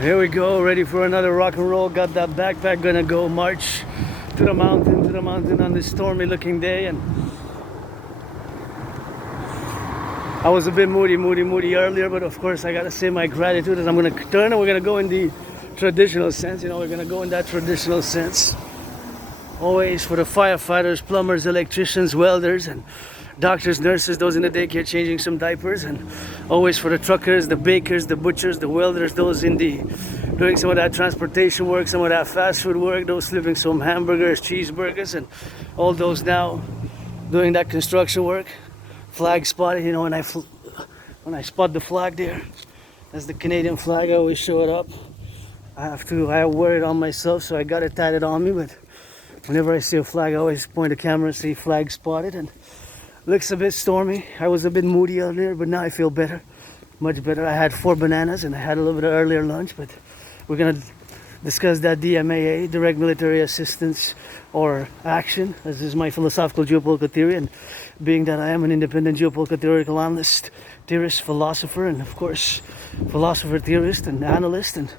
Here we go, ready for another rock and roll. Got that backpack, gonna go march to the mountain on this stormy looking day. And I was a bit moody earlier, but of course I gotta say my gratitude as I'm gonna turn and we're gonna go in the traditional sense. You know, we're gonna go in that traditional sense. Always for the firefighters, plumbers, electricians, welders, and doctors, nurses, those in the daycare changing some diapers, and always for the truckers, the bakers, the butchers, the welders, those in the doing some of that transportation work, some of that fast food work, those flipping some hamburgers, cheeseburgers, and all those now doing that construction work. Flag spotted, you know, when I spot the flag there, that's the Canadian flag. I always show it up. I wear it on myself, so I got it tatted on me, but whenever I see a flag, I always point the camera and say flag spotted. And looks a bit stormy. I was a bit moody earlier, but now I feel better, much better. I had 4 bananas and I had a little bit of earlier lunch, but we're gonna discuss that DMAA, direct military assistance or action, as is my philosophical geopolitical theory. And being that I am an independent geopolitical theoretical analyst, theorist, philosopher, and of course philosopher, theorist, and analyst, and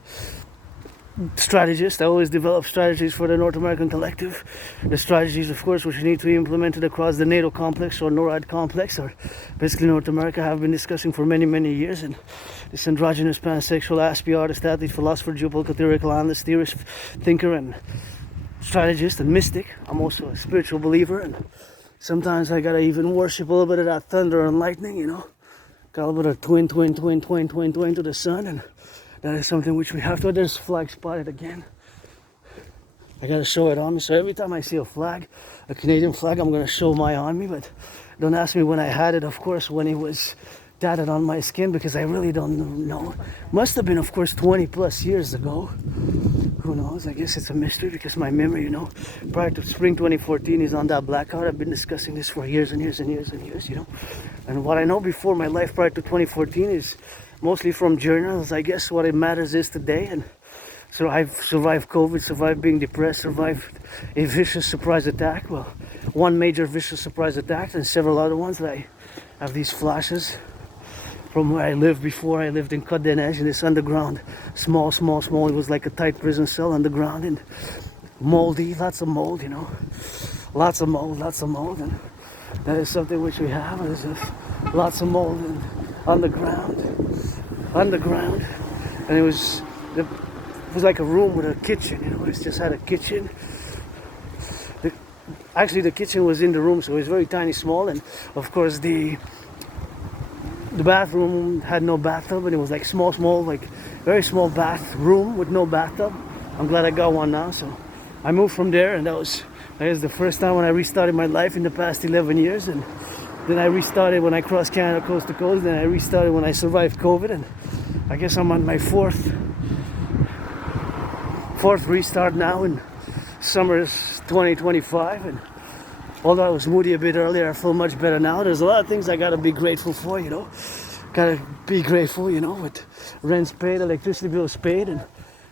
strategist. I always develop strategies for the North American Collective. The strategies, of course, which need to be implemented across the NATO complex or NORAD complex, or basically North America, have been discussing for many years. And this androgynous, pansexual, aspie, artist, athlete, philosopher, geopolitical theoretical analyst, theorist, thinker, and strategist, and mystic. I'm also a spiritual believer, and sometimes I gotta even worship a little bit of that thunder and lightning, you know. Got a little bit of twin to the sun, and that is something which we have to. There's flag spotted again. I gotta show it on me. So every time I see a flag, a Canadian flag, I'm gonna show my on me. But don't ask me when I had it, of course, when it was tatted on my skin, because I really don't know. Must have been, of course, 20 plus years ago. Who knows? I guess it's a mystery, because my memory, you know, prior to spring 2014 is on that blackout. I've been discussing this for years, you know. And what I know before my life prior to 2014 is mostly from journals. I guess what it matters is today. And so I've survived COVID, survived being depressed, survived a vicious surprise attack. Well, one major vicious surprise attack and several other ones that I have these flashes from where I lived before. I lived in Côte d'Ivoire in this underground, small. It was like a tight prison cell underground, and moldy, lots of mold, you know. Lots of mold. And that is something which we have. There's just lots of mold and underground, and it was like a room with a kitchen, you know. It just had a kitchen. Actually, the kitchen was in the room, so it was very tiny, small, and of course the bathroom had no bathtub, and it was like small, like very small bathroom with no bathtub. I'm glad I got one now, so I moved from there, and that was the first time when I restarted my life in the past 11 years, and then I restarted when I crossed Canada coast to coast. Then I restarted when I survived COVID, and I guess I'm on my fourth restart now in summer 2025. And although I was moody a bit earlier, I feel much better now. There's a lot of things I gotta be grateful for, you know. Gotta be grateful, you know, with rent's paid, electricity bills paid, and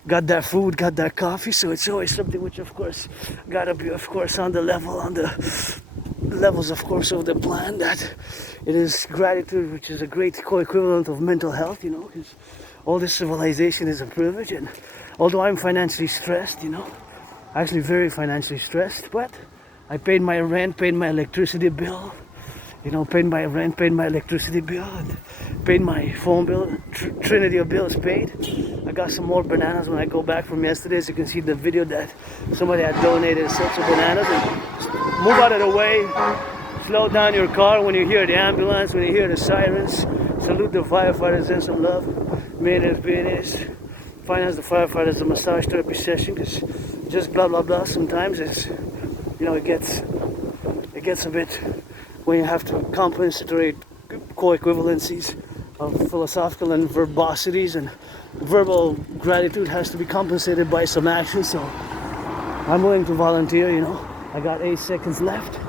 got that food, got that coffee. So it's always something which, of course, gotta be, of course, on the levels, of course, of the plan, that it is gratitude, which is a great co-equivalent of mental health, you know, because all this civilization is a privilege. And although I'm financially stressed, you know, actually very financially stressed, but I paid my rent, paid my electricity bill, you know, paid my rent, paid my electricity bill, and paid my phone bill. Trinity of bills paid. I got some more bananas when I go back from yesterday. As you can see the video that somebody had donated sets of bananas. And move out of the way, slow down your car when you hear the ambulance, when you hear the sirens. Salute the firefighters and some love. Business. Finance the firefighters a massage therapy session, because just blah sometimes it's, you know, it gets a bit when you have to compensate co-equivalencies of philosophical and verbosities, and verbal gratitude has to be compensated by some action. So I'm willing to volunteer, you know. I got 8 seconds left,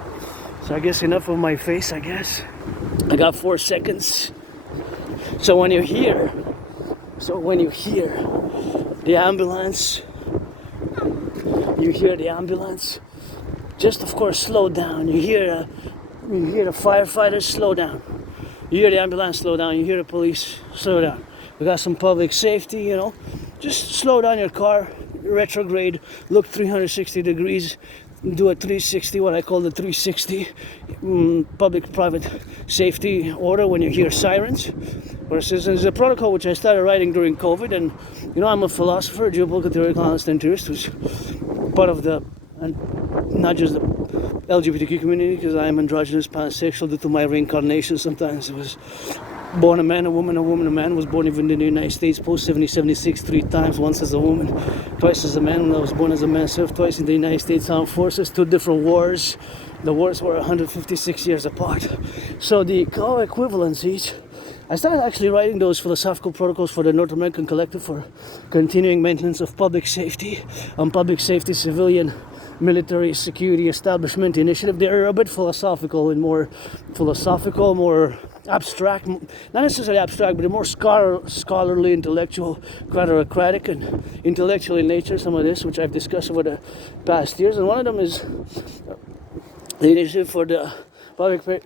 so I guess enough of my face, I guess. I got 4 seconds. So when you hear the ambulance, just of course slow down. You hear the firefighters, slow down. You hear the ambulance, slow down. You hear the police, slow down. We got some public safety, you know. just slow down your car, retrograde, look 360 degrees, do a 360, what I call the 360 public-private safety order when you hear sirens. There's a protocol which I started writing during COVID, and I'm a philosopher, geopolitical theoretical analyst and theorist, who's part of the, and not just the LGBTQ community, because I am androgynous, pansexual due to my reincarnation. Sometimes it was born a man, a woman, a man. Was born even in the United States post 70-76 3 times, once as a woman, twice as a man. When I was born as a man, served twice in the United States Armed Forces, 2 different wars. The wars were 156 years apart. So the co-equivalencies, I started actually writing those philosophical protocols for the North American Collective for continuing maintenance of public safety and public safety civilian military security establishment initiative. They're a bit philosophical and more abstract, not necessarily abstract, but they're more scholarly, intellectual, quadratic, and intellectual in nature, some of this, which I've discussed over the past years. And one of them is the initiative for the public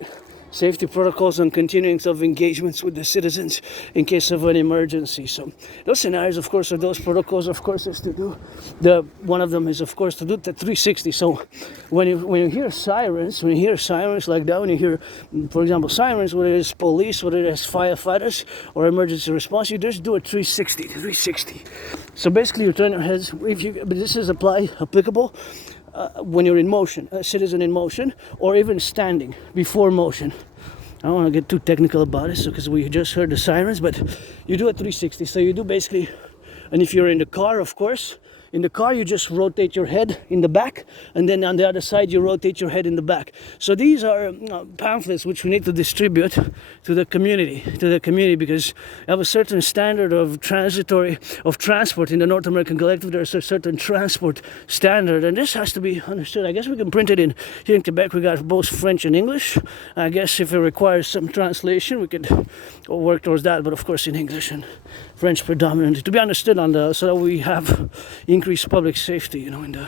safety protocols and continuings of engagements with the citizens in case of an emergency. So those scenarios, of course, are those protocols, of course, is to do one of them is, of course, to do the 360. So when you hear sirens, like that, when you hear, for example, sirens, whether it's police, whether it's firefighters or emergency response, you just do a 360. So basically, you turn your heads. But this is applicable when you're in motion, a citizen in motion, or even standing before motion. I don't want to get too technical about it, because we just heard the sirens, but you do a 360. So you do basically, and if you're in the car, of course, in the car you just rotate your head in the back, and then on the other side you rotate your head in the back. So these are pamphlets which we need to distribute to the community, because we have a certain standard of transport in the North American Collective. There's a certain transport standard, and this has to be understood. I guess we can print it in here in Quebec. We got both French and English. I guess if it requires some translation, we could work towards that, but of course in English and French predominantly, to be understood so that we have increased public safety, when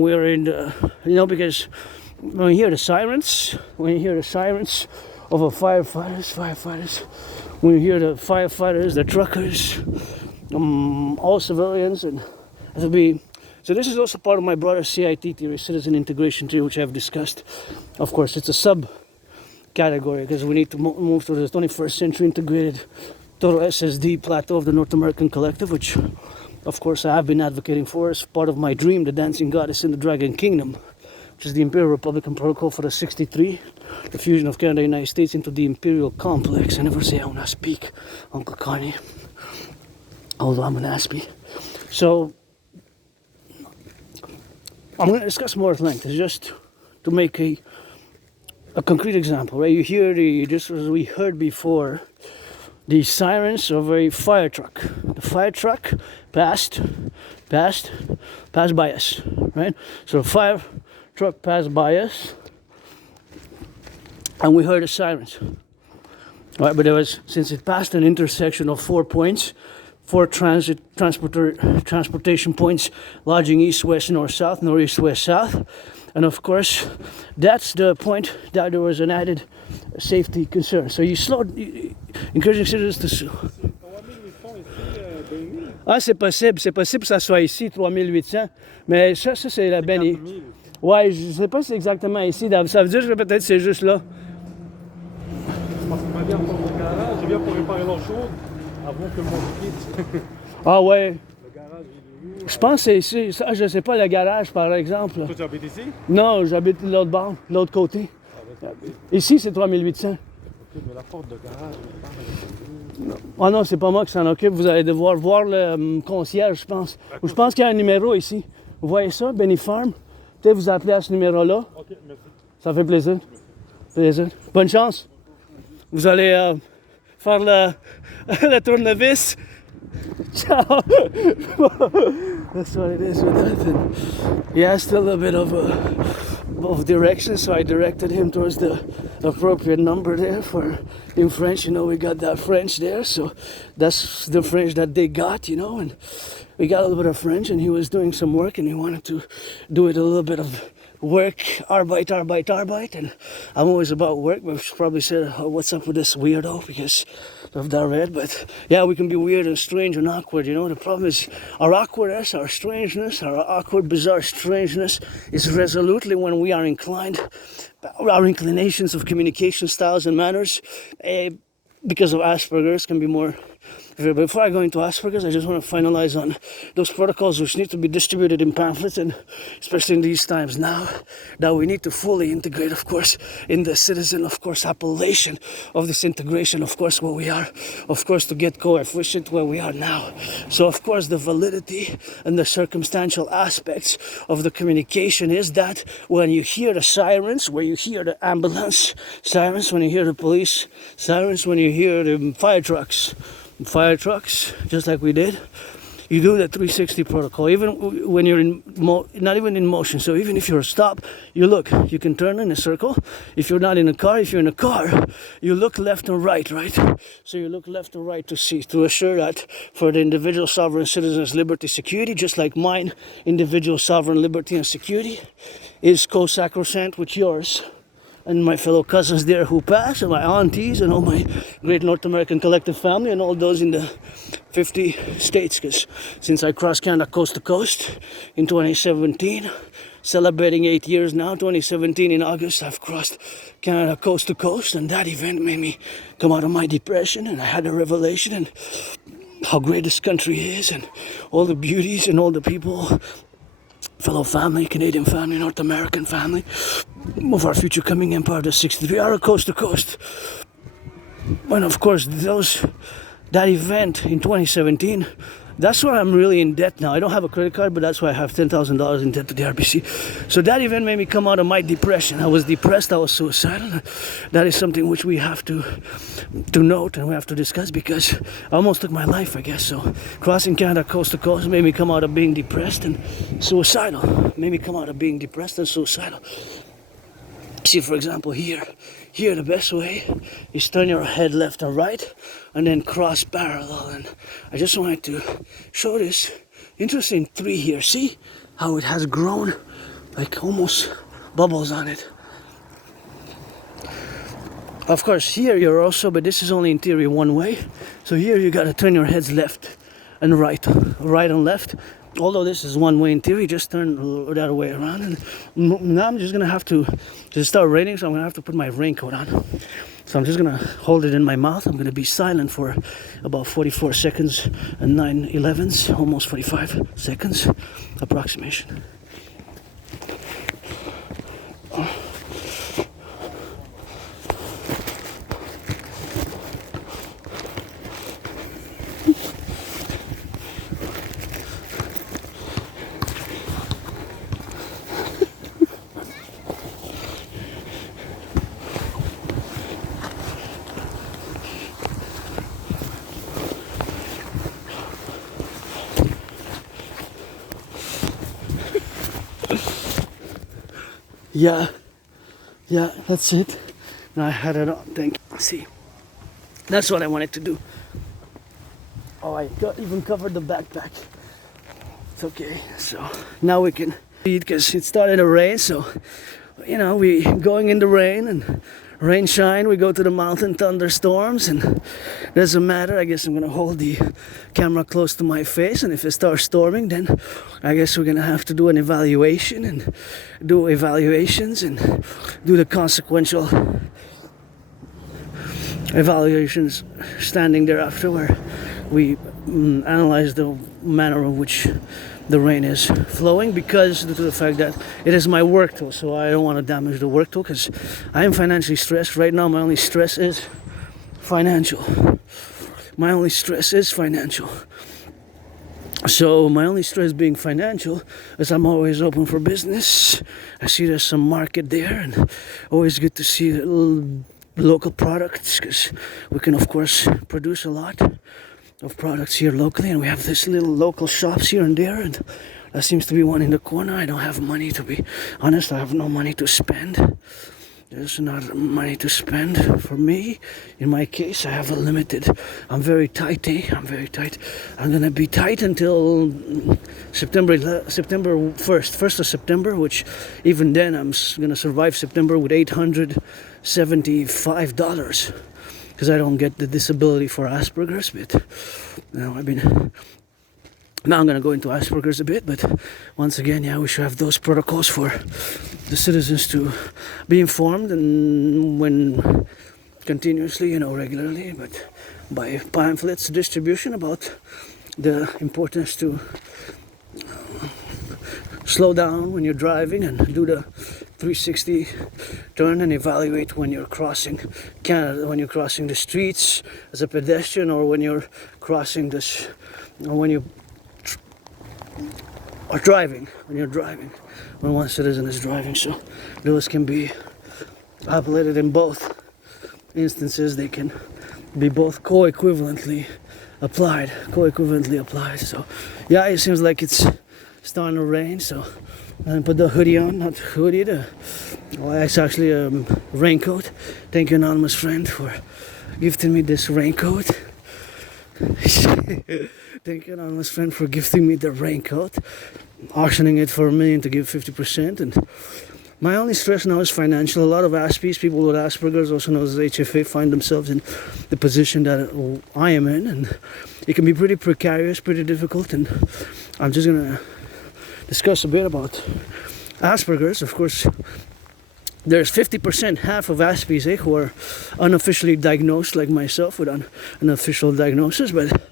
we're in the, because when you hear the sirens of a firefighters, when you hear the firefighters, the truckers, all civilians, and it'll be. So this is also part of my broader CIT theory, citizen integration theory, which I've discussed. Of course, it's a sub-category, because we need to move to the 21st century integrated total SSD plateau of the North American Collective, which, of course, I have been advocating for as part of my dream, the dancing goddess in the Dragon Kingdom, which is the Imperial Republican Protocol for the 63, the fusion of Canada and the United States into the Imperial Complex. I never say I want to speak, Uncle Carney, although I'm an Aspie. So I'm going to discuss more at length. It's just to make a concrete example, right? You hear just as we heard before, the sirens of a fire truck. The fire truck passed by us, right? So the fire truck passed by us, and we heard the sirens. Right, but since it passed an intersection of 4 points, 4 transportation points, lodging east, west, north, south, northeast, west, south. And of course, that's the point that there was an added safety concern. So encouraging citizens to... Ah, c'est possible que ça soit ici, 3800. Mais ça c'est la Benny. Ouais, je sais pas si c'est exactement ici. Ça veut dire que peut-être c'est juste là. Parce que ma bien pour mon garage, je viens pour réparer l'eau chaude avant que le monde quitte. Ah ouais. Le garage, il est où? Je pense que c'est ici. Ça, je sais pas le garage, par exemple. Toi, tu habites ici? Non, j'habite de l'autre bord, de l'autre côté. Ici, c'est 3800. Ok, mais la porte de garage, Ah non, c'est pas moi qui s'en occupe. Vous allez devoir voir le concierge, je pense. Ou je pense qu'il y a un numéro ici. Vous voyez ça, Benny Farm? Peut-être vous appelez à ce numéro-là. Ok, merci. Ça fait plaisir. Plaisir. Bonne chance. Vous allez faire le tournevis. Ciao. That's what it is with that. And he asked a little bit of direction, so I directed him towards the appropriate number there for in French. We got that French there, so that's the French that they got, and we got a little bit of French, and he was doing some work, and he wanted to do it a little bit of work, arbeit, and I'm always about work. But probably said, oh, what's up with this weirdo, because of that red. But yeah, we can be weird and strange and awkward, you know. The problem is our awkwardness, our strangeness, our awkward, bizarre strangeness is resolutely when we are inclined, our inclinations of communication styles and manners, because of Asperger's, can be more. But before I go into Asperger's, I just want to finalize on those protocols which need to be distributed in pamphlets, and especially in these times now, that we need to fully integrate, of course, in the citizen, of course, appellation of this integration, of course, where we are, of course, to get coefficient where we are now. So, of course, the validity and the circumstantial aspects of the communication is that when you hear the sirens, when you hear the ambulance sirens, when you hear the police sirens, when you hear the fire trucks, just like we did, you do the 360 protocol, even when you're not even in motion. So even if you're stopped, you look, you can turn in a circle. If you're not in a car, if you're in a car, you look left and right, right? So you look left and right to see, to assure that for the individual sovereign citizen's liberty, security, just like mine, individual sovereign liberty and security is co-sacrosanct with yours and my fellow cousins there who passed, and my aunties, and all my great North American collective family, and all those in the 50 states. Because since I crossed Canada coast to coast in 2017, celebrating 8 years now, 2017 in August, I've crossed Canada coast to coast, and that event made me come out of my depression, and I had a revelation and how great this country is, and all the beauties and all the people, fellow family, Canadian family, North American family, of our future coming empire, the 63 hour coast to coast. And of course, that event in 2017, that's why I'm really in debt now. I don't have a credit card, but that's why I have $10,000 in debt to the RBC. So that event made me come out of my depression. I was depressed, I was suicidal. That is something which we have to note and we have to discuss, because I almost took my life, I guess. So crossing Canada coast to coast made me come out of being depressed and suicidal. Made me come out of being depressed and suicidal. See, for example, here the best way is turn your head left and right and then cross parallel. And I just wanted to show this interesting tree here. See how it has grown like almost bubbles on it. Of course, here you're also, but this is only in theory one way. So here you gotta turn your heads left and right and left. Although this is one way in theory, just turn the other way around. And now I'm just gonna have to start raining, so I'm gonna have to put my raincoat on. So I'm just gonna hold it in my mouth. I'm gonna be silent for about 44 seconds and 9/11, almost 45 seconds approximation. Yeah, that's it. Now I had it on, thank you. See, that's what I wanted to do. Oh, I even covered the backpack. It's okay. So now we can eat, because it started to rain. So, you know, we going in the rain and rain shine. We go to the mountain thunderstorms, and doesn't matter. I guess I'm gonna hold the camera close to my face, and if it starts storming, then I guess we're gonna have to do an evaluation and do evaluations and do the consequential evaluations standing there after, where we analyze the manner in which the rain is flowing, because due to the fact that it is my work tool, so I don't want to damage the work tool, because I am financially stressed right now. My only stress is financial. So my only stress being financial is I'm always open for business. I see there's some market there, and always good to see local products, because we can of course produce a lot of products here locally, and we have this little local shops here and there, and there seems to be one in the corner. I don't have money, to be honest. I have no money to spend. There's not money to spend for me. In my case, I have a limited. I'm very tight, I'm very tight. I'm gonna be tight until September 1st of September, which even then I'm gonna survive September with $875 because I don't get the disability for Asperger's. But now I'm going to go into Asperger's a bit, but once again, yeah, we should have those protocols for the citizens to be informed and when continuously, regularly, but by pamphlets distribution about the importance to slow down when you're driving and do the 360 turn and evaluate when you're crossing Canada, when you're crossing the streets as a pedestrian, or when you're crossing this, or when you or driving, when one citizen is driving. So those can be applied in both instances. They can be both co-equivalently applied. So yeah, it seems like it's starting to rain, so I'm gonna put the hoodie on, not hoodie, it's actually a raincoat. Thank you, anonymous friend, for gifting me this raincoat. Thank you, anonymous friend, for gifting me the raincoat, auctioning it for $1 million to give 50%. And my only stress now is financial. A lot of Aspies, people with Asperger's, also known as HFA, find themselves in the position that I am in, and it can be pretty precarious, pretty difficult. And I'm just gonna discuss a bit about Asperger's. Of course, there's 50%, half of Aspies who are unofficially diagnosed, like myself, with an official diagnosis, but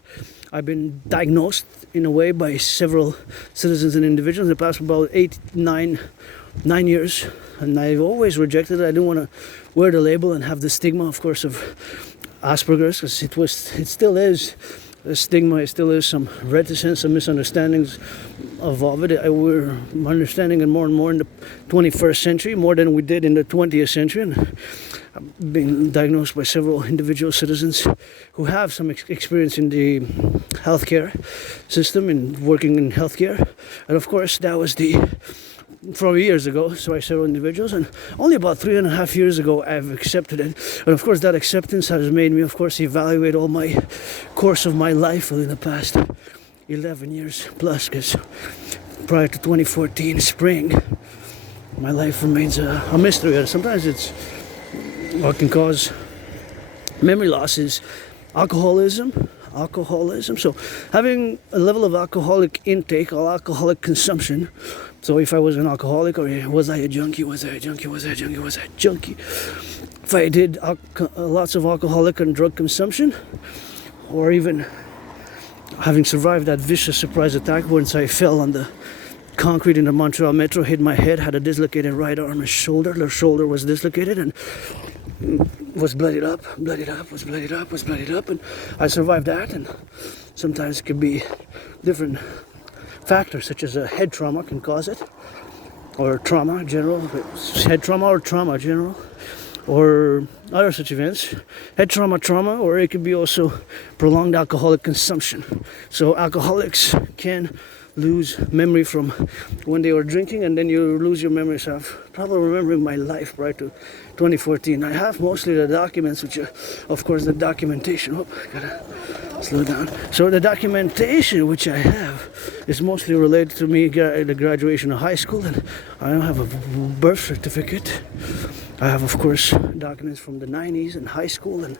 I've been diagnosed in a way by several citizens and individuals in the past about 9 years, and I've always rejected it. I didn't want to wear the label and have the stigma, of course, of Asperger's, because it still is a stigma. It still is some reticence, some misunderstandings of it. We're understanding it more and more in the 21st century, more than we did in the 20th century. And I've been diagnosed by several individual citizens who have some experience in the healthcare system and working in healthcare. And of course, that was 4 years ago, so I several individuals, and only about 3.5 years ago I've accepted it. And of course, that acceptance has made me, of course, evaluate all my course of my life within the past 11 years plus, because prior to 2014 spring, my life remains a mystery. Sometimes it's what can cause memory loss is alcoholism. So having a level of alcoholic intake or alcoholic consumption. So if I was an alcoholic, or was I a junkie? If I did lots of alcoholic and drug consumption, or even having survived that vicious surprise attack once I fell on the concrete in the Montreal metro, hit my head, had a dislocated right arm and shoulder. The shoulder was dislocated and was bloodied up, and I survived that. And sometimes it could be different factors, such as a head trauma can cause it, or trauma general, head trauma or trauma general, or other such events, head trauma, or it could be also prolonged alcoholic consumption. So alcoholics can lose memory from when they were drinking, and then you lose your memory. So I've probably remembering my life prior to 2014. I have mostly the documents, which are, of course, the documentation. Oh, I gotta slow down. So the documentation which I have is mostly related to me, the graduation of high school, and I don't have a birth certificate. I have, of course, documents from the 90s and high school, and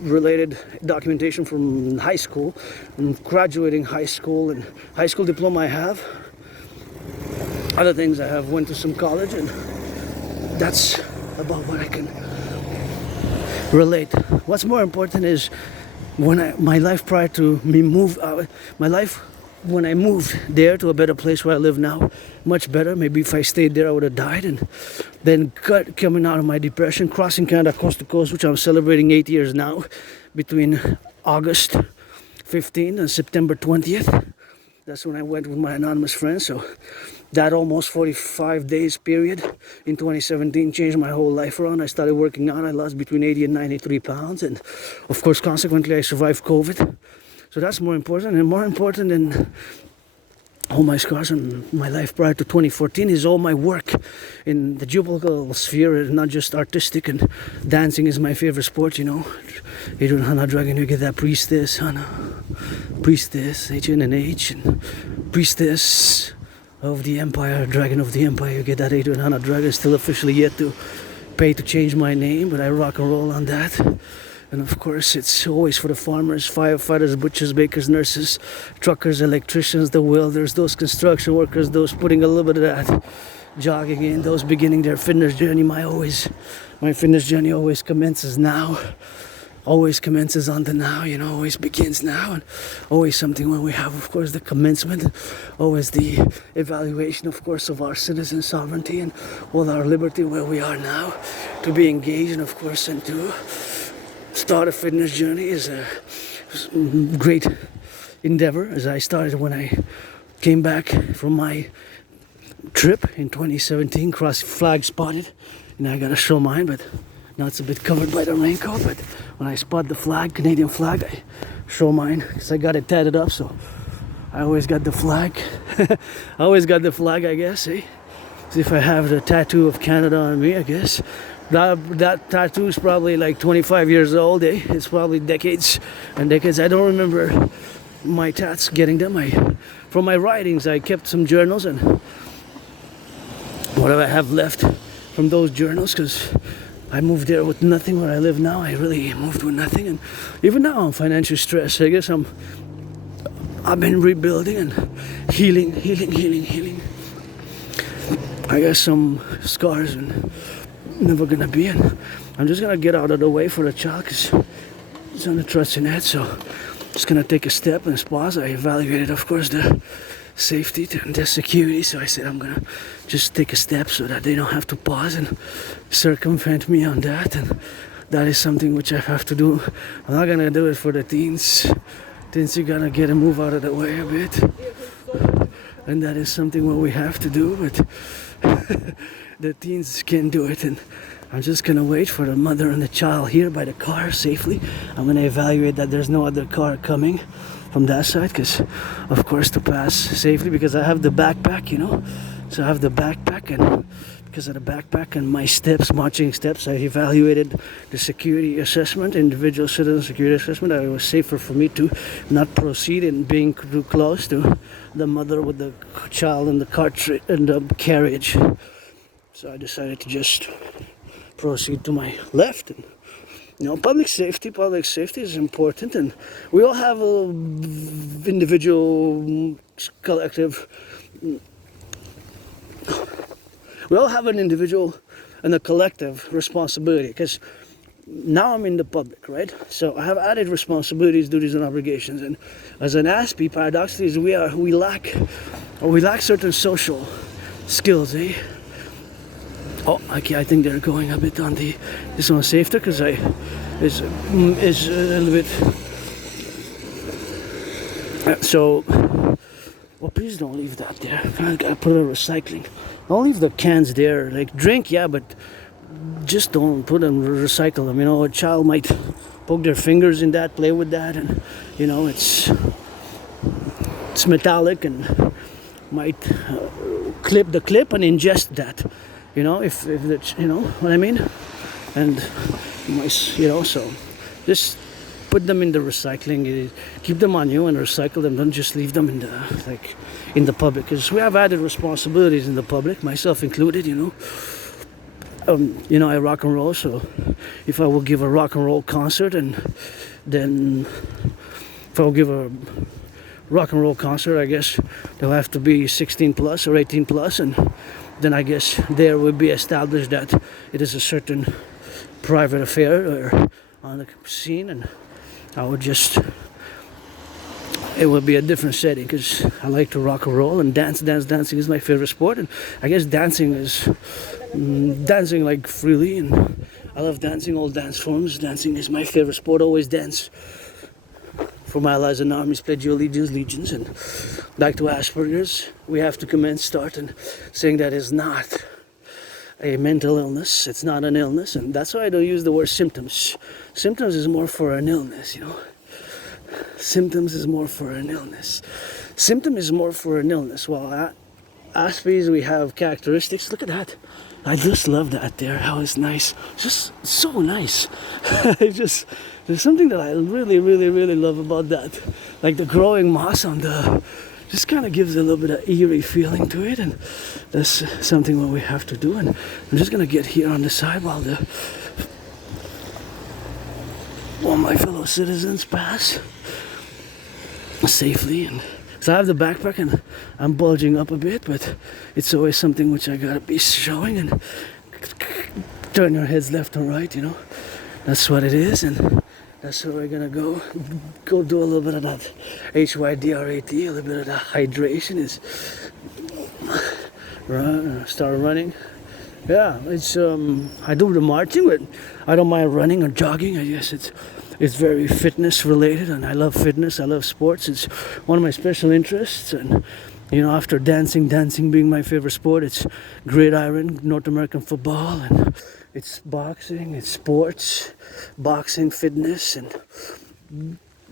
related documentation from high school, and graduating high school, and high school diploma I have. Other things I have, went to some college, and that's about what I can relate. What's more important is my life prior to me my life when I moved there to a better place where I live now, much better. Maybe if I stayed there, I would have died. And then coming out of my depression, crossing Canada coast to coast, which I'm celebrating 8 years now, between August 15th and September 20th. That's when I went with my anonymous friends. So that almost 45 days period in 2017 changed my whole life around. I started working out. I lost between 80 and 93 pounds. And of course, consequently, I survived COVID. So that's more important. And more important than all my scars and my life prior to 2014 is all my work in the geopolitical sphere, not just artistic. And dancing is my favorite sport, you know. Adrian Hannah Dragon, you get that priestess, Hannah. Priestess, H-N-H, and priestess of the Empire, Dragon of the Empire. You get that Adrian Hannah Dragon. Still officially yet to pay to change my name, but I rock and roll on that. And of course, it's always for the farmers, firefighters, butchers, bakers, nurses, truckers, electricians, the welders, those construction workers, those putting a little bit of that jogging in, those beginning their fitness journey. My fitness journey always commences now. Always commences on the now, you know, always begins now. And always something when we have, of course, the commencement. Always the evaluation, of course, of our citizen sovereignty and all our liberty where we are now. To be engaged, and of course, and to start a fitness journey is a great endeavor, as I started when I came back from my trip in 2017, cross flag spotted, and I gotta show mine, but now it's a bit covered by the raincoat. But when I spot the flag, Canadian flag, I show mine because I got it tatted up, so I always got the flag. I always got the flag, I guess, eh? As if I have the tattoo of Canada on me, I guess. That tattoo is probably like 25 years old, eh? It's probably decades and decades. I don't remember my tats getting them. From my writings, I kept some journals and whatever I have left from those journals, because I moved there with nothing. Where I live now, I really moved with nothing, and even now I'm financially stressed. I guess I've been rebuilding and healing. I guess some scars and never gonna be, and I'm just gonna get out of the way for the child because he's on the trusting head. So just gonna take a step and pause. I evaluated, of course, the safety and the security, so I said I'm gonna just take a step so that they don't have to pause and circumvent me on that. And that is something which I have to do. I'm not gonna do it for the teens. Teens are gonna get a move out of the way a bit, and that is something what we have to do, but the teens can do it. And I'm just gonna wait for the mother and the child here by the car safely. I'm gonna evaluate that there's no other car coming from that side, because of course to pass safely, because I have the backpack, you know. So I have the backpack, and because of the backpack and my steps, marching steps, I evaluated the security assessment, individual citizen security assessment. It was safer for me to not proceed in being too close to the mother with the child in the cart and the carriage. So I decided to just proceed to my left. And, you know, public safety is important, and we all have a individual, collective. We all have an individual and a collective responsibility, because now I'm in the public, right? So I have added responsibilities, duties, and obligations. And as an N.A.C.W.P, paradoxically, we lack certain social skills, eh? Oh, okay, I think they're going a bit on this one's safer, because is a little bit. So, well, please don't leave that there. I gotta put it in recycling. Don't leave the cans there. Like, drink, yeah, but just don't put them, recycle them. You know, a child might poke their fingers in that, play with that, and you know, it's metallic and might clip and ingest that. You know, if the, you know what I mean, and you know, so just put them in the recycling, keep them on you and recycle them. Don't just leave them in the public, because we have added responsibilities in the public, myself included. You know, I rock and roll, so if I will give a rock and roll concert, and then if I will give a rock and roll concert, I guess they'll have to be 16 plus or 18 plus, and then I guess there will be established that it is a certain private affair or on the scene, and I would just, it would be a different setting, because I like to rock and roll and dance. Dancing is my favorite sport, and I guess dancing is dancing like freely, and I love dancing, all dance forms. Dancing is my favorite sport. Always dance for my allies and armies, pledge your legions, and like to Asperger's, we have to start and saying that is not a mental illness, it's not an illness, and that's why I don't use the word symptoms. Symptoms is more for an illness, you know. symptoms is more for an illness. Symptom is more for an illness. While Aspies, we have characteristics. Look at that. I just love that there. How it's nice. Just so nice. Just there's something that I really, really, really love about that. Like the growing moss on the, just kind of gives a little bit of eerie feeling to it, and that's something what we have to do. And I'm just gonna get here on the side while my fellow citizens pass safely. And so I have the backpack and I'm bulging up a bit, but it's always something which I gotta be showing. And turn your heads left and right, you know. That's what it is, and that's where we're gonna go do a little bit of that HYDRAT, a little bit of that hydration. Is start running. Yeah, it's I do the marching, but I don't mind running or jogging. I guess it's very fitness related, and I love fitness. I love sports. It's one of my special interests, and you know, after dancing being my favorite sport, it's gridiron, North American football, and it's boxing, it's sports, boxing, fitness, and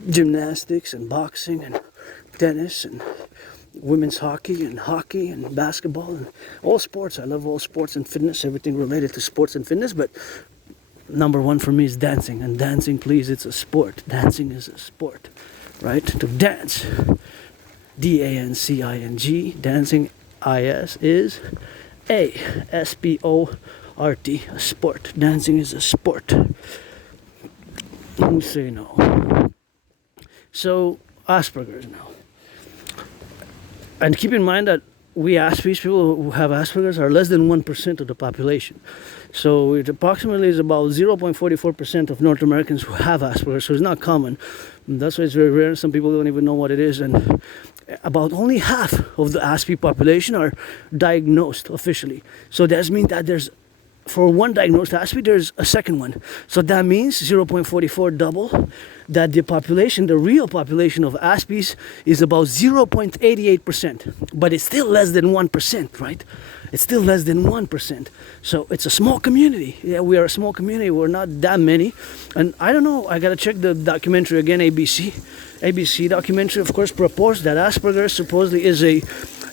gymnastics, and boxing, and tennis, and women's hockey, and basketball, and all sports. I love all sports and fitness, everything related to sports and fitness, but number one for me is dancing. And dancing, please, it's a sport. Dancing is a sport, right? To dance, DANCING, dancing, IS is ASPORT, a sport. Dancing is a sport. Who say no? So, Asperger's now. And keep in mind that we Aspies, people who have Asperger's, are less than 1% of the population. So it approximately is about 0.44% of North Americans who have Asperger's, so it's not common. And that's why it's very rare. Some people don't even know what it is. And about only half of the Aspie population are diagnosed officially. So that means that there's, for one diagnosed Aspie, there's a second one. So that means 0.44 double, that the population, the real population of Aspies is about 0.88%. But it's still less than 1%, right? It's still less than 1%. So it's a small community. Yeah, we are a small community. We're not that many. And I don't know, I gotta check the documentary again, ABC documentary, of course, proposed that Asperger's supposedly is a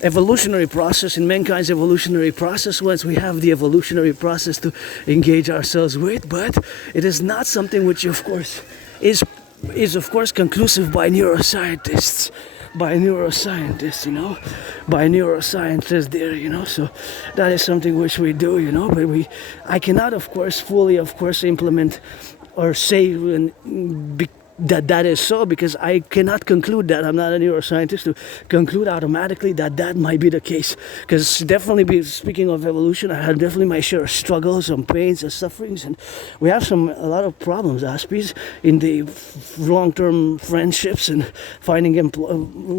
evolutionary process in mankind's evolutionary process, once we have the evolutionary process to engage ourselves with, but it is not something which of course is of course conclusive by neuroscientists, you know, by neuroscientists there, you know. So that is something which we do, you know, but I cannot of course fully implement or say that is so, because I cannot conclude that. I'm not a neuroscientist to conclude automatically that might be the case. Because definitely, speaking of evolution, I had definitely my share of struggles and pains and sufferings, and we have a lot of problems, Aspies, in the long-term friendships and finding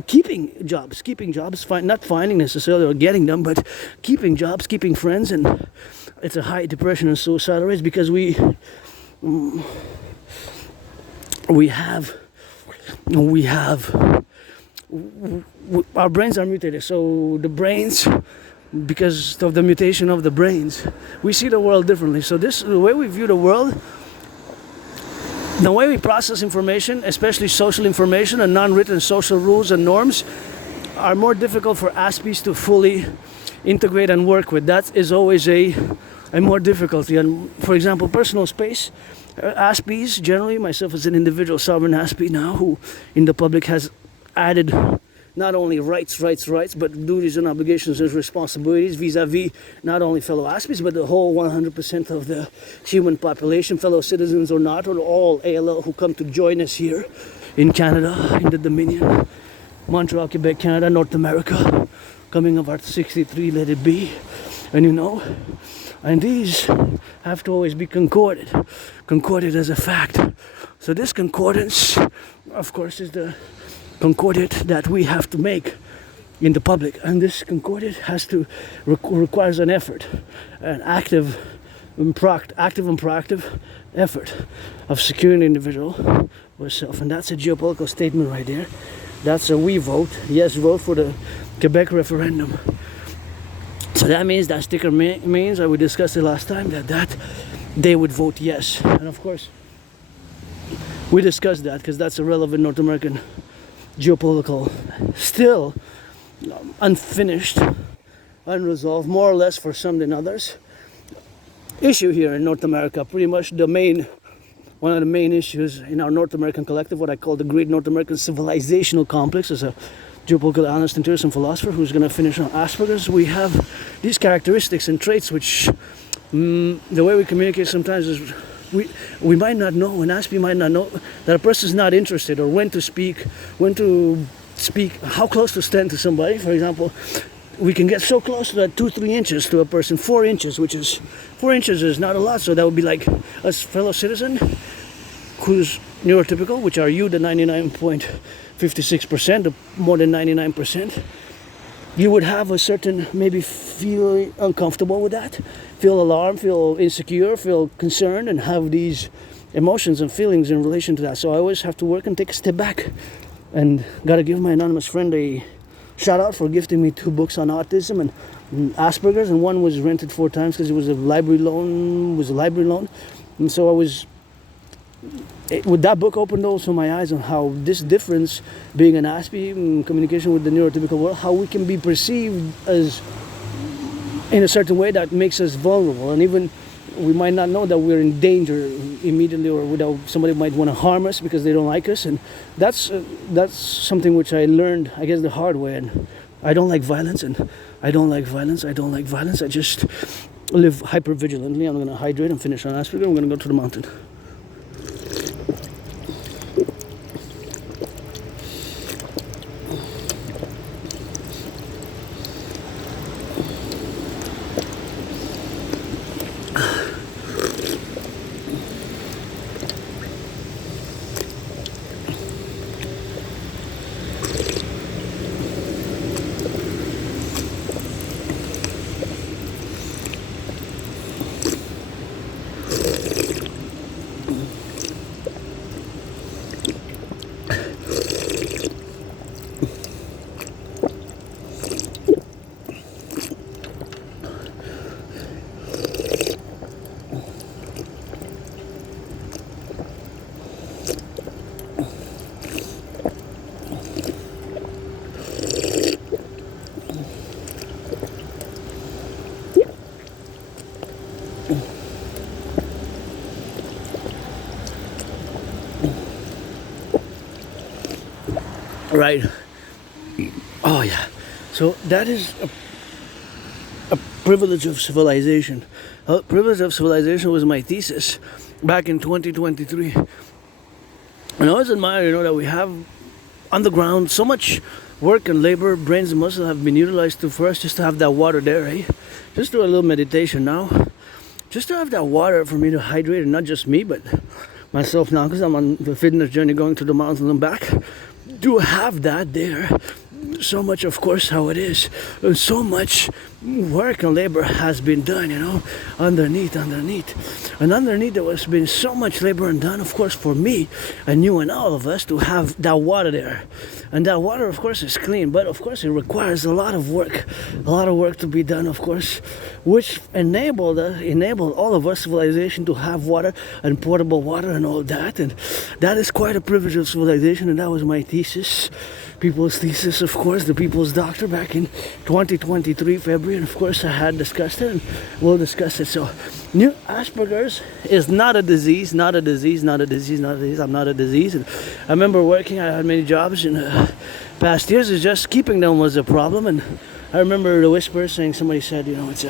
keeping jobs, not finding necessarily or getting them, but keeping jobs, keeping friends, and it's a high depression and suicidal rates because our brains are mutated. So the brains, because of the mutation of the brains, we see the world differently. So the way we view the world, the way we process information, especially social information and non-written social rules and norms, are more difficult for Aspies to fully integrate and work with. That is always a more difficulty. And for example, personal space, Aspies, generally, myself as an individual sovereign Aspie now, who in the public has added not only rights, but duties and obligations and responsibilities vis-a-vis not only fellow Aspies, but the whole 100% of the human population, fellow citizens or not, or all ALL who come to join us here in Canada, in the Dominion, Montreal, Quebec, Canada, North America, coming of Art 63, let it be, and you know. And these have to always be concorded as a fact. So this concordance, of course, is the concordat that we have to make in the public. And this concordat requires an effort, an active and proactive effort of securing the individual or self. And that's a geopolitical statement right there. That's a we vote, yes vote for the Quebec referendum. So that means that sticker means, we discussed it last time, that they would vote yes. And of course, We discussed that because that's a relevant North American geopolitical, still unfinished, unresolved, more or less for some than others, issue here in North America. Pretty much one of the main issues in our North American collective, what I call the Great North American Civilizational Complex, as a geopolitical analyst and theorist and philosopher who's going to finish on Asperger's. We have these characteristics and traits which the way we communicate sometimes is we might not know, and Aspi might not know that a person is not interested, or when to speak, how close to stand to somebody. For example, we can get so close to that 2-3 inches to a person, 4 inches, which is 4 inches is not a lot. So that would be like a fellow citizen who's neurotypical, which are you, the 99.56%, the more than 99%. You would have a certain, maybe feel uncomfortable with that, feel alarmed, feel insecure, feel concerned, and have these emotions and feelings in relation to that. So I always have to work and take a step back. And gotta give my anonymous friend a shout out for gifting me 2 books on autism and Asperger's, and one was rented 4 times because it was a library loan. And so with that book opened also my eyes on how this difference, being an Aspi in communication with the neurotypical world, how we can be perceived as in a certain way that makes us vulnerable, and even we might not know that we're in danger immediately, or without somebody might want to harm us because they don't like us. And that's something which I learned, I guess, the hard way. And I don't like violence, and I don't like violence. I just live hyper vigilantly. I'm going to hydrate and finish on Asperger. I'm going to go to the mountain. Right. Oh yeah. So that is a privilege of civilization. Privilege of civilization was my thesis back in 2023. And I always admire, that we have on the ground so much work and labor, brains and muscle have been utilized for us just to have that water there, right? Just do a little meditation now. Just to have that water for me to hydrate, and not just me, but myself now, because I'm on the fitness journey going to the mountains and back. To have that there, so much, of course, how it is, and so much work and labor has been done, underneath, and underneath there has been so much labor and done, of course, for me and you and all of us to have that water there. And that water, of course, is clean, but of course it requires a lot of work to be done, of course, which enabled all of our civilization to have water and portable water and all that. And that is quite a privilege of civilization, and that was my thesis, people's thesis, of course, the people's doctor back in 2023 February, and of course I had discussed it, and we'll discuss it. So Asperger's is not a disease, I'm not a disease. And I remember working, I had many jobs in past years, it's just keeping them was a problem. And I remember the whispers saying, somebody said, it's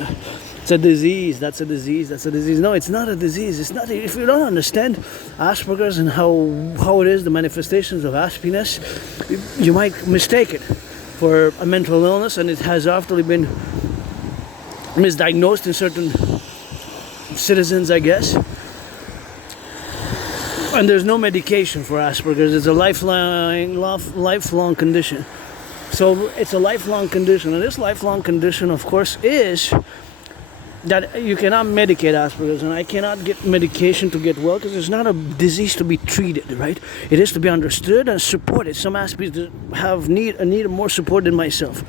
a disease, that's a disease. No, it's not a disease. It's not. If you don't understand Asperger's and how it is, the manifestations of Aspiness, you might mistake it for a mental illness, and it has often been misdiagnosed in certain citizens, I guess. And there's no medication for Asperger's. It's a lifelong condition. So it's a lifelong condition, and this lifelong condition, of course, is that you cannot medicate Asperger's, and I cannot get medication to get well, because it's not a disease to be treated, right? It is to be understood and supported. Some Aspers need more support than myself.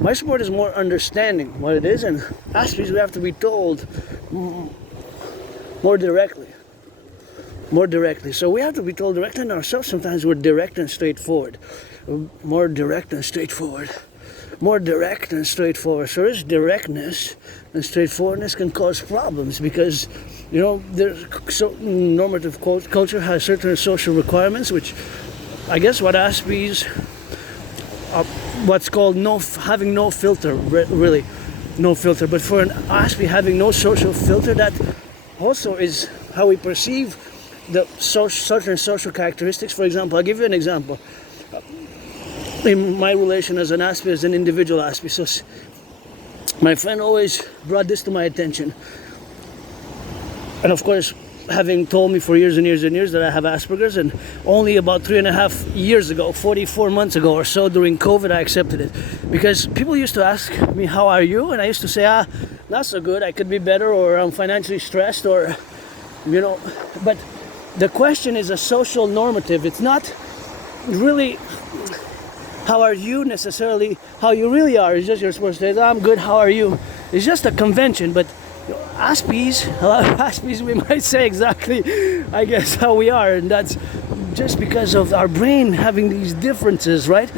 My support is more understanding what it is, and Aspers we have to be told more directly. more directly. So we have to be told directly, and ourselves sometimes we're direct and straightforward. More direct and straightforward. More direct and straightforward. So this directness and straightforwardness can cause problems because, you know, there's so normative culture has certain social requirements, which I guess what ASPI's what's called having no filter, really no filter. But for an ASPI having no social filter, that also is how we perceive the certain social characteristics. For example, I'll give you an example. In my relation as an ASPI, as an individual ASPI, so my friend always brought this to my attention. And of course, having told me for years and years and years that I have Asperger's, and only about 3.5 years ago, 44 months ago or so, during COVID, I accepted it. Because people used to ask me, how are you? And I used to say, not so good, I could be better, or I'm financially stressed, or, you know. But the question is a social normative. It's not really how are you necessarily, how you really are. It's just you're supposed to say, I'm good, how are you? It's just a convention, but ASPIs, a lot of ASPIs, we might say exactly, I guess, how we are, and that's just because of our brain having these differences, right?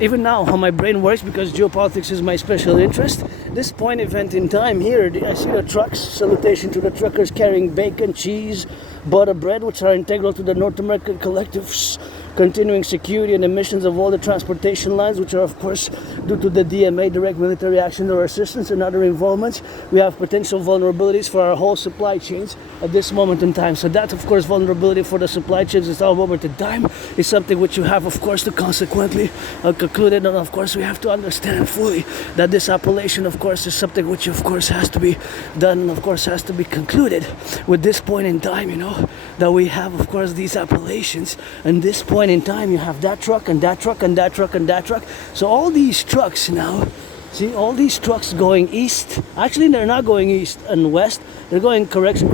Even now, how my brain works, because geopolitics is my special interest. This point event in time here, I see the trucks, salutation to the truckers carrying bacon, cheese, butter, bread, which are integral to the North American Collective's continuing security and emissions of all the transportation lines, which are of course due to the DMA, direct military action or assistance, and other involvements. We have potential vulnerabilities for our whole supply chains at this moment in time. So that, of course, vulnerability for the supply chains at our moment in time is something which you have, of course, to consequently conclude. And of course, we have to understand fully that this appellation, of course, is something which, of course, has to be done, and of course, has to be concluded with this point in time, you know, that we have, of course, these appellations, and this point in time you have that truck and that truck and that truck and that truck. So all these trucks now, see, all these trucks going east, actually they're not going east and west, they're going correction,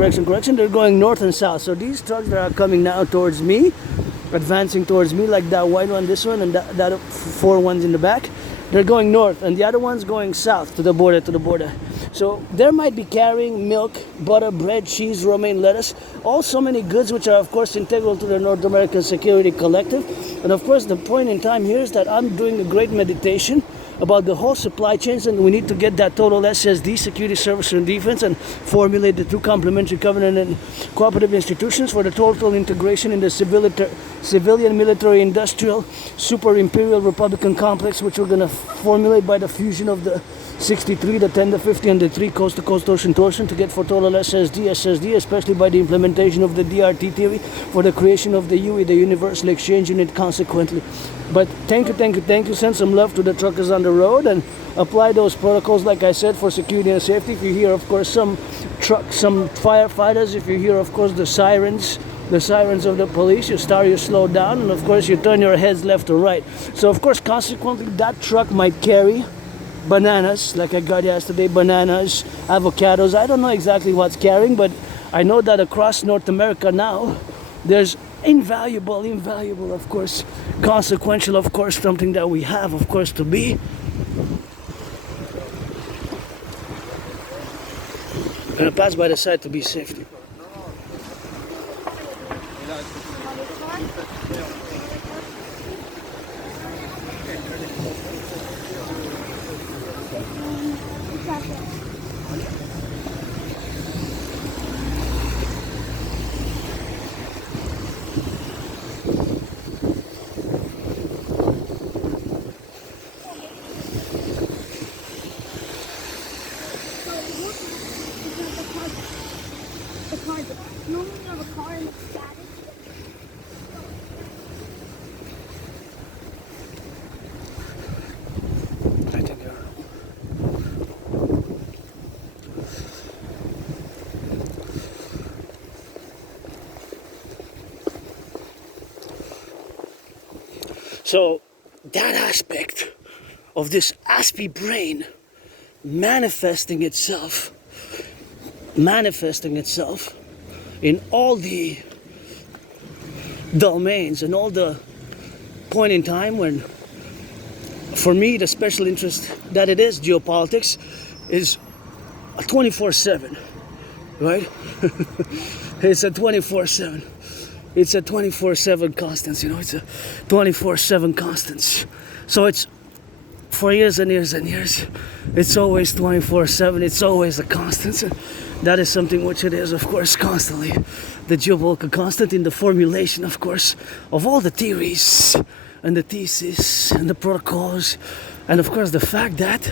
they're going north and south. So these trucks that are coming now towards me, advancing towards me, like that white one, this one, and that four ones in the back, they're going north, and the other one's going south to the border. So there might be carrying milk, butter, bread, cheese, romaine lettuce, all so many goods which are of course integral to the North American Security Collective. And of course the point in time here is that I'm doing a great meditation about the whole supply chains, and we need to get that total SSD, security, service, and defense, and formulate the two complementary covenant and cooperative institutions for the total integration in the civilian, military, industrial, super imperial Republican complex, which we're going to formulate by the fusion of the 63, the 10, the 50, and the 3 coast-to-coast ocean to get for total SSD, especially by the implementation of the DRT theory for the creation of the UE, the Universal Exchange Unit, consequently. But thank you, send some love to the truckers on the road, and apply those protocols, like I said, for security and safety. If you hear, of course, some firefighters, if you hear, of course, the sirens of the police, you slow down, and of course you turn your heads left or right. So of course, consequently, that truck might carry bananas, like I got yesterday, bananas, avocados. I don't know exactly what's carrying, but I know that across North America now, there's invaluable, of course, consequential, of course, something that we have, of course, to be. I'm gonna pass by the side to be safety. So that aspect of this ASPI brain manifesting itself in all the domains and all the point in time when, for me, the special interest that it is, geopolitics, is a 24/7, right? It's a 24/7. it's a 24/7 constant, you know, it's a 24/7 constant. So it's for years and years and years, it's always 24/7, it's always a constant. That is something which it is, of course, constantly. The geopolitical constant in the formulation, of course, of all the theories and the theses and the protocols, and of course the fact that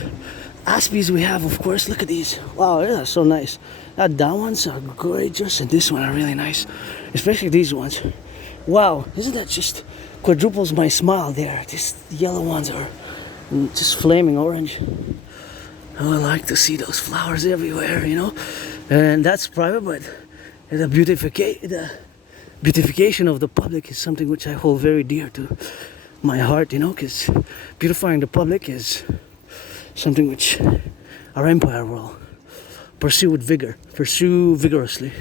aspects we have, of course, look at these. Wow, yeah, so nice. That ones are gorgeous, and this one are really nice, especially these ones. Wow, isn't that just quadruples my smile there? These yellow ones are just flaming orange. Oh, I like to see those flowers everywhere, you know. And that's private, but the beautification of the public is something which I hold very dear to my heart, you know, because beautifying the public is something which our empire will pursue with vigor, pursue vigorously.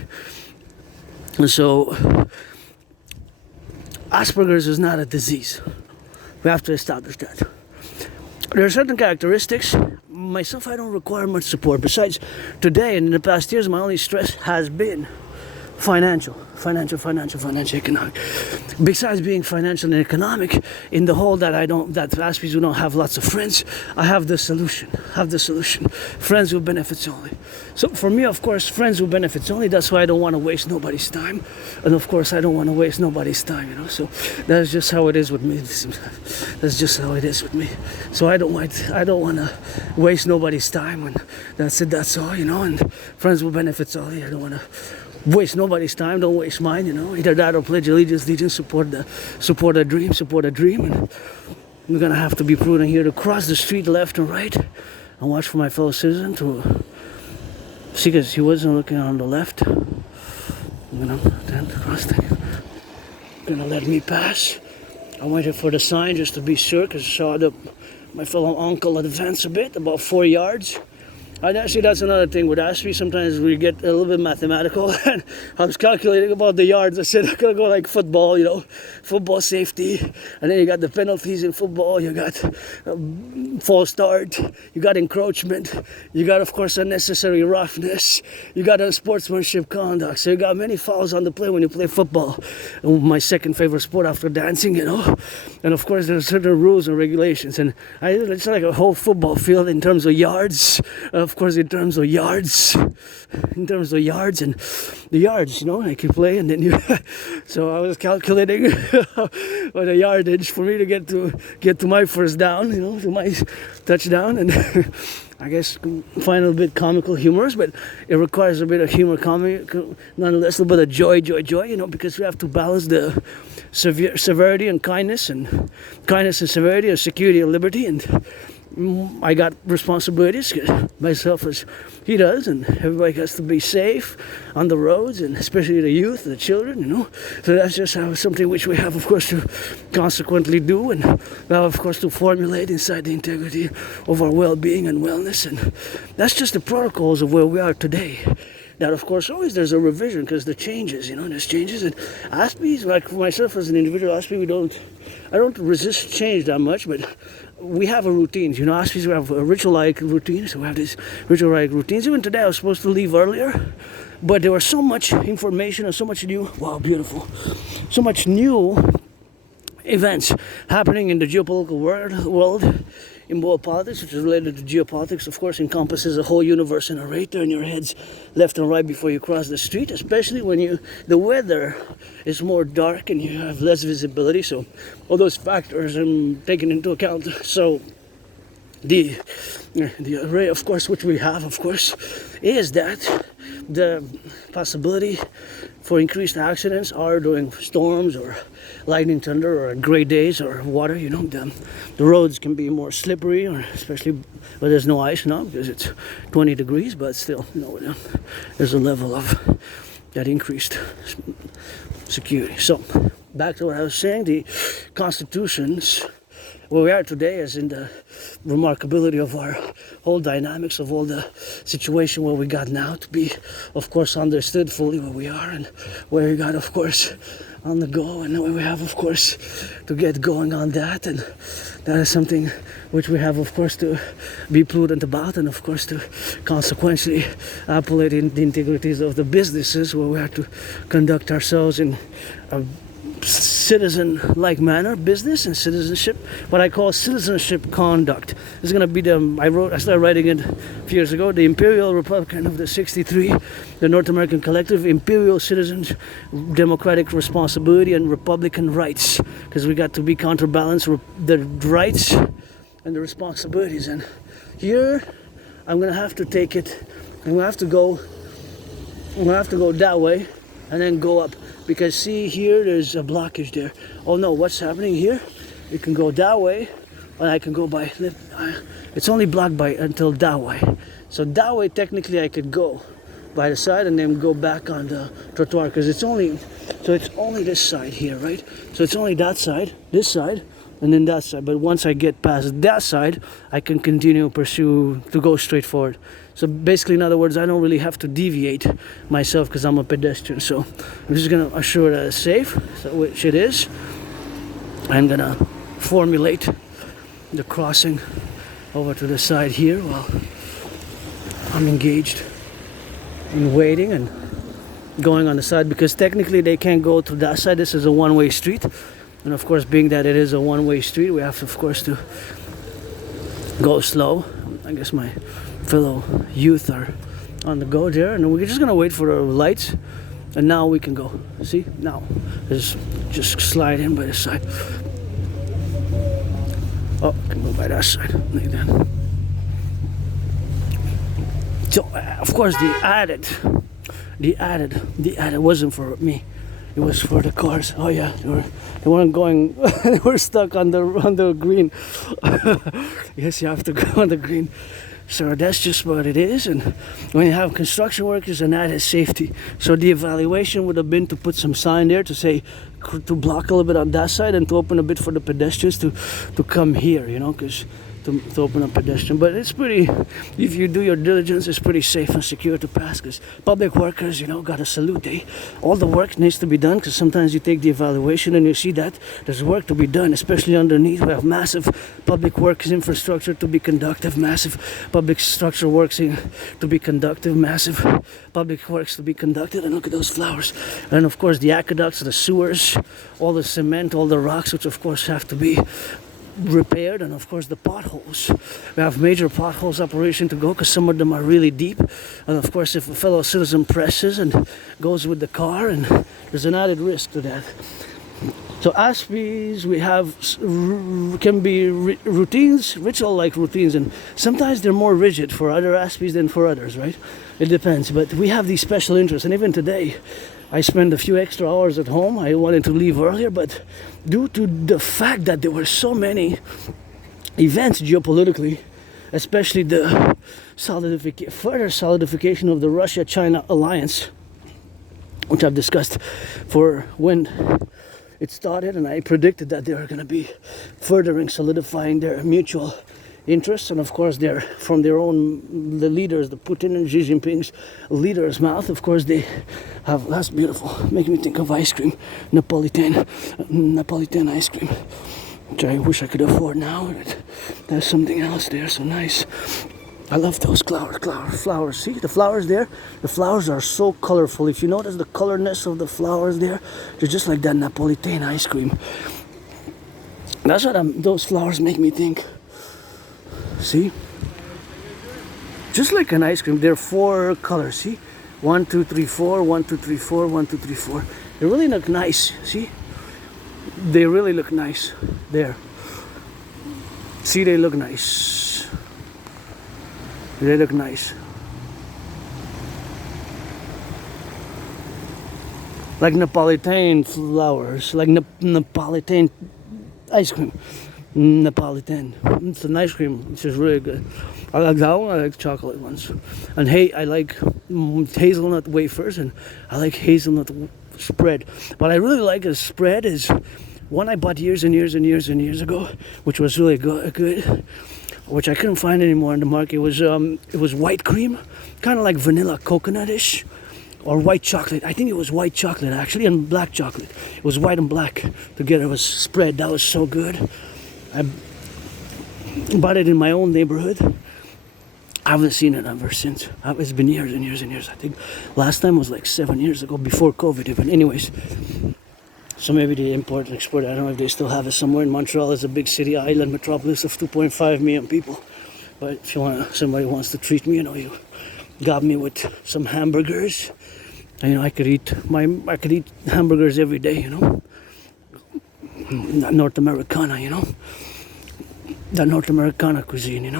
And so, Asperger's is not a disease. We have to establish that. There are certain characteristics. Myself, I don't require much support. Besides, today and in the past years, my only stress has been financial, economic. Besides being financial and economic, in the whole that aspects who don't have lots of friends, I have the solution. Friends who benefits only. So for me, of course, friends who benefits only. That's why I don't want to waste nobody's time, and of course, I don't want to waste nobody's time. You know, so that's just how it is with me. That's just how it is with me. So I don't want to waste nobody's time, and that's it. That's all. You know, and friends who benefits only. I don't want to waste nobody's time, don't waste mine, you know. Either that or pledge allegiance, support a dream, and we're gonna have to be prudent here to cross the street left and right and watch for my fellow citizen to see, because he wasn't looking on the left. I'm gonna then cross the, gonna let me pass. I waited for the sign just to be sure, because I saw my fellow uncle advance a bit, about 4 yards. And actually, that's another thing with Ashby. Sometimes we get a little bit mathematical. And I was calculating about the yards. I said, I'm going to go like football, you know, football safety. And then you got the penalties in football. You got false start. You got encroachment. You got, of course, unnecessary roughness. You got unsportsmanship conduct. So you got many fouls on the play when you play football. My second favorite sport after dancing, you know. And, of course, there's certain rules and regulations. And it's like a whole football field in terms of yards. Of course, in terms of yards, and the yards, you know, like you play, and then you. So I was calculating what a yardage for me to get to my first down, you know, to my touchdown, and I guess find a bit comical humorous, but it requires a bit of humor, comic, nonetheless, a little bit of joy, you know, because we have to balance the severity and kindness and severity, and security and liberty, and I got responsibilities, myself as he does, and everybody has to be safe on the roads, and especially the youth, the children, you know. So that's just something which we have, of course, to consequently do, and we have, of course, to formulate inside the integrity of our well-being and wellness, and that's just the protocols of where we are today. That, of course, always there's a revision, because there's changes, you know, there's changes, and Aspie, like for myself as an individual, Aspie, I don't resist change that much, but we have a routine, you know. Aspies, we have a ritual-like routine, so we have these ritual-like routines. Even today, I was supposed to leave earlier, but there was so much information and so much new, wow, beautiful, so much new events happening in the geopolitical world, in world politics, which is related to geopolitics, of course, encompasses a whole universe, and right there in your heads, left and right before you cross the street, especially when the weather is more dark and you have less visibility. So all those factors are taken into account. So the array, of course, which we have, of course, is that the possibility for increased accidents are during storms or lightning, thunder, or gray days, or water. You know, the roads can be more slippery, or especially where there's no ice now, because it's 20 degrees, but still, you know, there's a level of that increased security. So back to what I was saying, the constitutions where we are today is in the remarkability of our whole dynamics of all the situation where we got now to be, of course, understood fully where we are, and where we got, of course, on the go, and we have, of course, to get going on that, and that is something which we have, of course, to be prudent about, and of course to consequently appellate in the integrities of the businesses, where we have to conduct ourselves in a citizen-like manner, business and citizenship, what I call citizenship conduct. This is going to be I started writing it a few years ago, the Imperial Republican of the 63, the North American Collective, Imperial Citizens, Democratic Responsibility and Republican Rights, because we got to be counterbalance the rights and the responsibilities. And here, I'm going to have to take it, I'm going to have to go that way, and then go up. Because see here, there's a blockage there. Oh no, what's happening here? You can go that way, and I can go by, it's only blocked by until that way. So that way, technically, I could go by the side and then go back on the trottoir, because it's only this side here, right? So it's only that side, this side, and then that side. But once I get past that side, I can continue to go straight forward. So basically, in other words, I don't really have to deviate myself because I'm a pedestrian. So I'm just going to assure that it's safe, which it is. I'm going to formulate the crossing over to the side here while I'm engaged in waiting and going on the side, because technically they can't go to that side. This is a one-way street. And of course, being that it is a one-way street, we have to, of course, to go slow. I guess my fellow youth are on the go there, and we're just gonna wait for the lights, and now we can go. See, now just slide in by the side. Oh, I can go by that side like that. So of course the added wasn't for me, it was for the cars. Oh yeah, they weren't going. They were stuck on the green. Yes, you have to go on the green. So that's just what it is. And when you have construction workers, and that is safety. So the evaluation would have been to put some sign there to say, to block a little bit on that side and to open a bit for the pedestrians to come here, you know, because to open up pedestrian. But it's pretty, if you do your diligence, it's pretty safe and secure to pass, because public workers, you know, gotta salute. All the work needs to be done, because sometimes you take the evaluation and you see that there's work to be done, especially underneath. We have massive public works infrastructure to be conducted, massive public structure works to be conducted, massive public works to be conducted. And look at those flowers. And of course the aqueducts, the sewers, all the cement, all the rocks, which of course have to be repaired, and of course the potholes. We have major potholes operation to go, because some of them are really deep, and of course if a fellow citizen presses and goes with the car, and there's an added risk to that. So ASPIs we have can be routines, ritual-like routines, and sometimes they're more rigid for other ASPIs than for others, right? It depends, but we have these special interests. And even today I spent a few extra hours at home. I wanted to leave earlier, but due to the fact that there were so many events geopolitically, especially the further solidification of the Russia-China alliance, which I've discussed for when it started, and I predicted that they are going to be furthering solidifying their mutual interests, and of course they're from the leaders, the Putin and Xi Jinping's leaders' mouth. Of course they have, that's beautiful, making me think of ice cream, Napolitan ice cream, which I wish I could afford now. There's something else there, so nice. I love those flowers. See the flowers there? The flowers are so colorful. If you notice the colorness of the flowers there, they're just like that Napolitan ice cream. That's what those flowers make me think. See? Just like an ice cream, there are 4 colors, see? 1, 2, 3, 4, 1, 2, 3, 4, 1, 2, 3, 4. They really look nice, see? They really look nice. There. See, they look nice. They look nice. Like Napolitan flowers, like Napolitan ice cream. Napolitan. It's an ice cream, which is really good. I like that one. I like chocolate ones. And hey, I like hazelnut wafers, and I like hazelnut spread. What I really like as spread is one I bought years and years ago, which was really good, which I couldn't find anymore in the market. It was white cream, kind of like vanilla coconut-ish, or white chocolate. I think it was white chocolate actually, and black chocolate. It was white and black together. It was spread. That was so good. I bought it in my own neighborhood. I haven't seen it ever since. It's been years and years and years. I think last time was like 7 years ago, before COVID even. Anyways, so maybe they import and export. I don't know if they still have it somewhere. In Montreal is a big city, island metropolis of 2.5 million people. But if you want, somebody wants to treat me, you got me with some hamburgers. And, I could eat hamburgers every day. That North Americana, that North Americana cuisine,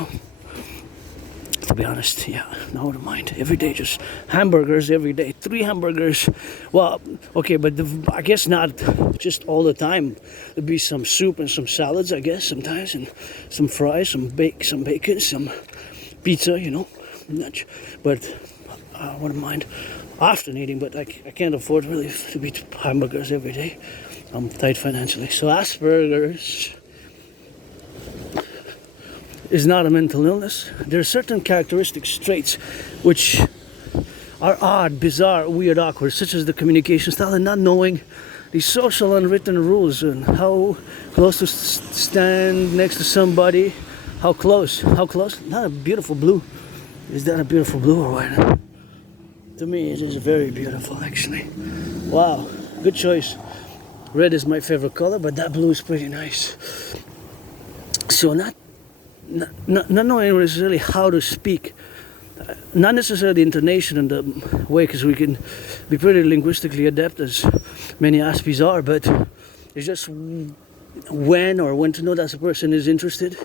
To be honest, yeah, I wouldn't mind. Every day, just hamburgers every day. 3 hamburgers. Well, okay, but I guess not just all the time. There'd be some soup and some salads, I guess, sometimes, and some fries, some bacon, some pizza, But I wouldn't mind often eating, but I can't afford really to eat hamburgers every day. I'm tight financially. So Asperger's is not a mental illness. There are certain characteristics, traits, which are odd, bizarre, weird, awkward, such as the communication style and not knowing the social unwritten rules and how close to stand next to somebody, how close, not a beautiful blue. Is that a beautiful blue or what? To me, it is very beautiful, actually. Wow, good choice. Red is my favorite color, but that blue is pretty nice. So not knowing necessarily how to speak, not necessarily the intonation and the way, because we can be pretty linguistically adept, as many Aspies are, but it's just when to know that a person is interested.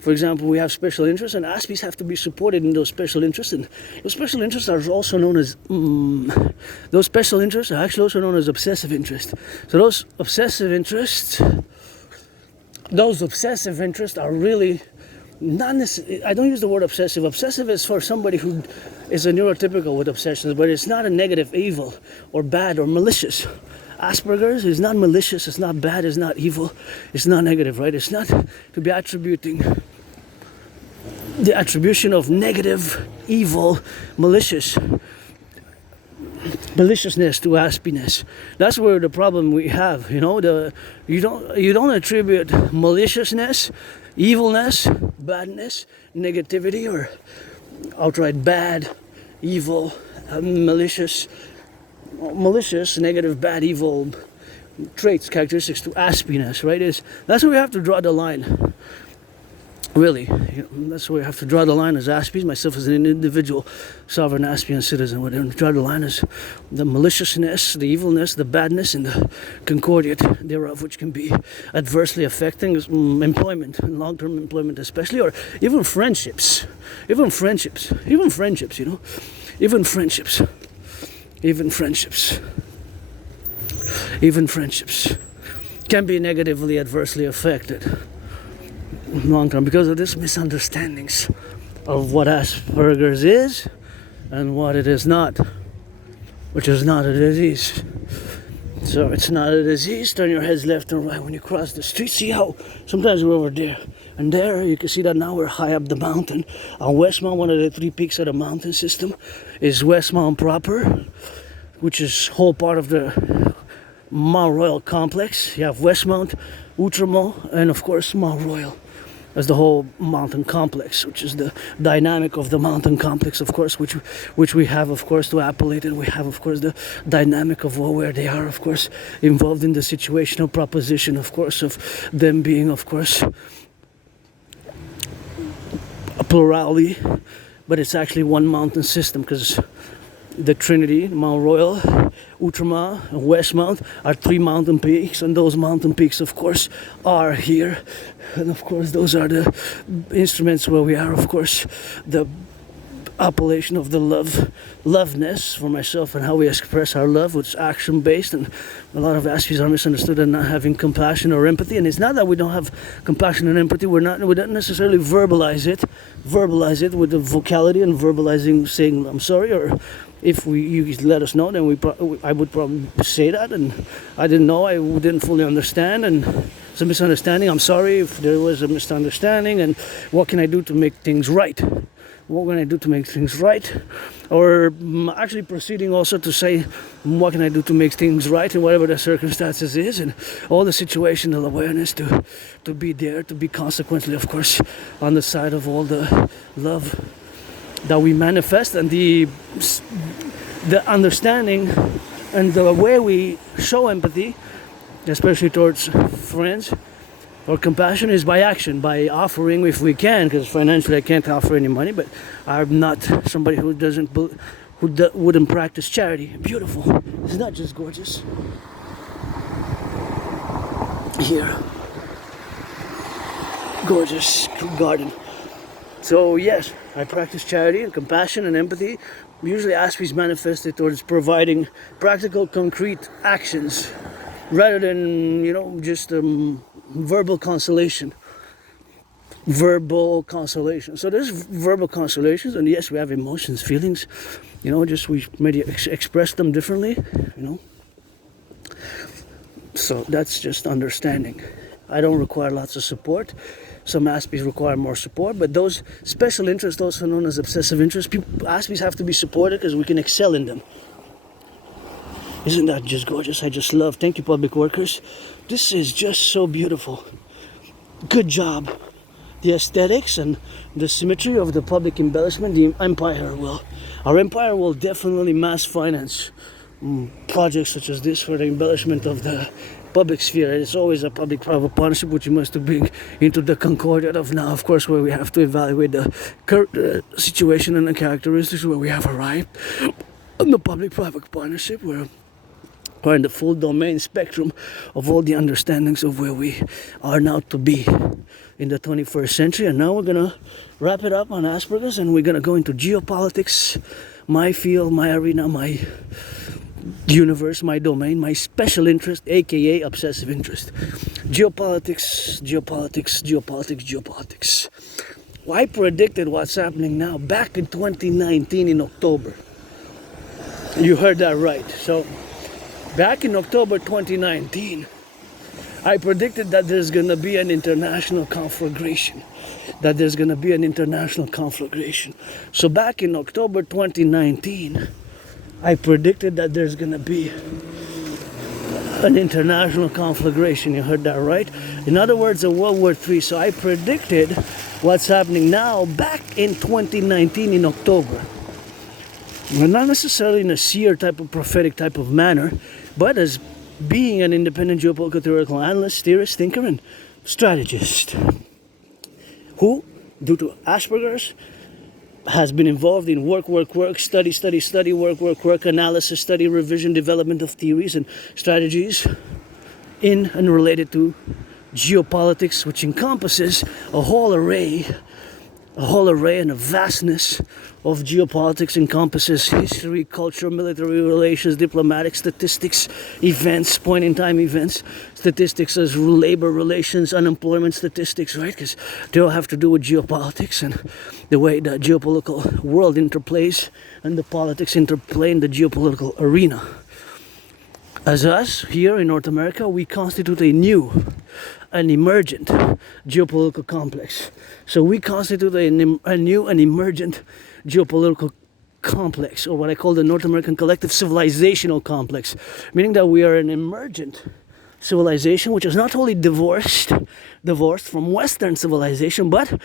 For example, we have special interests, and Aspies have to be supported in those special interests, and those special interests are also known as those special interests are actually also known as obsessive interests. So those obsessive interests are really not necessarily, I don't use the word obsessive. Obsessive is for somebody who is a neurotypical with obsessions, but it's not a negative, evil, or bad, or malicious. Asperger's is not malicious, it's not bad, it's not evil, it's not negative, right? It's not to be attributing the attribution of negative, evil, maliciousness to aspiness. That's where the problem we have, you don't attribute maliciousness, evilness, badness, negativity, or outright bad, evil, malicious, negative, bad, evil traits, characteristics to aspiness, right? That's where we have to draw the line. Really, that's where we have to draw the line as Aspies. Myself as an individual, sovereign Aspian citizen, we're going to draw the line as the maliciousness, the evilness, the badness, and the concordiate thereof, which can be adversely affecting employment, long-term employment especially, or even friendships, even friendships, can be negatively, adversely affected long term because of this misunderstandings of what Asperger's is and what it is not, which is not a disease. So it's not a disease. Turn your heads left and right when you cross the street. See how sometimes we're over there, and there you can see that now we're high up the mountain on Westmount. One of the 3 peaks of the mountain system is Westmount proper, which is whole part of the Mount Royal complex. You have Westmount, Outremont, and of course Mount Royal as the whole mountain complex, which is the dynamic of the mountain complex, of course, which we have, of course, to appellate it. We have, of course, the dynamic of where they are, of course, involved in the situational proposition, of course, of them being, of course, a plurality, but it's actually one mountain system, because the Trinity, Mount Royal, Outremont, and Westmount are 3 mountain peaks, and those mountain peaks, of course, are here. And of course, those are the instruments where we are, of course, the appellation of the loveness for myself and how we express our love, which is action-based, and a lot of Aspies are misunderstood and not having compassion or empathy. And it's not that we don't have compassion and empathy. We don't necessarily verbalize it with the vocality and verbalizing, saying I'm sorry, or if you let us know, then I would probably say that, and I didn't know, I didn't fully understand, and it's a misunderstanding. I'm sorry if there was a misunderstanding, and what can I do to make things right? what can I do to make things right, or actually proceeding also to say what can I do to make things right in whatever the circumstances is, and all the situational awareness to be there, to be consequently, of course, on the side of all the love that we manifest, and the understanding and the way we show empathy, especially towards friends, or compassion, is by action, by offering if we can, because financially I can't offer any money, but I'm not somebody who wouldn't practice charity. Beautiful. It's not just gorgeous. Here. Gorgeous garden. So yes, I practice charity and compassion and empathy. Usually aspects manifested towards providing practical, concrete actions rather than, just verbal consolation. Verbal consolation. So there's verbal consolations, and yes, we have emotions, feelings, just we maybe express them differently, So that's just understanding. I don't require lots of support. Some aspects require more support, but those special interests, also known as obsessive interests, aspects have to be supported because we can excel in them. Isn't that just gorgeous? I just love. Thank you, public workers. This is just so beautiful. Good job. The aesthetics and the symmetry of the public embellishment, our empire will definitely mass finance projects such as this for the embellishment of the public sphere. It's always a public-private partnership, which we must bring into the concordat of now, of course, where we have to evaluate the current situation and the characteristics where we have arrived. In the public-private partnership, where we're in the full domain spectrum of all the understandings of where we are now to be in the 21st century. And now we're going to wrap it up on Asperger's, and we're going to go into geopolitics, my field, my arena, my universe, my domain, my special interest, aka obsessive interest. Geopolitics. Well, I predicted what's happening now back in 2019 in October. You heard that right. So back in October 2019, I predicted that there's going to be an international conflagration. So back in October 2019, I predicted that there's going to be an international conflagration. You heard that right? In other words, a World War III. So I predicted what's happening now back in 2019 in October. Well, not necessarily in a seer type of prophetic type of manner, but as being an independent geopolitical theoretical analyst, theorist, thinker, and strategist, who, due to Asperger's, has been involved in work, study, work, analysis, study, revision, development of theories and strategies in and related to geopolitics, which encompasses a whole array and a vastness of geopolitics, encompasses history, culture, military relations, diplomatic statistics, events, point-in-time events, statistics as labor relations, unemployment statistics, right? Because they all have to do with geopolitics and the way the geopolitical world interplays and the politics interplay in the geopolitical arena. As us, here in North America, we constitute an emergent geopolitical complex. So we constitute a new and emergent geopolitical complex, or what I call the North American Collective Civilizational Complex, meaning that we are an emergent civilization which is not only divorced from Western civilization, but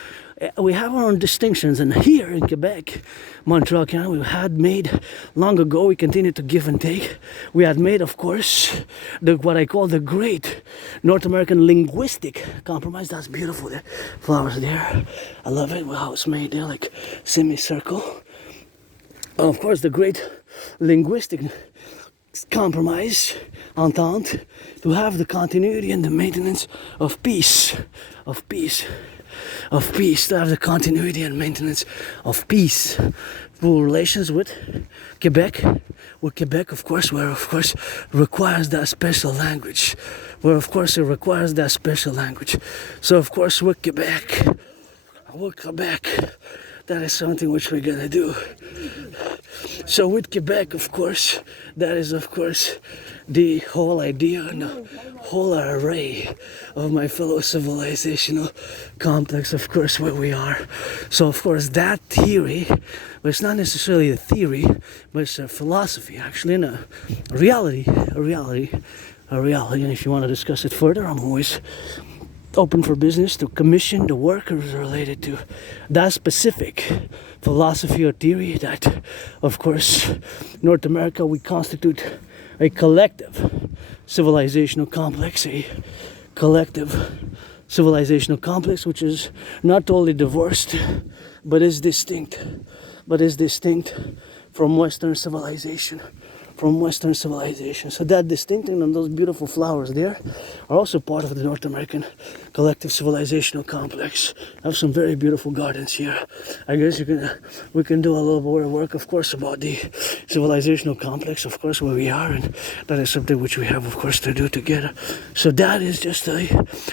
we have our own distinctions. And here in Quebec, Montreal, Canada, we had made long ago, we continue to give and take. We had made, of course, what I call the great North American linguistic compromise. That's beautiful. The flowers there. I love it. How it's made there, like semicircle. And of course, the great linguistic compromise, entente, to have the continuity and the maintenance of peace, to have the continuity and maintenance of peace through relations with Quebec, of course, where of course requires that special language, So of course with Quebec, that is something which we're gonna do. So with Quebec, of course, that is of course the whole idea and the whole array of my fellow civilizational complex, of course, where we are. So of course that theory, but it's not necessarily a theory, but it's a philosophy actually, and a reality, and if you want to discuss it further, I'm always open for business to commission the workers related to that specific philosophy or theory that, of course, North America, we constitute a collective civilizational complex, which is not totally divorced, but is distinct from Western civilization. So that distinction and those beautiful flowers there are also part of the North American collective civilizational complex. I have some very beautiful gardens here. I guess we can do a little more work, of course, about the civilizational complex, of course, where we are, and that is something which we have, of course, to do together. So that is just a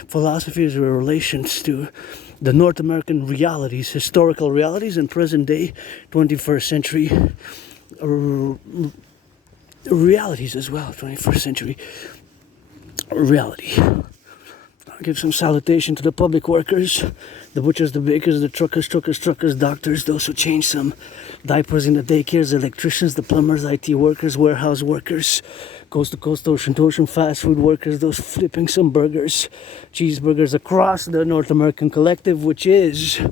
philosophy as relations to the North American realities, historical realities, and present day 21st century realities as well, 21st century reality. I'll give some salutation to the public workers, the butchers, the bakers, the truckers, doctors, those who change some diapers in the daycares, the electricians, the plumbers, IT workers, warehouse workers, coast to coast, ocean to ocean, fast food workers, those flipping some burgers, cheeseburgers across the North American collective, which is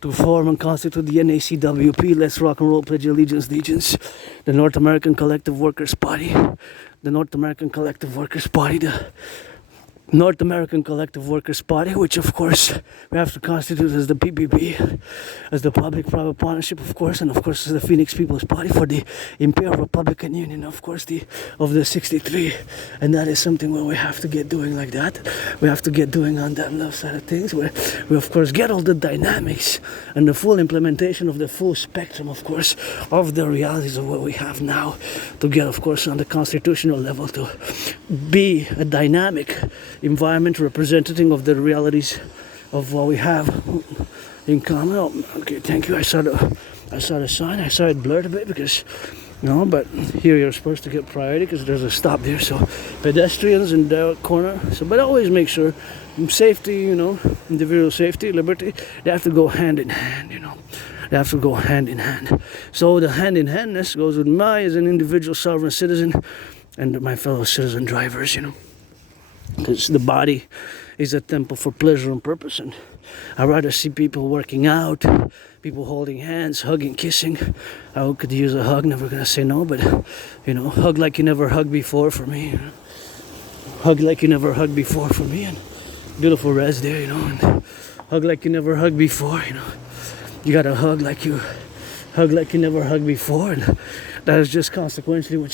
to form and constitute the N.A.C.W.P. Let's rock and roll, pledge allegiance, the North American Collective Workers Party, the North American Collective Workers Party, which of course we have to constitute as the PPP, as the Public-Private Partnership, of course, and of course as the Phoenix People's Party for the Imperium Republican Union, of course, of the 63. And that is something where we have to get doing like that. We have to get doing on that left side of things, where we of course get all the dynamics and the full implementation of the full spectrum, of course, of the realities of what we have now, to get, of course, on the constitutional level to be a dynamic environment representative of the realities of what we have in common. Oh, okay, thank you. I saw the sign. I saw it blurred a bit because, but here you're supposed to get priority because there's a stop there. So pedestrians in the corner. So, but always make sure safety, individual safety, liberty, they have to go hand in hand, They have to go hand in hand. So the hand in handness goes with my as an individual sovereign citizen and my fellow citizen drivers, Because the body is a temple for pleasure and purpose, and I'd rather see people working out, people holding hands, hugging, kissing. I could use a hug, never gonna say no, but hug like you never hugged before for me. Hug like you never hugged before for me, and beautiful res there, and hug like you never hugged before, You gotta hug like you never hugged before, and that is just consequently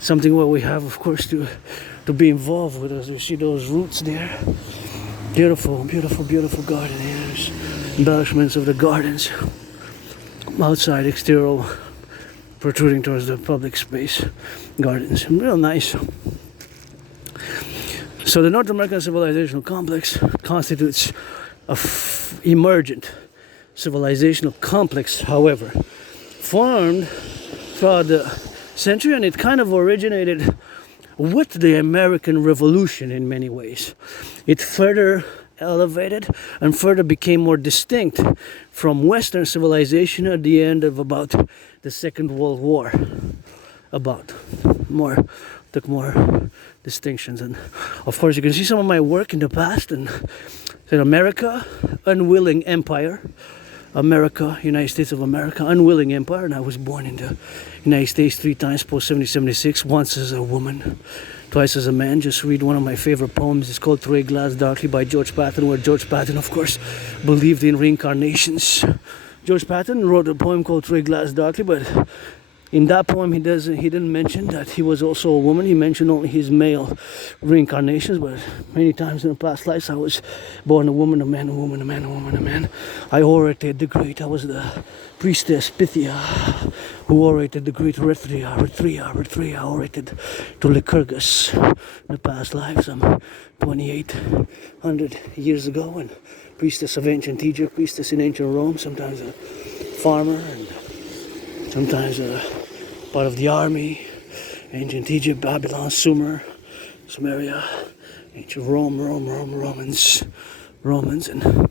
something what we have, of course, to be involved with us. You see those roots there? Beautiful garden here. There's embellishments of the gardens. Outside, exterior, protruding towards the public space gardens. Real nice. So the North American civilizational complex constitutes a emergent civilizational complex, however, formed throughout the century, and it kind of originated with the American Revolution in many ways. It further elevated and further became more distinct from Western civilization at the end of about the Second World War. Took more distinctions. And of course you can see some of my work in the past, and in America, unwilling empire. America, United States of America, unwilling empire, and I was born in the United States 3 times post 1776, once as a woman, twice as a man. Just read one of my favorite poems. It's called Three Glass Darkly by George Patton, where George Patton, of course, believed in reincarnations. George Patton wrote a poem called Three Glass Darkly, but in that poem he didn't mention that he was also a woman. He mentioned only his male reincarnations, but many times in the past lives I was born a woman, a man, a woman, a man, a woman, a man. I orated the great. I was the priestess Pythia who orated the great Retria. I orated to Lycurgus in the past lives. I'm 2,800 years ago, and priestess of ancient Egypt, priestess in ancient Rome, sometimes a farmer, and sometimes a part of the army, ancient Egypt, Babylon, Sumeria, ancient Romans, and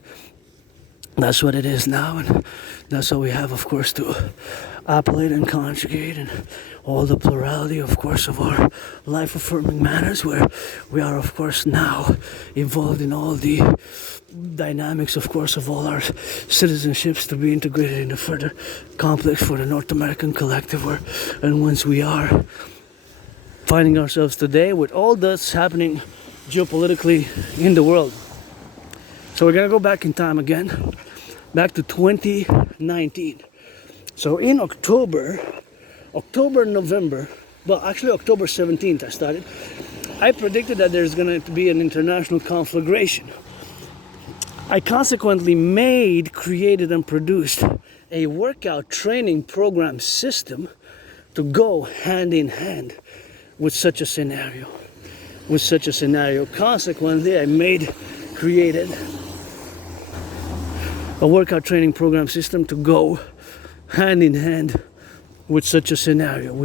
that's what it is now, and that's what we have, of course, to appellate and conjugate, and all the plurality, of course, of our life-affirming manners, where we are, of course, now involved in all the dynamics, of course, of all our citizenships to be integrated in the further complex for the North American collective, and once we are finding ourselves today with all that's happening geopolitically in the world. So we're gonna go back in time again, back to 2019. So in October, November, well, actually October 17th I predicted that there's going to be an international conflagration. I consequently created and produced a workout training program system to go hand in hand with such a scenario. Consequently, I created a workout training program system to go hand in hand with such a scenario.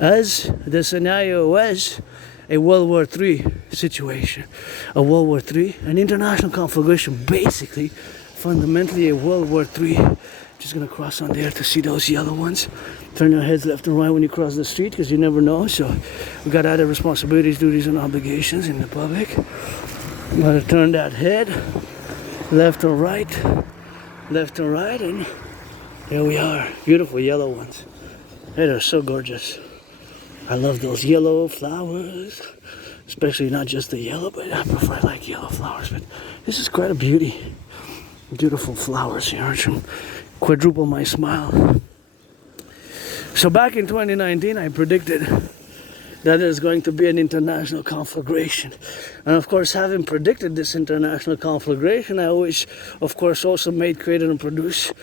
As the scenario was a World War III situation. A World War III, an international conflagration, basically, fundamentally a World War III. Just gonna cross on there to see those yellow ones. Turn your heads left and right when you cross the street, because you never know. So we got other responsibilities, duties, and obligations in the public. You gotta turn that head left or right, and here we are. Beautiful yellow ones. Hey, they're so gorgeous. I love those yellow flowers, especially not just the yellow, but I prefer like yellow flowers. But this is quite a beauty. Beautiful flowers here. Quadruple my smile. So back in 2019, I predicted that there's going to be an international conflagration. And of course, having predicted this international conflagration, I always, of course, also created and produced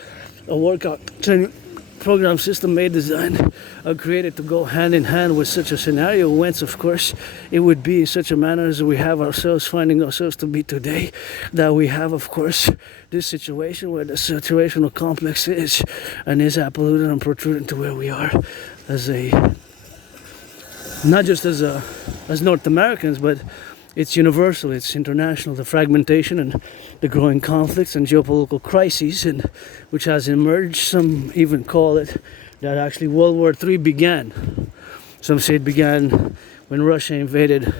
a workout training program system designed, created to go hand in hand with such a scenario, whence, of course, it would be in such a manner as we have finding ourselves to be today, that we have, of course, this situation where the situational complex is appellate and protruding to where we are not just as North Americans, but it's universal, it's international, the fragmentation and the growing conflicts and geopolitical crises, and which has emerged. Some even call it that actually World War III began. Some say it began when Russia invaded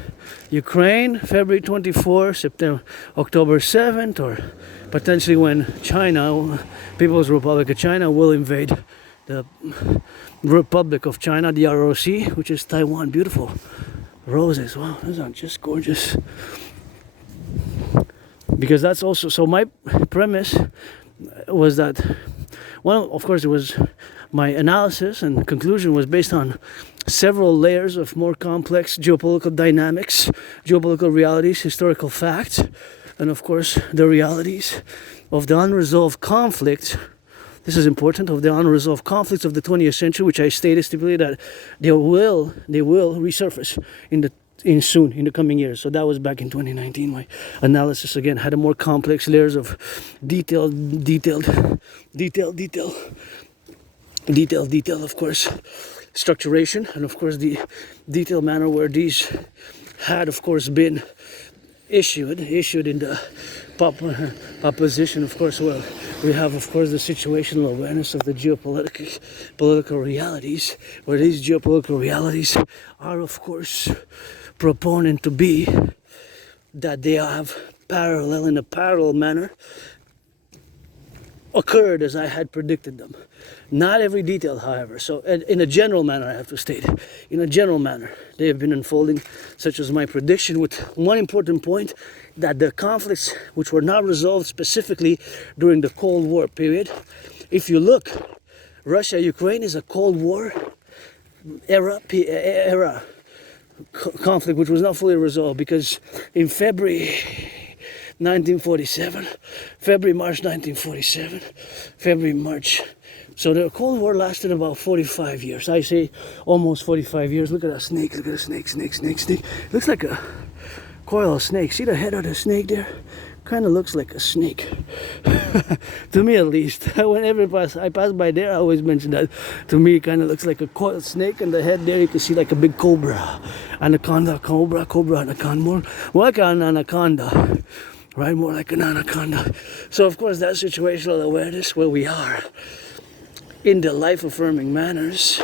Ukraine, February 24, October 7th, or potentially when China, People's Republic of China, will invade the Republic of China, the ROC, which is Taiwan. Beautiful roses. Wow, those are just gorgeous. Because that's also, so my premise was that, well, of course, it was my analysis and conclusion was based on several layers of more complex geopolitical dynamics, geopolitical realities, historical facts, and of course the realities of the unresolved conflict. This is important, of the unresolved conflicts of the 20th century, which I stipulated that they will resurface in the coming years. So that was back in 2019. My analysis again had a more complex layers of detail, of course, structuration, and of course the detailed manner where these had, of course, been issued in the proposition, of course, where we have, of course, the situational awareness of the geopolitical realities, where these geopolitical realities are, of course, proponent to be that they have in a parallel manner occurred as I had predicted them. Not every detail, however. So in a general manner, I have to state, in a general manner, they have been unfolding, such as my prediction, with one important point, that the conflicts which were not resolved specifically during the Cold War period, if you look, Russia-Ukraine is a Cold War era conflict which was not fully resolved, because in February, March 1947, March. So the Cold War lasted about 45 years. I say almost 45 years. Look at that snake. Look at the snake. Looks like coil snake. See the head of the snake there? Kind of looks like a snake. To me at least. Whenever I pass by there, I always mention that. To me, it kind of looks like a coiled snake, and the head there you can see like a big cobra. Anaconda, cobra, anaconda. More like an anaconda. Right? More like an anaconda. So of course that situational awareness where we are in the life-affirming manners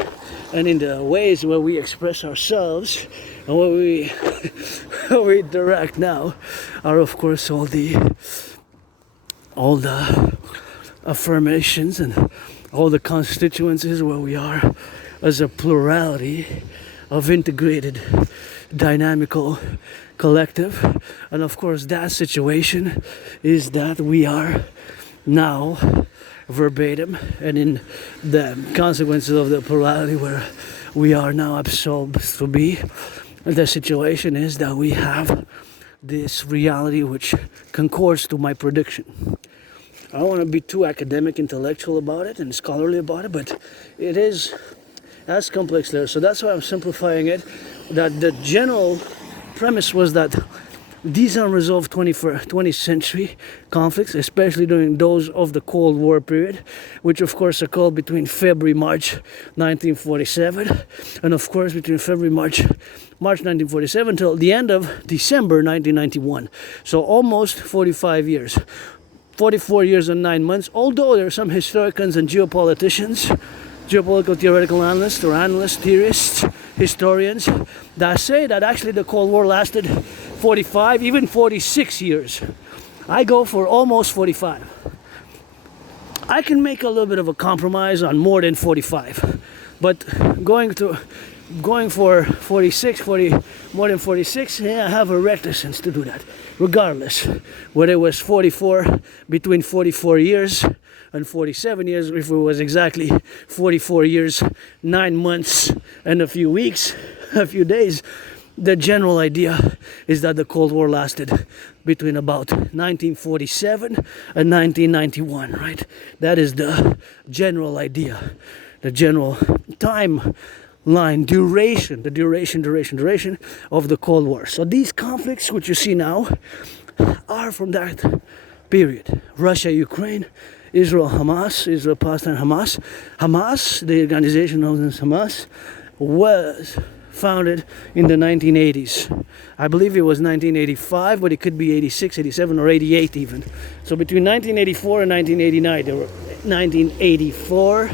and in the ways where we express ourselves and what we we direct now are of course all the affirmations and all the constituencies where we are as a plurality of integrated dynamical collective. And of course that situation is that we are now verbatim and in the consequences of the plurality where we are now absolved to be. The situation is that we have this reality which concords to my prediction. I don't want to be too academic, intellectual about it and scholarly about it, but it is as complex there. So that's why I'm simplifying it, that the general premise was that these unresolved 20th century conflicts, especially during those of the Cold War period, which of course occurred between February-March 1947, and of course between February-March 1947 till the end of December 1991. So almost 45 years. 44 years and 9 months, although there are some historians and geopoliticians, geopolitical theoretical analysts or analysts, theorists, historians that say that actually the Cold War lasted 45, even 46 years. I go for almost 45. I can make a little bit of a compromise on more than 45, but going for 46, more than 46, yeah, I have a reticence to do that. Regardless, whether it was 44, between 44 years and 47 years, if it was exactly 44 years, 9 months, and a few weeks, a few days, the general idea is that the Cold War lasted between about 1947 and 1991, right? That is the general idea, the general timeline, duration of the Cold War. So these conflicts, which you see now, are from that period. Russia, Ukraine, Israel, Hamas, Israel, Palestine, Hamas. Hamas, the organization known as Hamas, was founded in the 1980s. I believe it was 1985, but it could be 86, 87, or 88 even. So between 1984 and 1989, there were 1984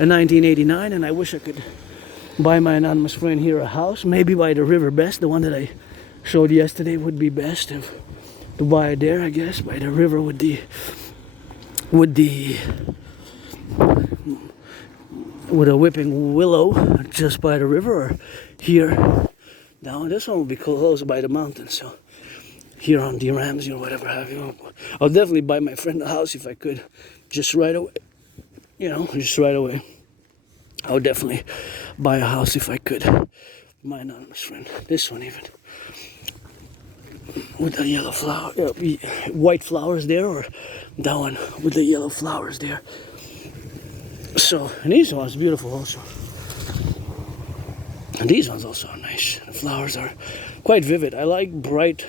and 1989, and I wish I could buy my anonymous friend here a house, maybe by the river best, the one that I showed yesterday would be best to buy it there, I guess, by the river with a whipping willow just by the river, or here down. This one will be close by the mountain, so here on the Ramsey or whatever have you. I'll definitely buy my friend a house if I could, just right away. Just right away. I would definitely buy a house if I could. My anonymous friend, this one even, with the yellow flower, white flowers there, or that one with the yellow flowers there. So, and these ones beautiful also. And these ones also are nice. The flowers are quite vivid. I like bright,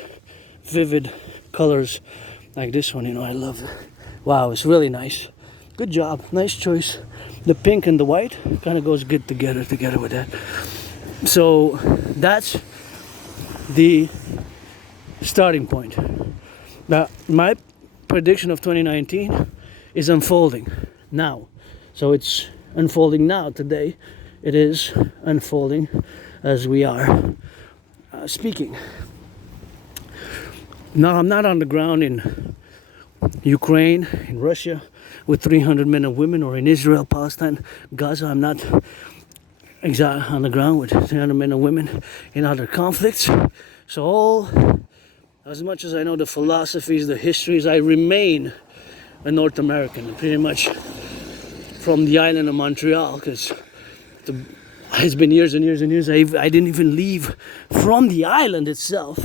vivid colors like this one. I love it. Wow, it's really nice. Good job. Nice choice. The pink and the white kind of goes good together with that. So that's the starting point. Now, my prediction of 2019 is unfolding now. So it's unfolding now, today. It is unfolding as we are speaking. Now, I'm not on the ground in Ukraine, in Russia, with 300 men and women, or in Israel, Palestine, Gaza. I'm not on the ground with 300 men and women in other conflicts. So as much as I know the philosophies, the histories, I remain a North American, pretty much from the island of Montreal, because it's been years and years and years. I didn't even leave from the island itself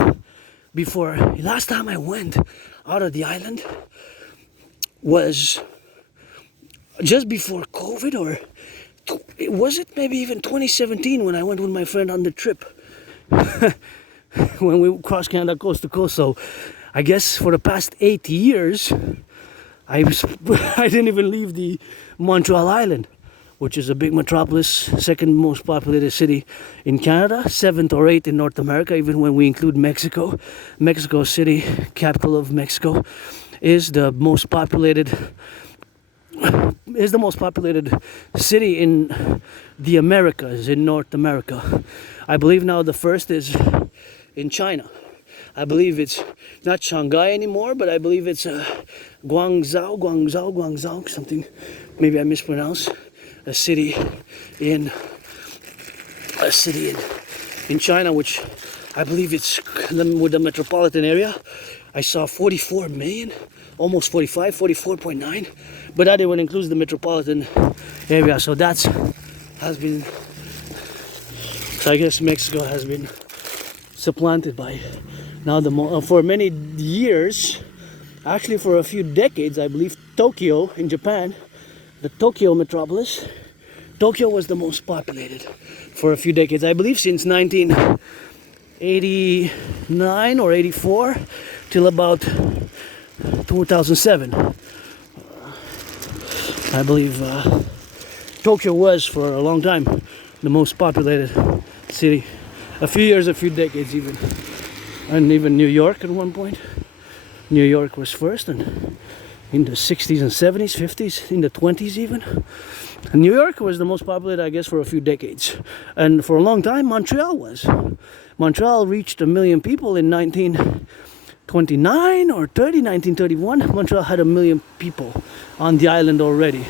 before. Last time I went out of the island was just before COVID, or was it maybe even 2017 when I went with my friend on the trip? when we crossed Canada coast to coast. So I guess for the past 8 years, I didn't even leave the Montreal Island, which is a big metropolis, second most populated city in Canada, 7th or 8th in North America, even when we include Mexico. Mexico City, capital of Mexico, is the most populated city in the Americas, in North America. I believe now the first is in China. I believe it's not Shanghai anymore, but I believe it's Guangzhou, something. Maybe I mispronounced. A city in China, which I believe it's with the metropolitan area. I saw 44 million, almost 45, 44.9, but that even includes the metropolitan area. So I guess Mexico has been supplanted by now for many years, actually for a few decades, I believe Tokyo in Japan, the Tokyo metropolis, Tokyo was the most populated for a few decades. I believe since 1989 or 84 till about 2007. I believe Tokyo was for a long time the most populated city. A few years, a few decades even. And even New York at one point. New York was first, and in the 60s and 70s, 50s, in the 20s even. And New York was the most populated, I guess, for a few decades. And for a long time, Montreal was. Montreal reached 1 million people in 1929 or 1931. Montreal had 1 million people on the island already.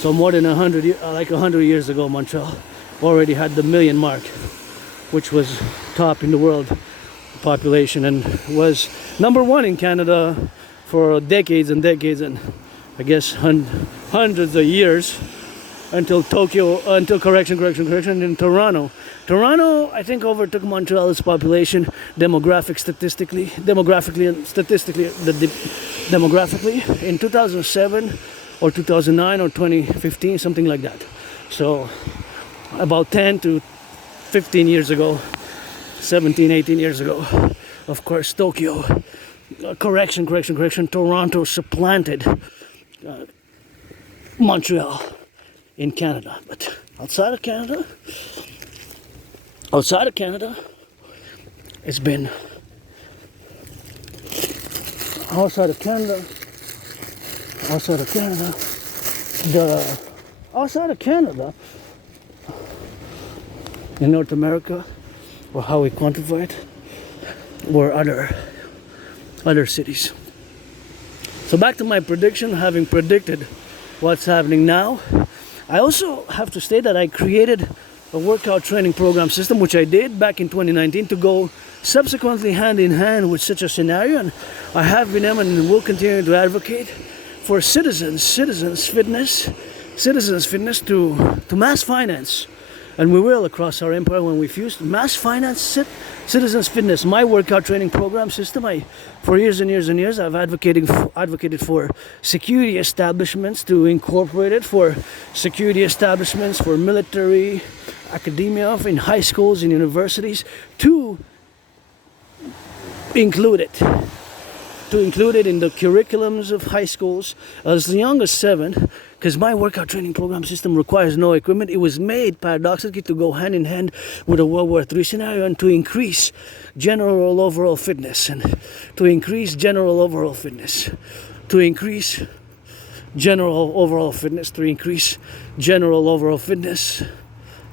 So more than 100 years ago, Montreal already had the 1 million mark, which was top in the world population and was number one in Canada for decades and decades, and I guess hundreds of years until in Toronto. Toronto, I think, overtook Montreal's population demographically in 2007 or 2009 or 2015, something like that. So about 10 to 15 years ago, 17, 18 years ago, of course, Tokyo, Toronto supplanted Montreal in Canada. But outside of Canada, it's been outside of Canada, in North America, or how we quantify it, were other cities. So back to my prediction, having predicted what's happening now, I also have to state that I created a workout training program system, which I did back in 2019, to go subsequently hand in hand with such a scenario. And I have been and will continue to advocate for citizens fitness to mass finance. And we will, across our empire, when we fuse mass finance, citizens fitness. My workout training program system, for years and years and years, I've advocated for security establishments to incorporate it, for security establishments, for military, academia, in high schools and universities, to include it in the curriculums of high schools as young as 7, because my workout training program system requires no equipment. It was made, paradoxically, to go hand in hand with a World War III scenario and to increase general overall fitness, to increase general overall fitness,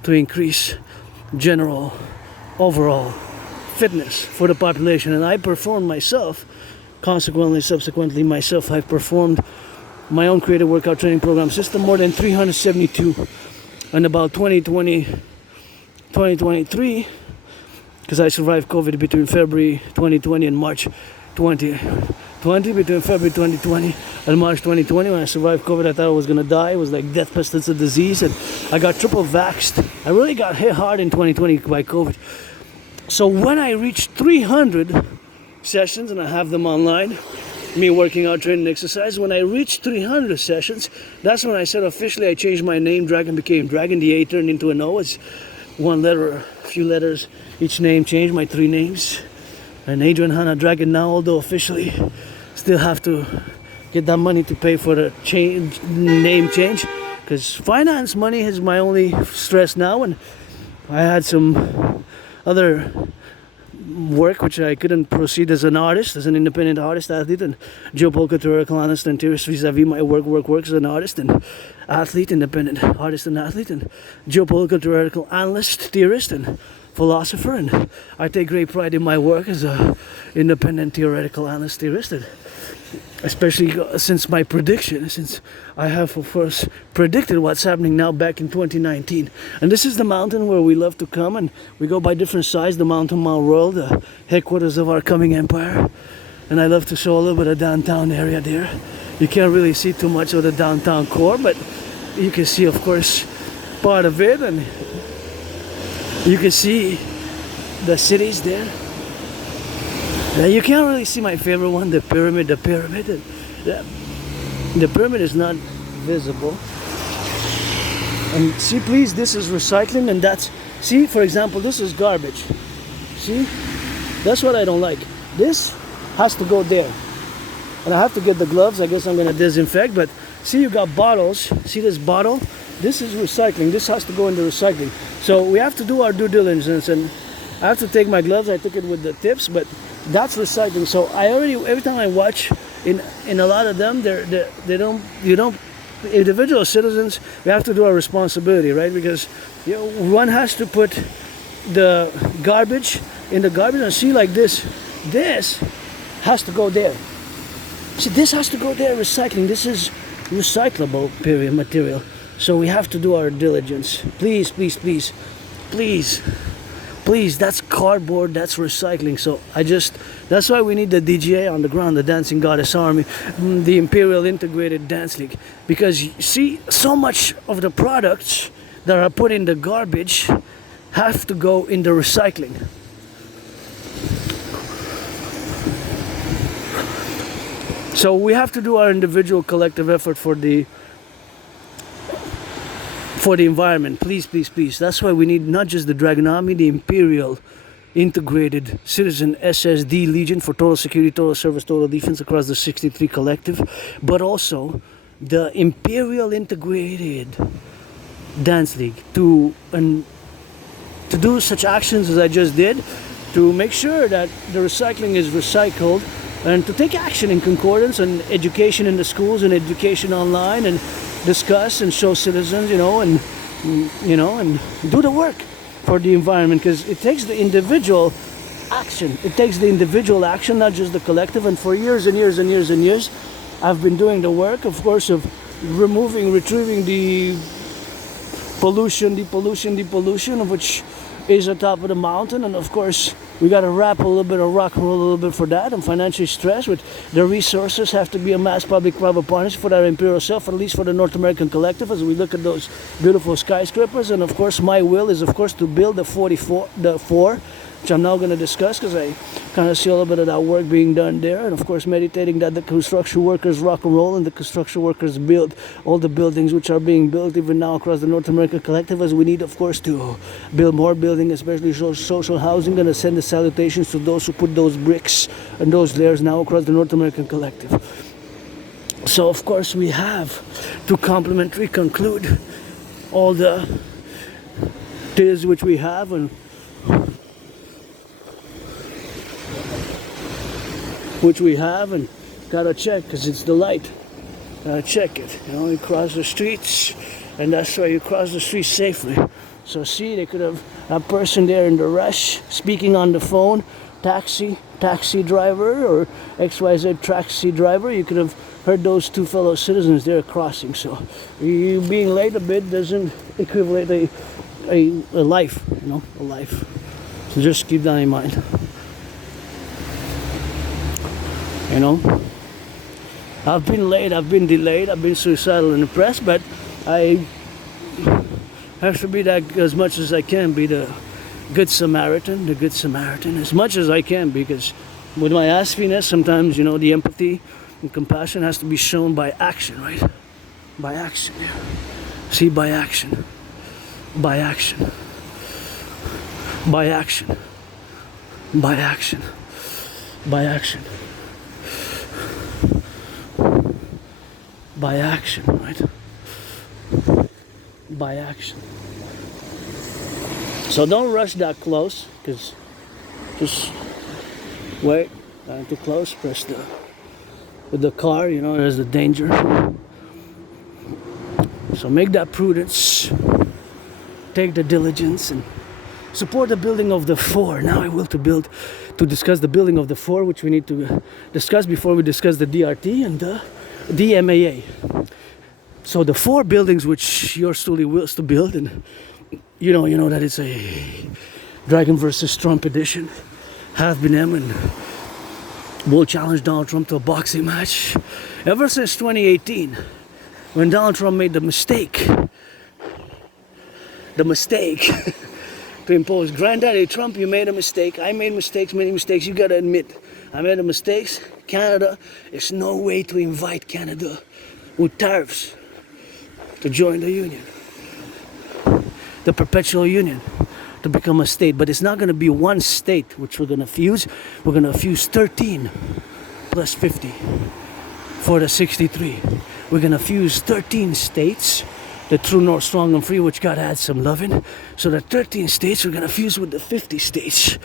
to increase general overall fitness for the population. And I performed myself. Subsequently, I've performed my own creative workout training program system, more than 372. And about 2023, because I survived COVID between February 2020 and March 2020, between February 2020 and March 2020, when I survived COVID, I thought I was going to die. It was like death, pestilence, a disease, and I got triple vaxxed. I really got hit hard in 2020 by COVID. So when I reached 300 sessions, and I have them online, me working out, training, exercise, when I reached 300 sessions, that's when I said officially I changed my name. Dragon became Dragon. The A turned into an O, as one letter, a few letters, each name changed, my 3 names. And Adrian Hannah Dragon now, although officially still have to get that money to pay for the name change. Because finance money is my only stress now, and I had some other work which I couldn't proceed as an artist, as an independent artist, athlete, and geopolitical theoretical analyst and theorist vis-a-vis my work as an artist and athlete, independent artist and athlete, and geopolitical theoretical analyst, theorist, and philosopher. And I take great pride in my work as a independent theoretical analyst, theorist, and especially since my prediction, since I have of course predicted what's happening now back in 2019. And this is the mountain where we love to come, and we go by different sides, the Mountain Mile World, the headquarters of our coming empire. And I love to show a little bit of downtown area there. You can't really see too much of the downtown core, but you can see of course part of it, and you can see the cities there. Now you can't really see my favorite one, the pyramid. The pyramid is not visible. And see, please, this is recycling, and that's, see, for example, this is garbage. See, that's what I don't like. This has to go there, and I have to get the gloves. I guess I'm gonna disinfect. But see, you got bottles. See this bottle? This is recycling. This has to go into recycling. So we have to do our due diligence, and I have to take my gloves. I took it with the tips, but that's recycling. So I already, every time I watch in a lot of them, individual citizens, we have to do our responsibility, right? Because one has to put the garbage in the garbage, and see, like this has to go there. See, this has to go there, recycling. This is recyclable period material. So we have to do our diligence. Please, please, please, please. Please, that's cardboard, that's recycling. So that's why we need the DGA on the ground, the Dancing Goddess Army, the Imperial Integrated Dance League. Because you see, so much of the products that are put in the garbage have to go in the recycling. So we have to do our individual collective effort for the environment. Please, please, please. That's why we need not just the Dragon Army, the Imperial Integrated Citizen SSD Legion for total security, total service, total defense across the 63 collective, but also the Imperial Integrated Dance League to do such actions as I just did, to make sure that the recycling is recycled, and to take action in concordance and education in the schools and education online, and discuss and show citizens, and do the work for the environment, because it takes the individual action. It takes the individual action, not just the collective. And for years and years and years and years, I've been doing the work, of course, of retrieving the pollution, of which is on top of the mountain. And of course, we got to rap a little bit of rock and roll a little bit for that. I'm financially stressed with the resources have to be amassed public-private partnership for our imperial self, at least for the North American collective, as we look at those beautiful skyscrapers. And of course, my will is, of course, to build the 4, which I'm now going to discuss, because I kind of see a little bit of that work being done there. And of course, meditating that the construction workers rock and roll, and the construction workers build all the buildings which are being built even now across the North American collective, as we need, of course, to build more building, especially social housing. Going to send the salutations to those who put those bricks and those layers now across the North American collective. So of course, we have to complementary conclude all the things which we have, and gotta check, because it's the light. Gotta check it. You cross the streets, and that's why you cross the streets safely. So see, they could have a person there in the rush speaking on the phone, taxi driver, or XYZ taxi driver. You could have heard those two fellow citizens there crossing. So you being late a bit doesn't equivalent a life, a life. So just keep that in mind. I've been late, I've been delayed, I've been suicidal and depressed, but I have to be that, as much as I can, be the good Samaritan, as much as I can, because with my aspiness, sometimes, the empathy and compassion has to be shown by action, right? By action. See, by action. by action, by action, by action, by action, right? By action. So don't rush that close, because just wait, not too close, press the, with the car, you know, there's the danger. So make that prudence, take the diligence, and support the building of the 4. Now I will to discuss the building of the 4, which we need to discuss before we discuss the DRT and the DMAA. So the 4 buildings which yours truly wills to build, and you know that it's a Dragon versus Trump edition, have been him and will challenge Donald Trump to a boxing match ever since 2018, when Donald Trump made the mistake to impose. Granddaddy Trump, you made a mistake. I made mistakes, many mistakes. You gotta admit, I made the mistakes. Canada, there's no way to invite Canada with tariffs to join the union, the perpetual union, to become a state. But it's not gonna be one state which we're gonna fuse. We're gonna fuse 13 plus 50 for the 63. We're gonna fuse 13 states, the true north, strong and free, which God adds some loving. So the 13 states, we're gonna fuse with the 50 states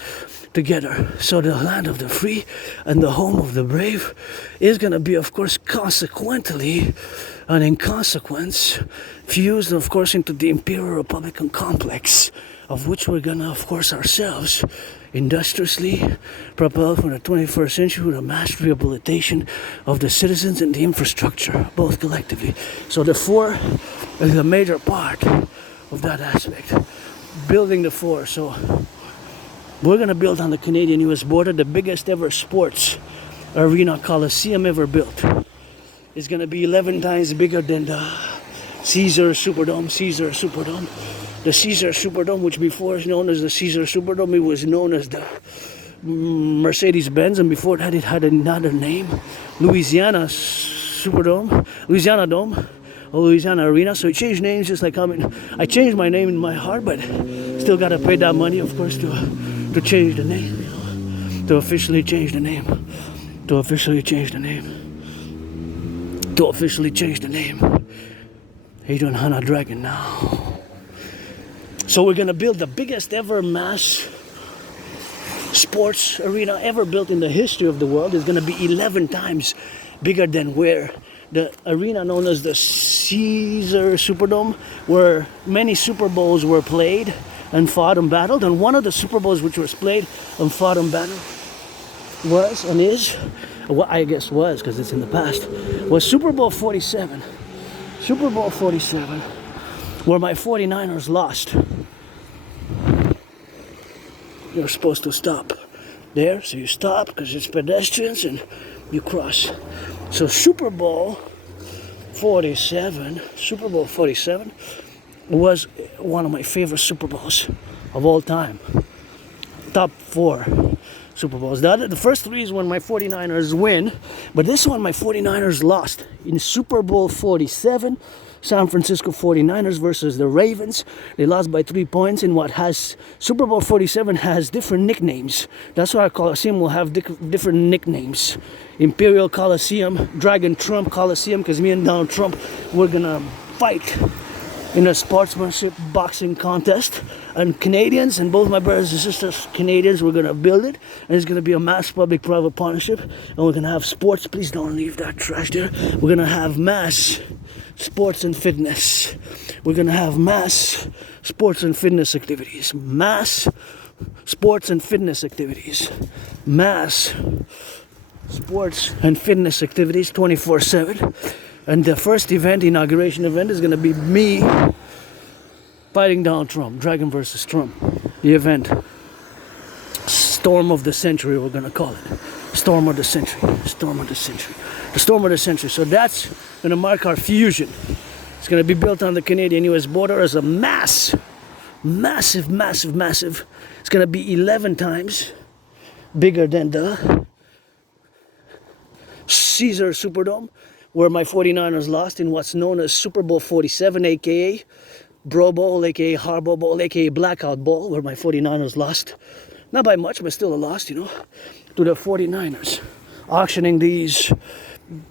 together. So the land of the free and the home of the brave is gonna be, of course, consequently and in consequence fused, of course, into the Imperial Republican complex, of which we're gonna, of course, ourselves industriously propel for the 21st century with a mass rehabilitation of the citizens and the infrastructure, both collectively. So the 4 is a major part of that aspect. Building the 4. So we're gonna build on the Canadian-US border the biggest ever sports arena coliseum ever built. It's gonna be 11 times bigger than the Caesar Superdome. The Caesar Superdome, which before is known as the Caesar Superdome, it was known as the Mercedes-Benz, and before that it had another name, Louisiana Superdome, Louisiana Dome, or Louisiana Arena. So it changed names, just like I changed my name in my heart, but still gotta pay that money, of course, to change the name, you know, to officially change the name, to officially change the name, to officially change the name. Adrian Hanna Dragon now. So we're gonna build the biggest ever mass sports arena ever built in the history of the world. It's gonna be 11 times bigger than where the arena known as the Caesar Superdome, where many Super Bowls were played and fought and battled. And one of the Super Bowls which was played and fought and battled was, and is, well, I guess was, because it's in the past, was Super Bowl 47. Super Bowl 47, where my 49ers lost. You're supposed to stop there, so you stop because it's pedestrians and you cross. So Super Bowl 47 was one of my favorite Super Bowls of all time. Top 4 Super Bowls. The first 3 is when my 49ers win, but this one my 49ers lost in Super Bowl 47. San Francisco 49ers versus the Ravens. They lost by 3 points in what has, Super Bowl 47 has different nicknames. That's why our Coliseum will have different nicknames. Imperial Coliseum, Dragon Trump Coliseum, because me and Donald Trump, we're gonna fight in a sportsmanship boxing contest. And Canadians, and both my brothers and sisters Canadians, we're gonna build it. And it's gonna be a mass public-private partnership. And we're gonna have sports, please don't leave that trash there. We're gonna have mass sports and fitness. We're gonna have mass sports and fitness activities. Mass sports and fitness activities. Mass sports and fitness activities 24/7. And the first event, inauguration event, is gonna be me fighting Donald Trump, Dragon versus Trump. The event, Storm of the Century, we're gonna call it. Storm of the Century, Storm of the Century. The Storm of the Century. So that's gonna mark our fusion. It's gonna be built on the Canadian-US border as a massive. It's gonna be 11 times bigger than the Caesar Superdome, where my 49ers lost in what's known as Super Bowl 47, aka Bro Bowl, aka Harbor Bowl, aka Blackout Bowl, where my 49ers lost. Not by much, but still a loss, you know, to the 49ers. Auctioning these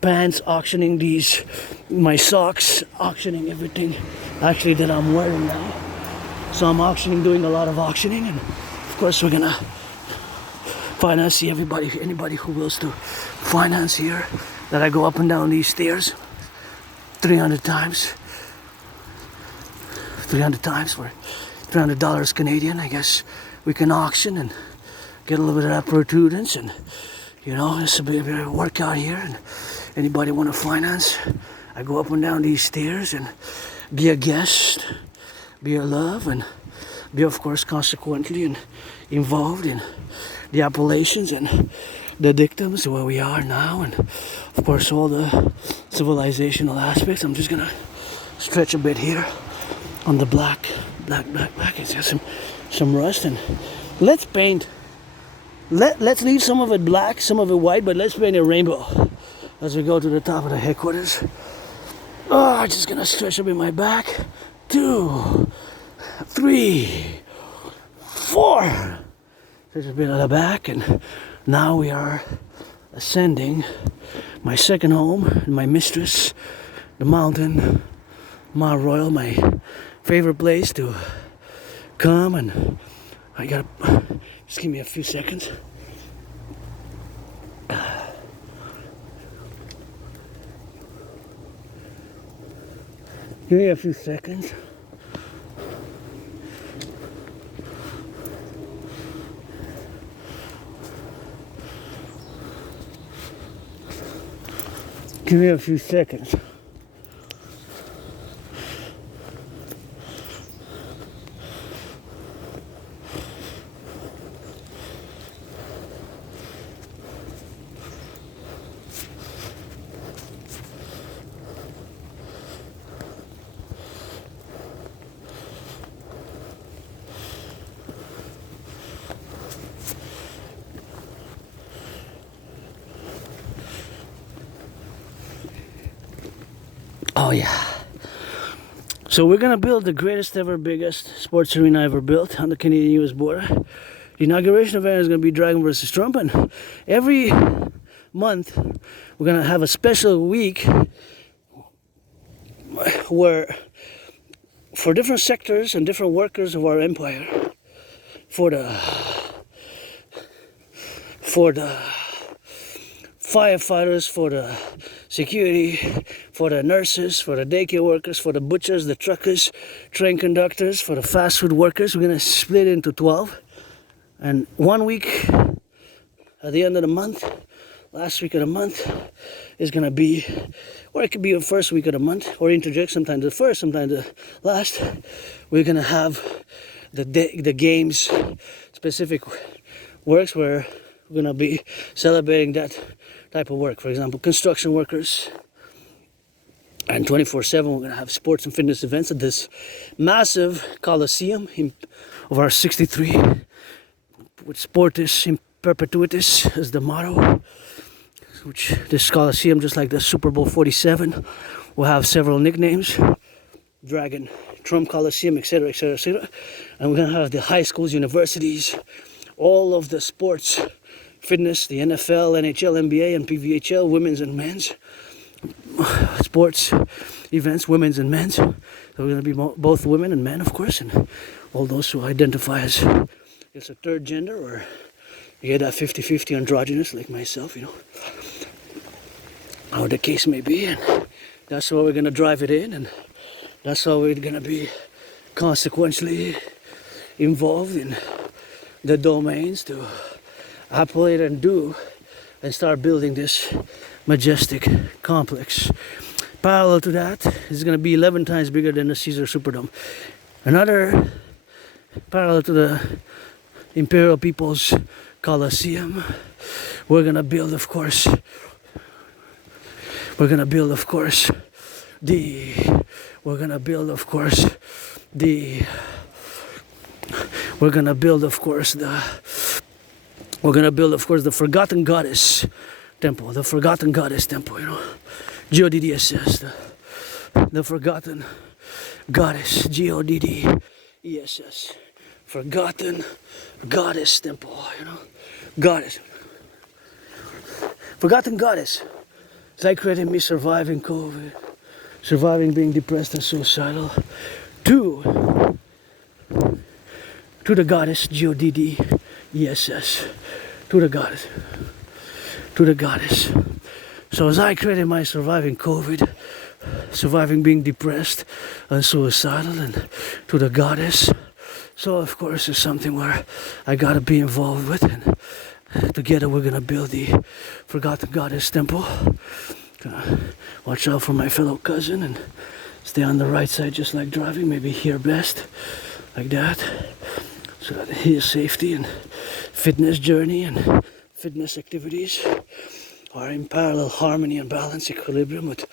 pants, auctioning these, my socks, auctioning everything actually that I'm wearing now. So I'm auctioning, doing a lot of auctioning, and of course we're gonna finance anybody who wills to finance here, that I go up and down these stairs 300 times. 300 times for $300 Canadian. I guess we can auction and get a little bit of that prudence, and you know, it's a bit of a workout here. And anybody want to finance, I go up and down these stairs and be a guest, be a love, and be of course consequently and involved in the appellations and the dictums where we are now, and of course all the civilizational aspects. I'm just gonna stretch a bit here on the black. It's got some rust, and let's paint. Let's leave some of it black, some of it white, but let's paint a rainbow as we go to the top of the headquarters. Oh, I'm just gonna stretch a bit my back. 2, 3, 4. Stretch a bit of the back, and now we are ascending my second home, my mistress, the mountain, Mount Royal, my favorite place to come. And I gotta just give me a few seconds. Give me a few seconds. Give me a few seconds. Oh yeah. So we're gonna build the greatest ever, biggest sports arena ever built on the Canadian-US border. The inauguration event is gonna be Dragon versus Trump, and every month we're gonna have a special week where, for different sectors and different workers of our empire, for the firefighters, for the security, for the nurses, for the daycare workers, for the butchers, the truckers, train conductors, for the fast food workers. We're gonna split into 12, and 1 week at the end of the month, last week of the month, is gonna be, or it could be the first week of the month, or interject, sometimes the first, sometimes the last. We're gonna have the games specific works where we're gonna be celebrating that type of work. For example, construction workers. And 24/7 we're gonna have sports and fitness events at this massive Coliseum of our 63, with Sportis in Perpetuitis as the motto. Which this Coliseum, just like the Super Bowl 47, will have several nicknames: Dragon, Trump Coliseum, etc., etc., etc. And we're gonna have the high schools, universities, all of the sports, fitness, the NFL, NHL, NBA, and PVHL, women's and men's sports events, women's and men's. So we're going to be both women and men, of course, and all those who identify as it's a third gender, or you get that 50-50 androgynous like myself, you know, how the case may be. And that's why we're going to drive it in, and that's how we're going to be consequently involved in the domains to appellate and do and start building this majestic complex. Parallel to that is going to be 11 times bigger than the Caesar Superdome. Another parallel to the Imperial People's Colosseum, we're going to build, of course, the we're going to build, of course, the we're going to build, of course, the Forgotten Goddess Temple, you know, GeoDDSS, the the forgotten goddess, Goddess, forgotten goddess temple, you know, goddess, forgotten goddess. It's like creating me surviving COVID, surviving being depressed and suicidal, to the goddess, Goddess, to the goddess, So as I created my surviving COVID, surviving being depressed and suicidal, and to the goddess, so of course it's something where I gotta be involved with, and together we're gonna build the forgotten goddess temple. Gonna watch out for my fellow cousin and stay on the right side, just like driving, maybe here best, like that, so that his safety and fitness journey and fitness activities are in parallel harmony and balance, equilibrium with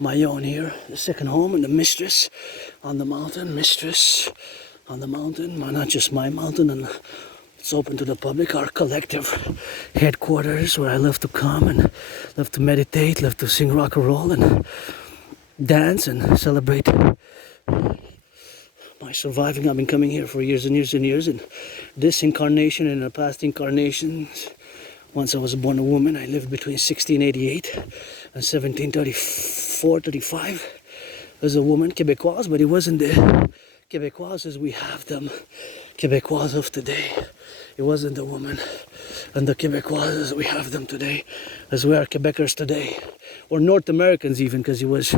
my own here, the second home, and the mistress on the mountain, not just my mountain, and it's open to the public, our collective headquarters, where I love to come and love to meditate, love to sing rock and roll and dance and celebrate my surviving. I've been coming here for years and years and years, and this incarnation and the past incarnations. Once I was born a woman, I lived between 1688 and 1734-35 as a woman, Québécoise, but it wasn't the Québécoise as we have them, Québécoise of today. It wasn't the woman and the Québécois as we have them today, as we are Quebecers today, or North Americans even, because it was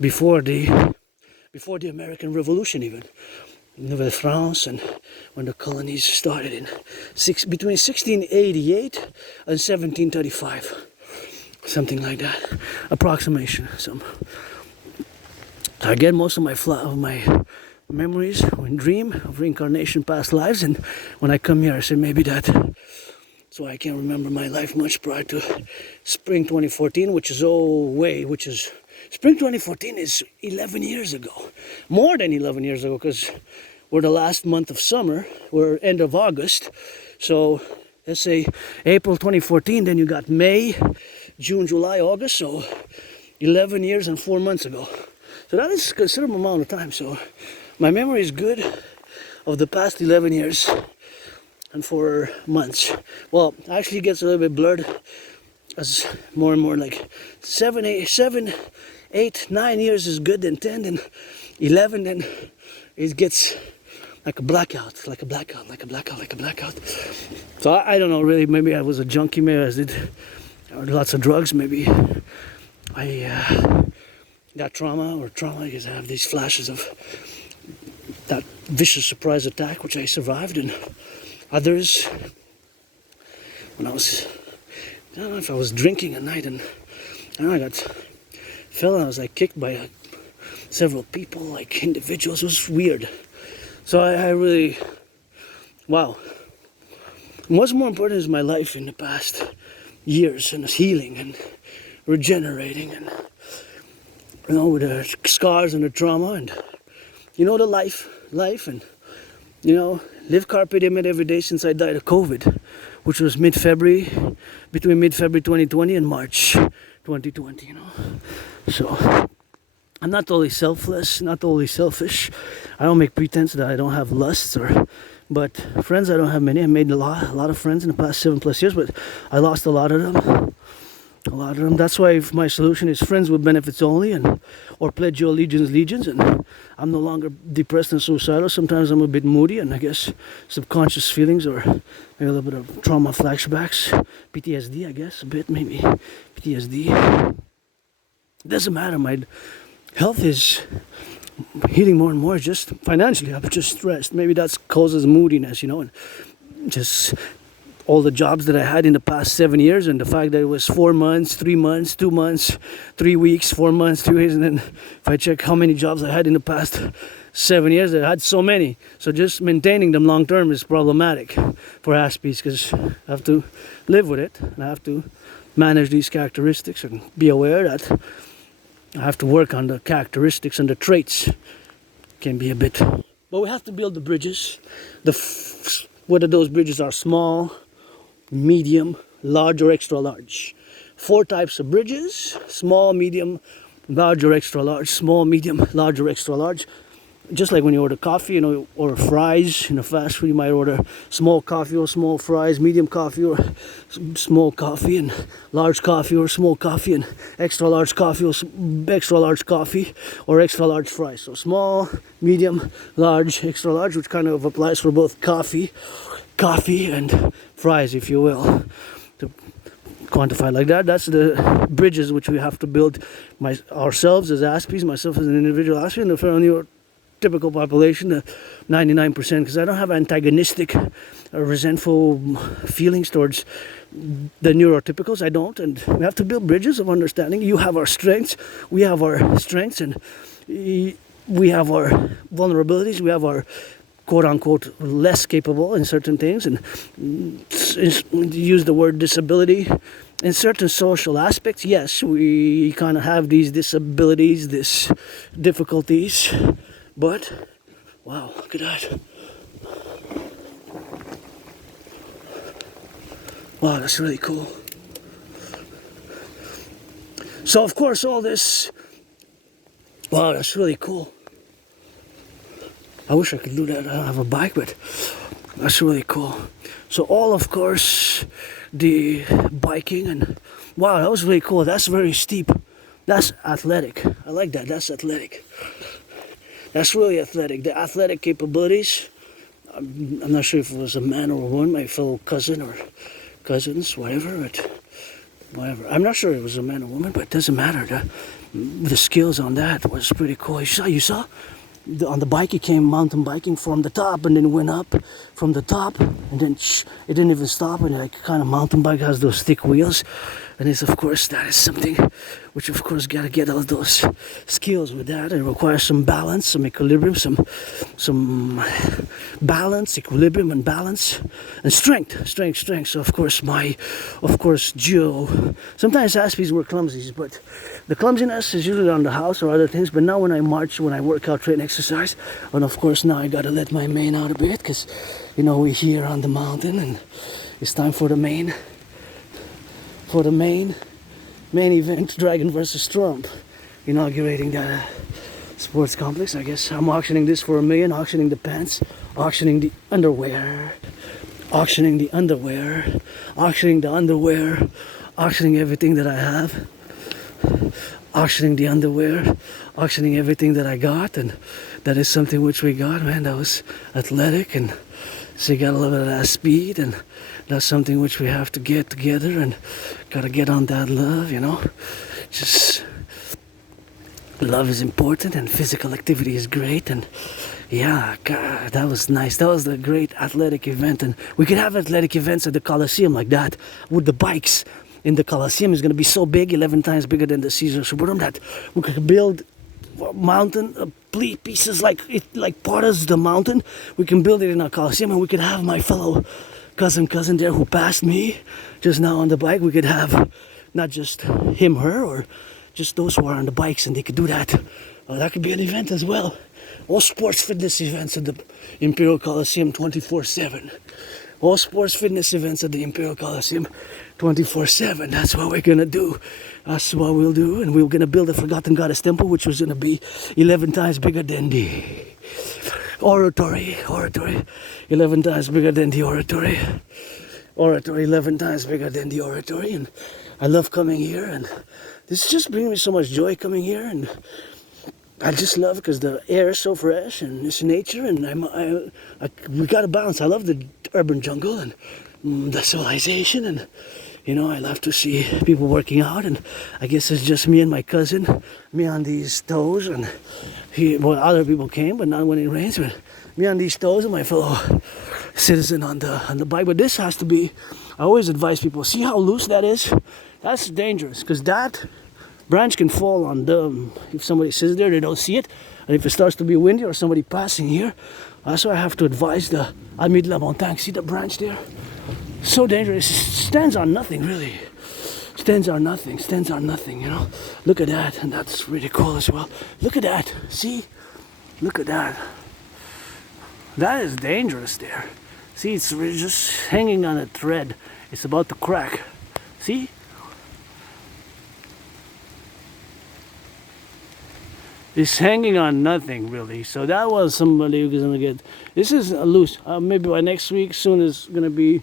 before the American Revolution even. Nouvelle France, and when the colonies started between 1688 and 1735, something like that, approximation. I get most of my memories and dream of reincarnation, past lives, and when I come here, I say maybe that. So I can't remember my life much prior to spring 2014, Spring 2014 is 11 years ago. More than 11 years ago, because we're the last month of summer. We're end of August. So let's say April 2014, then you got May, June, July, August. So 11 years and 4 months ago. So that is a considerable amount of time. So my memory is good of the past 11 years and 4 months. Well, actually it gets a little bit blurred as more and more, like 7, 8, 9 years is good, then 10, then 11, then it gets like a blackout. So I don't know really, maybe I was a junkie, maybe I did lots of drugs, maybe I got trauma, because I have these flashes of that vicious surprise attack which I survived, and others when I don't know if I was drinking at night, and I was like kicked by several people, like individuals. It was weird. So I really, wow. What's more important is my life in the past years, and healing and regenerating, and with the scars and the trauma, and the life, and live carpe diem every day since I died of COVID, which was between mid-February 2020 and March 2020, So I'm not totally selfless, not totally selfish. I don't make pretense that I don't have lusts, but friends I don't have many. I made a lot of friends in the past 7+ years, but I lost a lot of them. That's why my solution is friends with benefits only, or pledge your legions, and I'm no longer depressed and suicidal. Sometimes I'm a bit moody, and I guess subconscious feelings, or maybe a little bit of trauma flashbacks, PTSD, I guess, a bit maybe PTSD. It doesn't matter. My health is healing more and more. Just financially, I'm just stressed. Maybe that causes moodiness, and just all the jobs that I had in the past 7 years, and the fact that it was 4 months, 3 months, 2 months, 3 weeks, 4 months, 2 weeks, and then if I check how many jobs I had in the past 7 years, I had so many. So just maintaining them long term is problematic for Aspies, because I have to live with it, and I have to manage these characteristics and be aware that I have to work on the characteristics and the traits. Can be a bit, but we have to build the bridges. Whether those bridges are small, medium, large, or extra large. 4 types of bridges: small, medium, large or extra large, small, medium, large or extra large. Just like when you order coffee, or fries, fast food, you might order small coffee or small fries, medium coffee or small coffee, and large coffee or small coffee, and extra large coffee or extra large coffee, or extra large fries. So small, medium, large, extra large, which kind of applies for both coffee, and fries, if you will. To quantify like that, that's the bridges which we have to build ourselves as aspies, myself as an individual aspie, and the typical population, 99%, because I don't have antagonistic or resentful feelings towards the neurotypicals. I don't, and we have to build bridges of understanding. You have our strengths, we have our strengths, and we have our vulnerabilities, we have our quote-unquote less capable in certain things, and use the word disability. In certain social aspects, yes, we kind of have these disabilities, these difficulties. But, wow, look at that. Wow, that's really cool. So, of course, all this... Wow, that's really cool. I wish I could do that. I don't have a bike, but that's really cool. So all, of course, the biking and... Wow, that was really cool. That's very steep. That's athletic. I like that. That's athletic. That's really athletic. The athletic capabilities, I'm not sure if it was a man or a woman, my fellow cousin or cousins, whatever, but whatever. I'm not sure it was a man or woman, but it doesn't matter. The skills on that was pretty cool. You saw? On the bike, he came mountain biking from the top and then went up from the top, and then it didn't even stop, and like kind of mountain bike has those thick wheels, and it's, of course, that is something which, of course, gotta get all those skills with that. It requires some balance, some equilibrium, some balance, equilibrium, and balance, and strength. So of course, Joe. Sometimes aspies were clumsy, but the clumsiness is usually on the house or other things. But now when I march, when I work out, train, exercise, and of course now I gotta let my mane out a bit, because we're here on the mountain, and it's time for the main event, Dragon versus Trump, inaugurating that sports complex. I guess I'm auctioning this for $1 million, auctioning the pants, auctioning the underwear, auctioning everything that I have, auctioning the underwear, auctioning everything that I got, and that is something which we got, man. That was athletic, and so you got a little bit of that speed, and that's something which we have to get together, and gotta get on that love, just love is important, and physical activity is great, and yeah, God, that was nice. That was the great athletic event, and we could have athletic events at the Coliseum like that, with the bikes in the Coliseum. Is going to be so big, 11 times bigger than the Caesar Suburbs, that we could build mountain pieces like part of the mountain. We can build it in our Coliseum, and we could have my fellow cousin there who passed me just now on the bike. We could have not just him, her, or just those who are on the bikes, and they could do that. That could be an event as well. All sports fitness events at the Imperial Coliseum 24/7. All sports fitness events at the Imperial Coliseum 24/7. That's what we're gonna do. That's what we'll do. And we're gonna build a Forgotten Goddess Temple, which was gonna be 11 times bigger than the oratory. 11 times bigger than the oratory. 11 times bigger than the oratory. And I love coming here, and this just brings me so much joy coming here, and I just love it because the air is so fresh, and it's nature, and we got to balance. I love the urban jungle and the civilization, and I love to see people working out, and I guess it's just me and my cousin, me on these toes, and other people came, but not when it rains, but me on these toes and my fellow citizen on the bike. But this has to be, I always advise people, see how loose that is? That's dangerous, because that branch can fall on them. If somebody sits there, they don't see it, and if it starts to be windy or somebody passing here, that's why I have to advise the Ami de la Montagne. See the branch there? So dangerous. It stands on nothing, really. Stands on nothing, Look at that, and that's really cool as well. Look at that. See? Look at that. That is dangerous there. See, it's just hanging on a thread. It's about to crack. See? is hanging on nothing really. So that was somebody who's gonna get. This is a loose. Maybe by next week soon is gonna be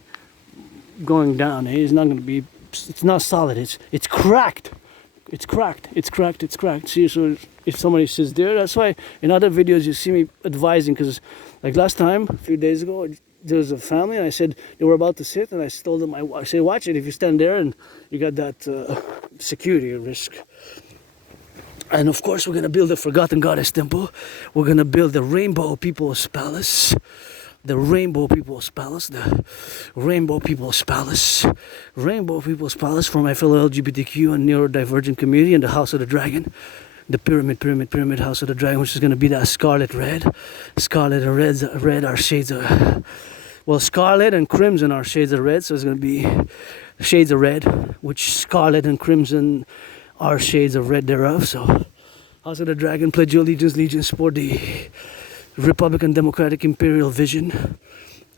going down. It's not gonna be. It's not solid. It's cracked. It's cracked. It's cracked. It's cracked. See, so if somebody sits there, that's why in other videos you see me advising. Because like last time, a few days ago, there was a family, and I said they were about to sit, and I told them, I said, watch it. If you stand there, and you got that security risk. And of course, we're gonna build a Forgotten Goddess temple. We're gonna build the Rainbow People's Palace. The Rainbow People's Palace. The Rainbow People's Palace. Rainbow People's Palace for my fellow LGBTQ and neurodivergent community, and the House of the Dragon. The pyramid House of the Dragon, which is gonna be that scarlet red. Scarlet and red are shades of, well, scarlet and crimson are shades of red, so it's gonna be shades of red, which scarlet and crimson are shades of red thereof. So House of the Dragon, pledge your allegiance for the Republican Democratic Imperial vision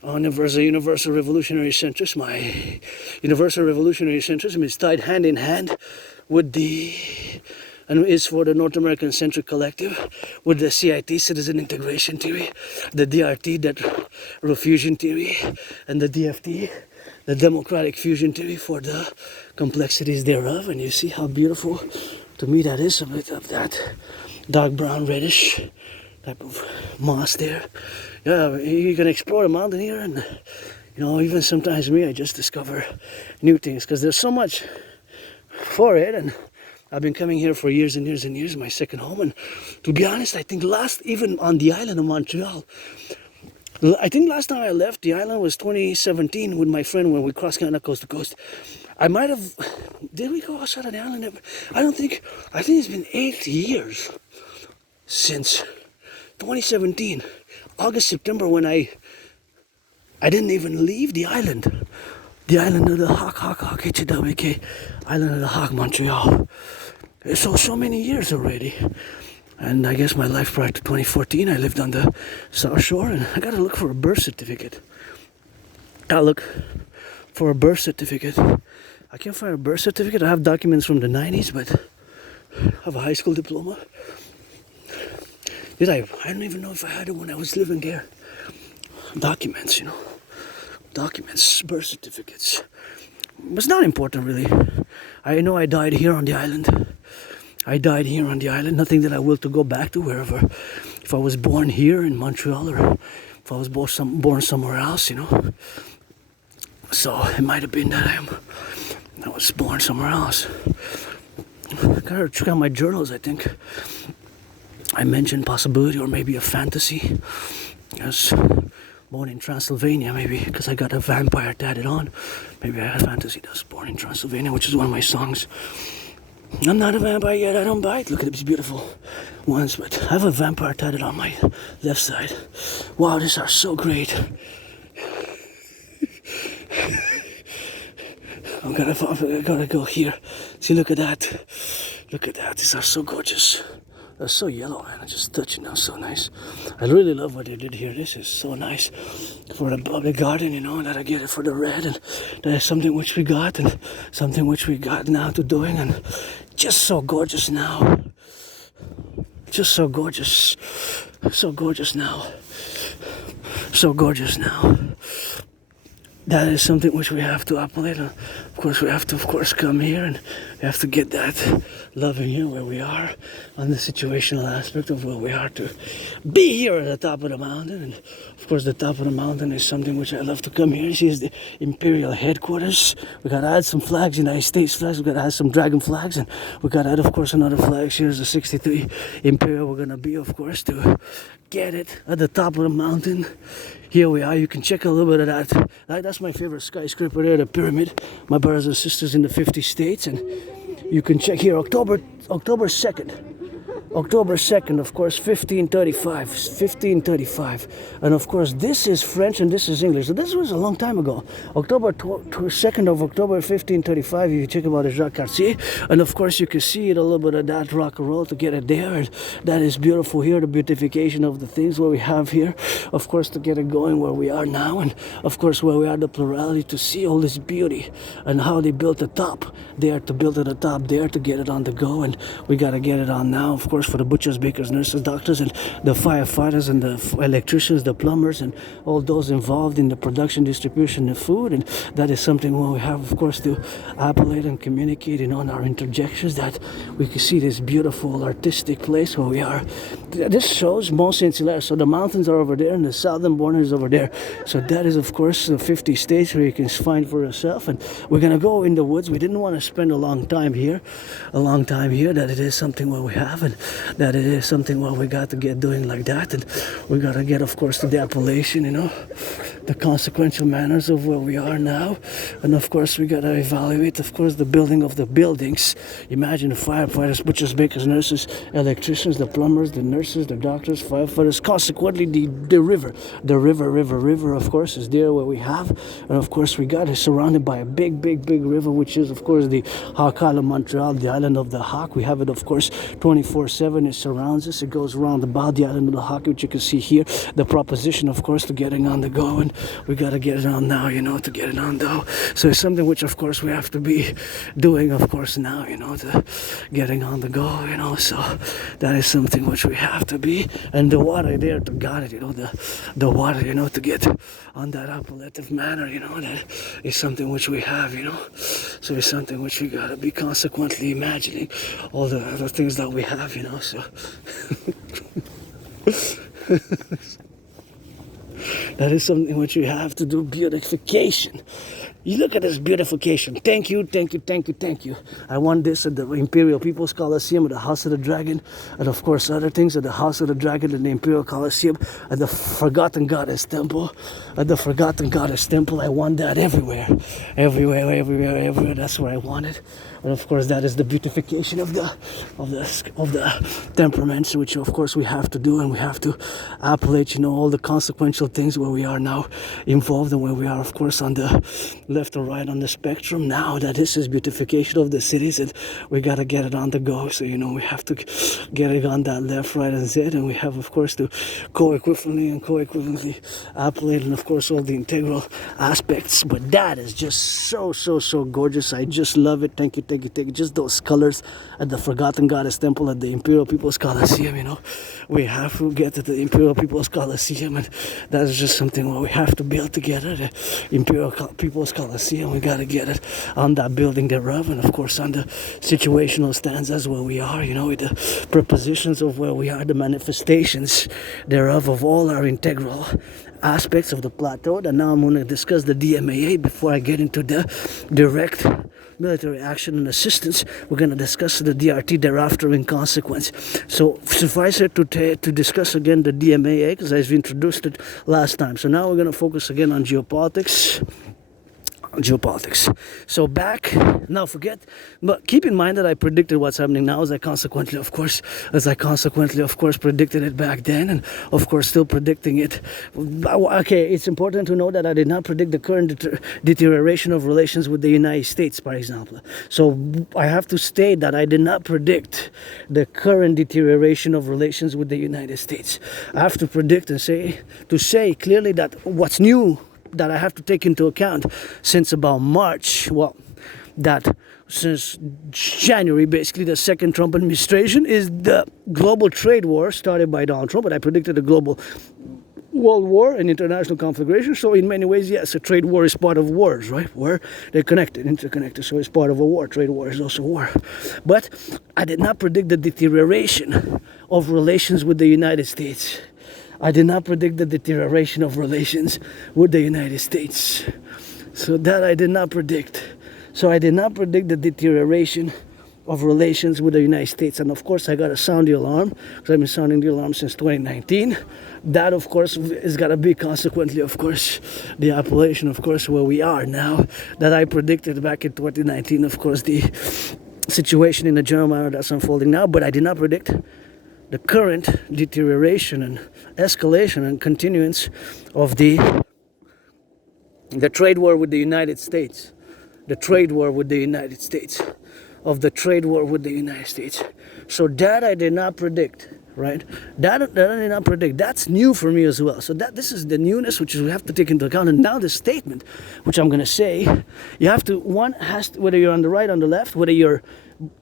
on universal revolutionary centrist. My universal revolutionary centrism is tied hand in hand with the, and is for the North American centric collective, with the CIT, citizen integration theory, the DRT, that refusion theory, and the DFT, the democratic fusion theory, for the complexities thereof. And you see how beautiful to me that is, a bit of that dark brown reddish type of moss there. Yeah, you can explore the mountain here, and you know, even sometimes me, I just discover new things because there's so much for it. And I've been coming here for years and years and years, my second home. And to be honest, I think even on the island of Montreal, I think last time I left the island was 2017 with my friend when we crossed Canada coast to coast. I might have, did we go outside of the island ever? I think it's been 8 years since 2017, August, September, when I didn't even leave the island of the N.A.C.W.P, island of the Hawk, Montreal. So many years already. And I guess my life prior to 2014, I lived on the South Shore, and I gotta look for a birth certificate. Gotta look for a birth certificate. I can't find a birth certificate. I have documents from the 90s, but I have a high school diploma. I don't even know if I had it when I was living there. Documents, you know. Documents, birth certificates. It's not important, really. I know I died here on the island. I died here on the island. Nothing that I will to go back to wherever. If I was born here in Montreal, or if I was born somewhere else, you know. So it might have been that I was born somewhere else. I gotta check out my journals, I think. I mentioned possibility, or maybe a fantasy. Yes, born in Transylvania, maybe, because I got a vampire tatted on. Maybe I had a fantasy that's born in Transylvania, which is one of my songs. I'm not a vampire yet, I don't bite. Look at these beautiful ones, but I have a vampire tatted on my left side. Wow, these are so great. I gotta go here. See, look at that. Look at that, these are so gorgeous. They're so yellow, man. I just touch it now, so nice. I really love what they did here. This is so nice for the public garden, you know, that I get it for the red, and that is something which we got, and something which we got now to doing, and just so gorgeous now. Just so gorgeous. So gorgeous now. So gorgeous now. That is something which we have to operate on. Of course, we have to, come here, and we have to get that loving here where we are, on the situational aspect of where we are, to be here at the top of the mountain. And of course, the top of the mountain is something which I love to come here. You see, is the Imperial headquarters. We gotta add some flags, United States flags. We gotta add some dragon flags, and we gotta add, of course, another flag. Here's the 63 Imperial. We're gonna be, of course, to get it at the top of the mountain. Here we are. You can check a little bit of that. That's my favorite skyscraper there, the pyramid. My brothers and sisters in the 50 states, and you can check here, October 2nd. October 2nd, of course, 1535. And of course, this is French and this is English. So this was a long time ago. October 2nd of October 1535, you check about the Jacques Cartier. And of course, you can see it, a little bit of that rock and roll to get it there. And that is beautiful here, the beautification of the things where we have here. Of course, to get it going where we are now. And of course, where we are, the plurality, to see all this beauty and how they built the top there, to build at the top there, to get it on the go. And we got to get it on now, of course. course, for the butchers, bakers, nurses, doctors, and the firefighters, and the electricians, the plumbers, and all those involved in the production, distribution of food. And that is something where we have, of course, to appellate and communicate, on our interjections, that we can see this beautiful artistic place where we are. This shows Mont Saint-Hilaire. So the mountains are over there, and the southern border is over there. So that is, of course, the 50 states where you can find for yourself. And we're gonna go in the woods. We didn't want to spend a long time here. That it is something where we have, and that it is something where we got to get doing like that. And we gotta get, of course, to the appellation, the consequential manners of where we are now. And of course, we gotta evaluate, of course, the building of the buildings. Imagine the firefighters, butchers, bakers, nurses, electricians, the plumbers, the nurses, the doctors, firefighters. Consequently, the river, of course, is there where we have. And of course, we got it surrounded by a big river, which is, of course, the Hawk Island, Montreal, the island of the Hawk. We have it, of course, 24/7. It surrounds us. It goes around about the island of the Hawk, which you can see here. The proposition, of course, to getting on the go, and we got to get it on now, to get it on though. So it's something which, of course, we have to be doing, of course, now, to getting on the go, So that is something which we have to be. And the water there to got it, the water, to get on that appellative manner, that is something which we have, So it's something which we got to be consequently imagining all the other things that we have, So that is something which we have to do. Beautification. You look at this beautification. Thank you. I want this at the Imperial People's Coliseum, at the House of the Dragon, and of course other things at the House of the Dragon and the Imperial Coliseum, at the Forgotten Goddess Temple. At the Forgotten Goddess Temple, I want that everywhere. That's where I want it. And of course, that is the beautification of the temperaments, which of course we have to do, and we have to appellate, all the consequential things where we are now involved, and where we are, of course, on the left or right on the spectrum. Now that this is beautification of the cities, and we gotta get it on the go. So we have to get it on that left, right, and Z, and we have, of course, to co-equivalently appellate, and of course all the integral aspects. But that is just so gorgeous. I just love it. Thank you. Just those colors at the Forgotten Goddess Temple, at the Imperial People's Coliseum. We have to get to the Imperial People's Coliseum, and that is just something where we have to build together. The Imperial People's Coliseum, we got to get it on that building thereof, and of course on the situational stanzas where we are, with the prepositions of where we are, the manifestations thereof of all our integral aspects of the plateau. And now I'm going to discuss the DMAA before I get into the direct military action and assistance. We're going to discuss the DRT thereafter in consequence. So suffice it to discuss again the DMAA, because I've introduced it last time. So now we're going to focus again on geopolitics. So back now, but keep in mind that I predicted what's happening now, as I consequently of course predicted it back then, and of course still predicting it. Okay, it's important to know that I did not predict the current deterioration of relations with the United States, for example. So I have to state that I did not predict the current deterioration of relations with the United States. I have to predict and say clearly that what's new that I have to take into account since about March, that since January, basically the second Trump administration, is the global trade war started by Donald Trump. But I predicted a global world war and international conflagration. So in many ways, yes, a trade war is part of wars, right? Where they're connected, interconnected. So it's part of a war. Trade war is also war. But I did not predict the deterioration of relations with the United States. I did not predict the deterioration of relations with the United States. So that I did not predict. So I did not predict the deterioration of relations with the United States. And of course, I got to sound the alarm, because I've been sounding the alarm since 2019. That, of course, is got to be consequently, of course, the appellation, of course, where we are now, that I predicted back in 2019, of course, the situation in the general manner that's unfolding now. But I did not predict the current deterioration and escalation and continuance of the trade war with the United States. The trade war with the United States. So that I did not predict, right? That I did not predict. That's new for me as well. So this is the newness which we have to take into account. And now the statement, which I'm going to say, you have to, whether you're on the right, on the left, whether you're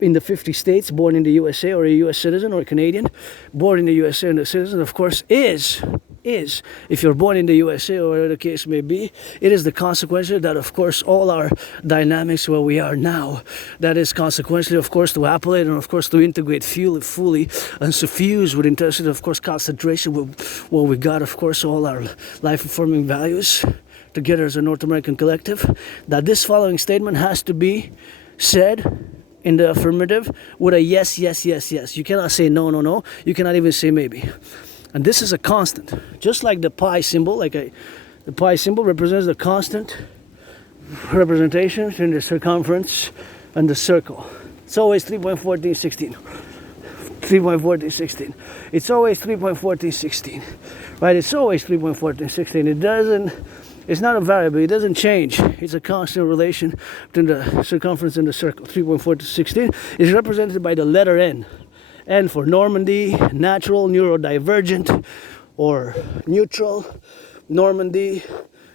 in the 50 states, born in the USA, or a US citizen or a Canadian, born in the USA and a citizen, of course, is, if you're born in the USA or whatever the case may be, it is the consequential that, of course, all our dynamics where we are now, that is consequentially, of course, to appellate and, of course, to integrate fully and suffuse with intensity, of course, concentration with what we got, of course, all our life-affirming values together as a North American collective, that this following statement has to be said in the affirmative with a yes, yes, yes, yes. You cannot say no, no, no. You cannot even say maybe. And this is a constant. Just like the pi symbol, the pi symbol represents the constant representation in the circumference and the circle. It's always 3.1416. 3.1416. It's always 3.1416. Right? It's always 3.1416. It's not a variable, it doesn't change. It's a constant relation between the circumference and the circle. 3.1416 is represented by the letter N. N for Normandy, natural, neurodivergent, or neutral. Normandy,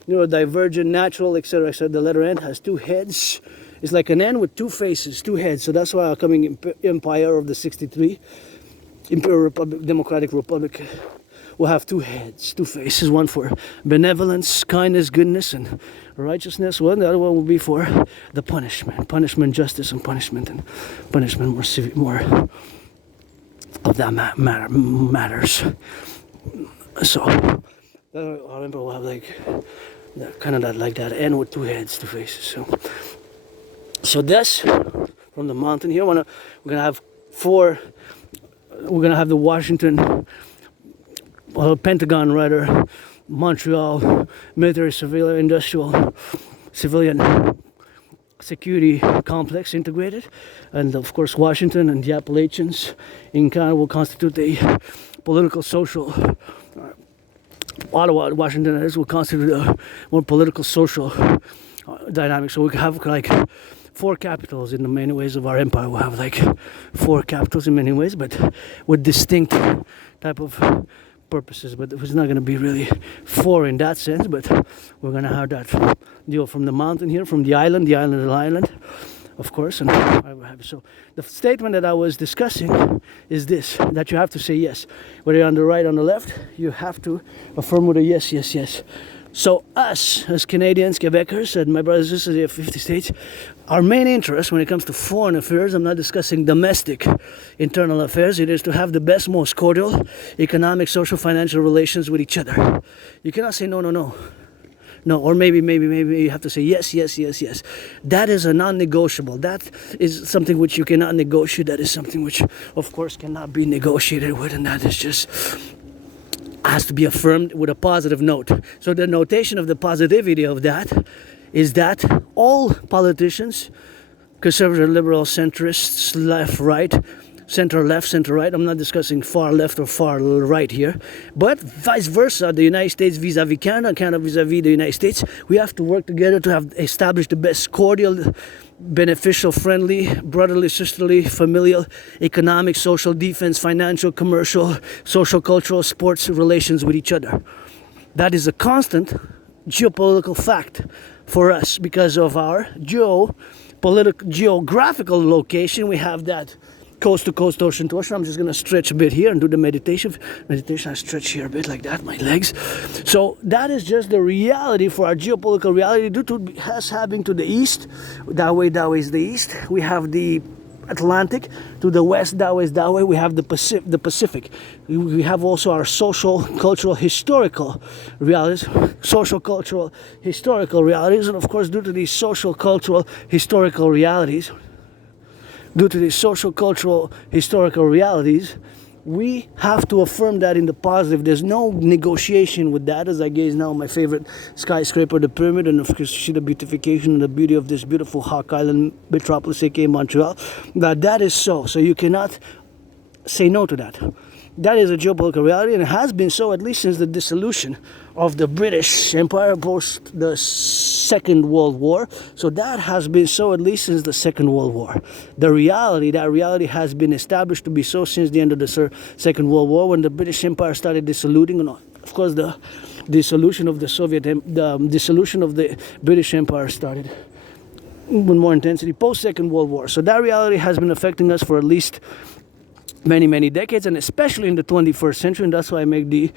neurodivergent, natural, etc. etc. The letter N has two heads. It's like an N with two faces, two heads. So that's why our coming empire of the 63, Imperial Republic, Democratic Republic, will have two heads, two faces, one for benevolence, kindness, goodness, and righteousness. Well, the other one will be for the punishment, justice, and punishment more of that matters. So I remember we'll have that N with two heads, two faces. So this from the mountain here, we're gonna have the Washington. Pentagon rather, Montreal military civilian industrial civilian security complex integrated, and of course Washington and the Appalachians in Canada will constitute a political social Ottawa, Washington will constitute a more political social dynamic. So we can have four capitals in the many ways of our empire. We'll have four capitals in many ways, but with distinct type of purposes. But it's not going to be really four in that sense, but we're going to have that deal from the mountain here, from the island, of course. And so the statement that I was discussing is this, that you have to say yes. Whether you're on the right or on the left, you have to affirm with a yes, yes, yes. So us, as Canadians, Quebecers, and my brothers and sisters here 50 states, our main interest when it comes to foreign affairs, I'm not discussing domestic internal affairs, it is to have the best, most cordial economic, social, financial relations with each other. You cannot say no, no, no. No, or maybe you have to say yes, yes, yes, yes. That is a non-negotiable. That is something which you cannot negotiate. That is something which, of course, cannot be negotiated with, and that is just has to be affirmed with a positive note. So the notation of the positivity of that is that all politicians, conservative, liberal, centrists, left, right, center left, center right, I'm not discussing far left or far right here, but vice versa, the United States vis-a-vis Canada, Canada vis-a-vis the United States, we have to work together to have established the best cordial, beneficial, friendly, brotherly, sisterly, familial, economic, social, defense, financial, commercial, social, cultural, sports relations with each other. That is a constant geopolitical fact for us because of our geographical location. We have that coast to coast, ocean to ocean. I'm just going to stretch a bit here and do the meditation. I stretch here a bit like that, my legs. So that is just the reality for our geopolitical reality due to us having to the east, that way is the east. We have the Atlantic to the west, that way. We have the Pacific. We have also our social, cultural, historical realities. And of course, due to these social, cultural, historical realities, we have to affirm that in the positive. There's no negotiation with that. As I gaze now on my favorite skyscraper, the pyramid, and of course see the beautification and the beauty of this beautiful Hawk Island metropolis, aka Montreal, that is so. So you cannot say no to that. That is a geopolitical reality, and it has been so at least since the dissolution of the British Empire post the Second World War. So that has been so at least since the Second World War. That reality has been established to be so since the end of the Second World War, when the British Empire started dissoluting, and of course the dissolution of the dissolution of the British Empire started with more intensity post Second World War. So that reality has been affecting us for at least many decades, and especially in the 21st century. And that's why I make the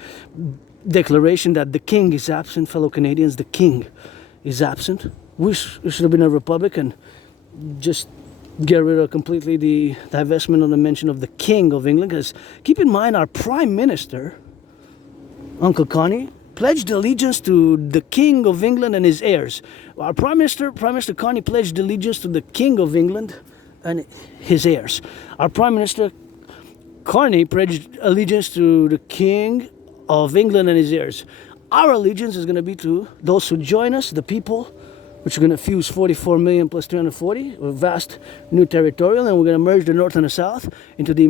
declaration that the king is absent, fellow Canadians. The king is absent. We should have been a republic and just get rid of completely the divestment of the mention of the King of England. Because keep in mind, our Prime Minister, Uncle Connie, pledged allegiance to the King of England and his heirs. Our Prime Minister Connie, pledged allegiance to the King of England and his heirs. Our Prime Minister Connie pledged allegiance to the King of England and his heirs. Our allegiance is going to be to those who join us, the people, which are going to fuse 44 million plus 340, a vast new territorial, and we're going to merge the North and the South into the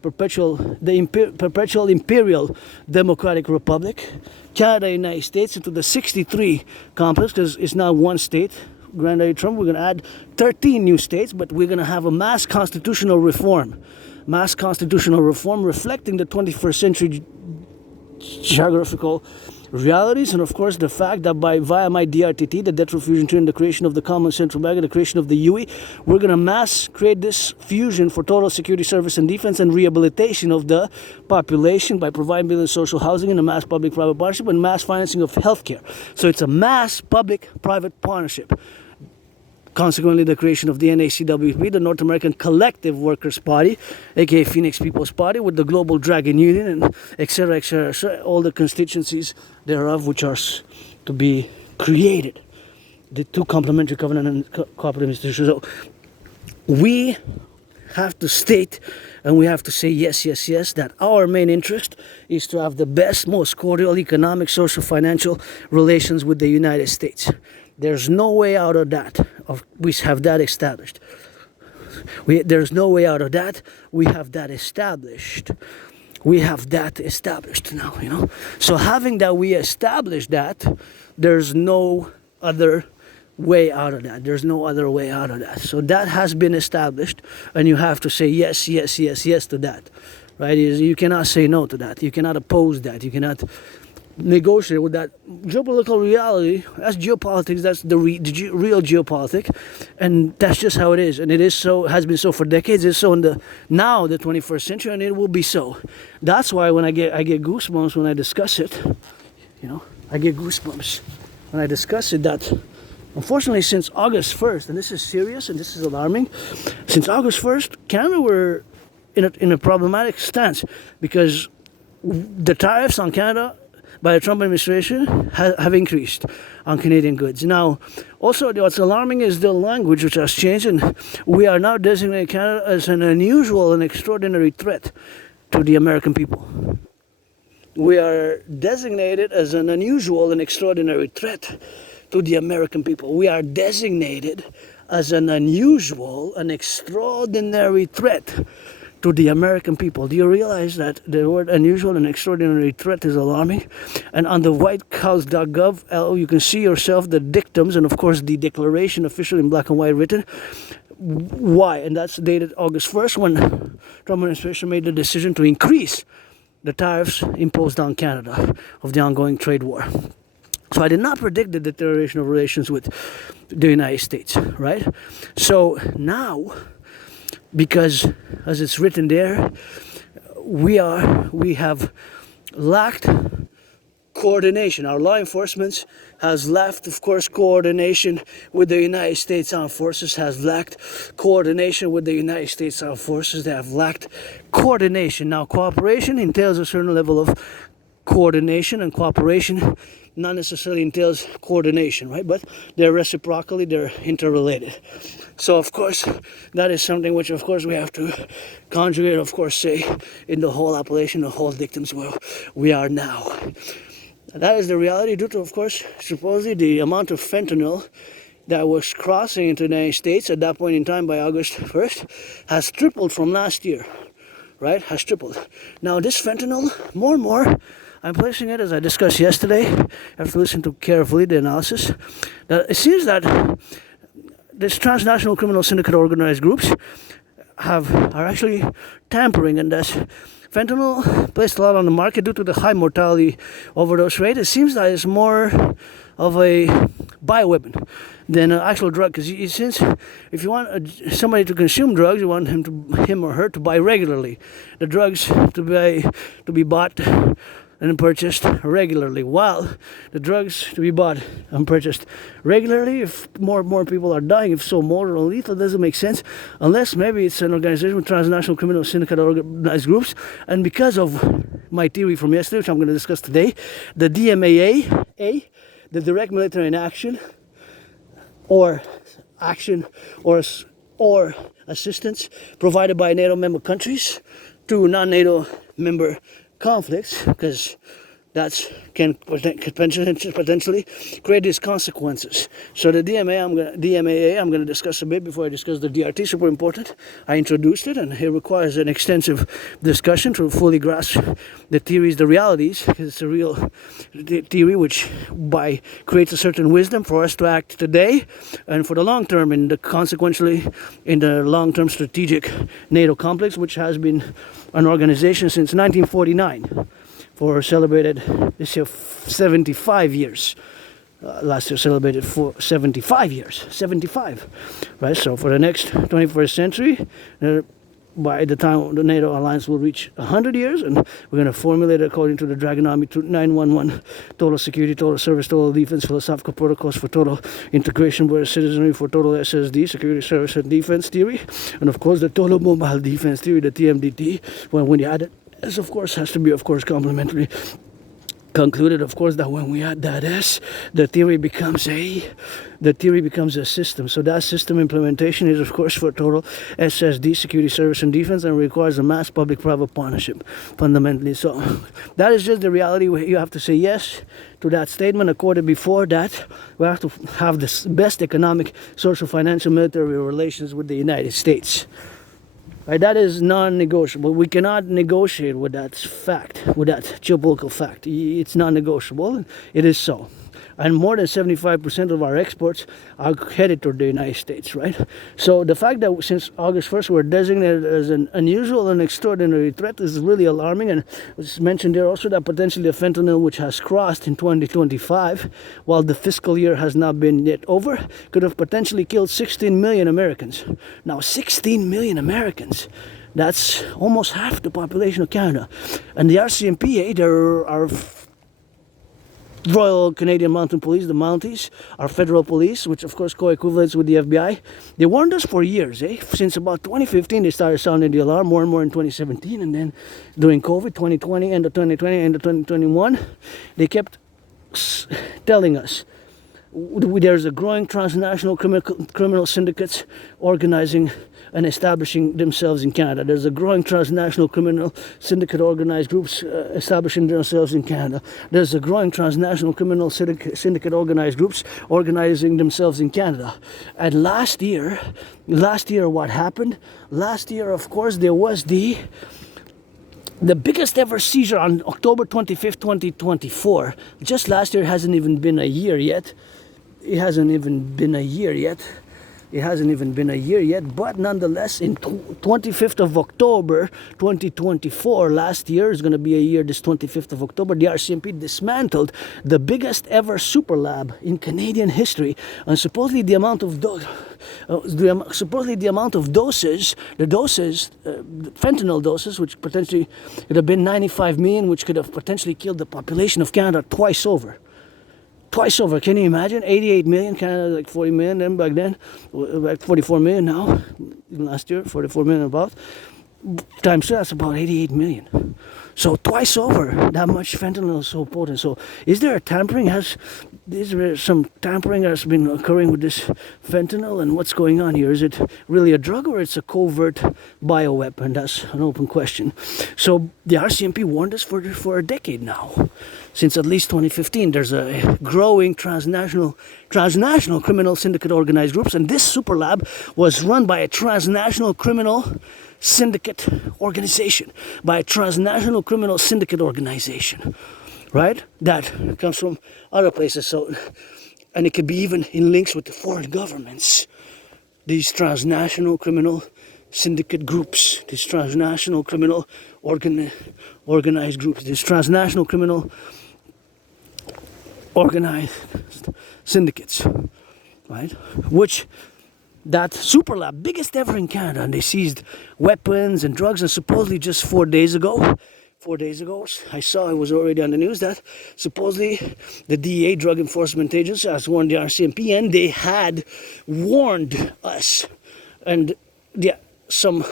perpetual Imperial Democratic Republic. Canada, United States, into the 63 complex, because it's now one state. Granddaddy Trump, we're going to add 13 new states, but we're going to have a mass constitutional reform. Mass constitutional reform reflecting the 21st century geographical realities, and of course the fact that via my DRTT, the debt fusion tree, and the creation of the common central bank and the creation of the UE, we're going to mass create this fusion for total security service and defense and rehabilitation of the population by providing billion social housing and a mass public-private partnership and mass financing of healthcare. So it's a mass public-private partnership. Consequently, the creation of the N.A.C.W.P, the North American Collective Workers' Party, aka Phoenix People's Party, with the Global Dragon Union, and etc., all the constituencies thereof which are to be created. The two complementary covenant and cooperative institutions. So we have to state, and we have to say yes, that our main interest is to have the best, most cordial economic, social, financial relations with the United States. There's no way out of that. We have that established. There's no way out of that. We have that established. We have that established now, you know. So having that we established that, there's no other way out of that. There's no other way out of that. So that has been established, and you have to say yes to that, right? You cannot say no to that. You cannot oppose that. You cannot negotiate with that geopolitical reality. That's geopolitics. That's the real geopolitics, and that's just how it is. And it is so. Has been so for decades. It's so in the 21st century, and it will be so. That's why when I get goosebumps when I discuss it. You know, I get goosebumps when I discuss it. That unfortunately, since August 1st, and this is serious and this is alarming, since August 1st, Canada were in a problematic stance because the tariffs on Canada by the Trump administration have increased on Canadian goods. Now, also what's alarming is the language which has changed, and we are now designating Canada as an unusual and extraordinary threat to the American people. We are designated as an unusual and extraordinary threat to the American people. We are designated as an unusual and extraordinary threat to the American people. Do you realize that the word unusual and extraordinary threat is alarming? And on the whitehouse.gov, you can see yourself the dictums and of course the declaration officially in black and white written. Why? And that's dated August 1st when Trump administration made the decision to increase the tariffs imposed on Canada of the ongoing trade war. So I did not predict the deterioration of relations with the United States, right? So now, because as it's written there, we have lacked coordination. Our law enforcement has lacked, of course, coordination with the United States Armed Forces, has lacked coordination with the United States Armed Forces. They have lacked coordination. Now, cooperation entails a certain level of coordination, and cooperation not necessarily entails coordination, right? But they're interrelated. So, of course, that is something which, of course, we have to conjugate, of course, say, in the whole appellation, the whole dictums where we are now. That is the reality due to, of course, supposedly the amount of fentanyl that was crossing into the United States at that point in time by August 1st has tripled from last year, right? Has tripled. Now, this fentanyl, more and more, I'm placing it, as I discussed yesterday, after listening to carefully the analysis, that it seems that this transnational criminal syndicate organized groups are actually tampering, and that's fentanyl placed a lot on the market due to the high mortality overdose rate. It seems that it's more of a bioweapon than an actual drug. Because since if you want somebody to consume drugs, you want him or her to buy regularly. The drugs to be bought and purchased regularly, while the drugs to be bought and purchased regularly, if more and more people are dying, if so mortal or lethal, doesn't make sense, unless maybe it's an organization with transnational criminal syndicate organized groups. And because of my theory from yesterday, which I'm going to discuss today, the DMAA, the direct military inaction or action or assistance provided by NATO member countries to non-NATO member conflicts, because that can potentially create these consequences. So the DMAA I'm going to discuss a bit before I discuss the DRT. Super important. I introduced it, and it requires an extensive discussion to fully grasp the theories, the realities, because it's a real theory which creates a certain wisdom for us to act today and for the long term, consequentially in the long-term strategic NATO complex, which has been an organization since 1949. Celebrated this year 75 years. Last year celebrated for 75 years. 75, right? So for the next 21st century, by the time the NATO alliance will reach 100 years, and we're going to formulate it according to the Draconis 911 total security, total service, total defense, philosophical protocols for total integration with citizenry, for total SSD, security, service, and defense theory, and of course the total mobile defense theory, the TMDT. When you add it, this of course has to be complementary. Concluded, of course, that when we add that S, the theory becomes a system. So that system implementation is, of course, for total SSD, security, service, and defense, and requires a mass public-private partnership, fundamentally. So that is just the reality. You have to say yes to that statement. According before that, we have to have the best economic, social, financial, military relations with the United States. Right, that is non-negotiable. We cannot negotiate with that fact, with that geopolitical fact. It's non-negotiable, and it is so. And more than 75% of our exports are headed toward the United States, right? So the fact that since August 1st we're designated as an unusual and extraordinary threat is really alarming. And it's mentioned there also that potentially the fentanyl, which has crossed in 2025, while the fiscal year has not been yet over, could have potentially killed 16 million Americans. Now, 16 million Americans. That's almost half the population of Canada. And the RCMP, there are Royal Canadian Mounted Police, the Mounties, our federal police, which of course co-equivalents with the FBI. They warned us for years, Since about 2015, they started sounding the alarm more and more in 2017, and then during COVID, 2020, end of 2020, end of 2021, they kept telling us there's a growing transnational criminal syndicates organizing and establishing themselves in Canada. There's a growing transnational criminal syndicate organized groups establishing themselves in Canada. There's a growing transnational criminal syndicate organized groups organizing themselves in Canada. And last year what happened? Last year, of course, there was the biggest ever seizure on October 25th, 2024. Just last year, hasn't even been a year yet. It hasn't even been a year yet, but nonetheless, in 25th of October 2024, last year is going to be a year, this 25th of October, the RCMP dismantled the biggest ever super lab in Canadian history, and supposedly the amount of doses, fentanyl doses, which potentially could have been 95 million, which could have potentially killed the population of Canada twice over. Can you imagine? 88 million, Canada like 40 million then back then, like 44 million now, last year, 44 million about. Times two, that's about 88 million. So twice over, that much fentanyl is so potent. So is there a tampering? Is there some tampering that's been occurring with this fentanyl, and what's going on here? Is it really a drug, or it's a covert bioweapon? That's an open question. So the RCMP warned us for a decade now. Since at least 2015, there's a growing transnational criminal syndicate organized groups, and this super lab was run by a transnational criminal syndicate organization, right? That comes from other places. So, and it could be even in links with the foreign governments. These transnational criminal syndicate groups, these transnational criminal organized groups, these transnational criminal organized syndicates, right? Which that super lab, biggest ever in Canada, and they seized weapons and drugs, and supposedly just 4 days ago, I saw it was already on the news that supposedly the DEA, Drug Enforcement Agency, has warned the RCMP, and they had warned us, and yeah, some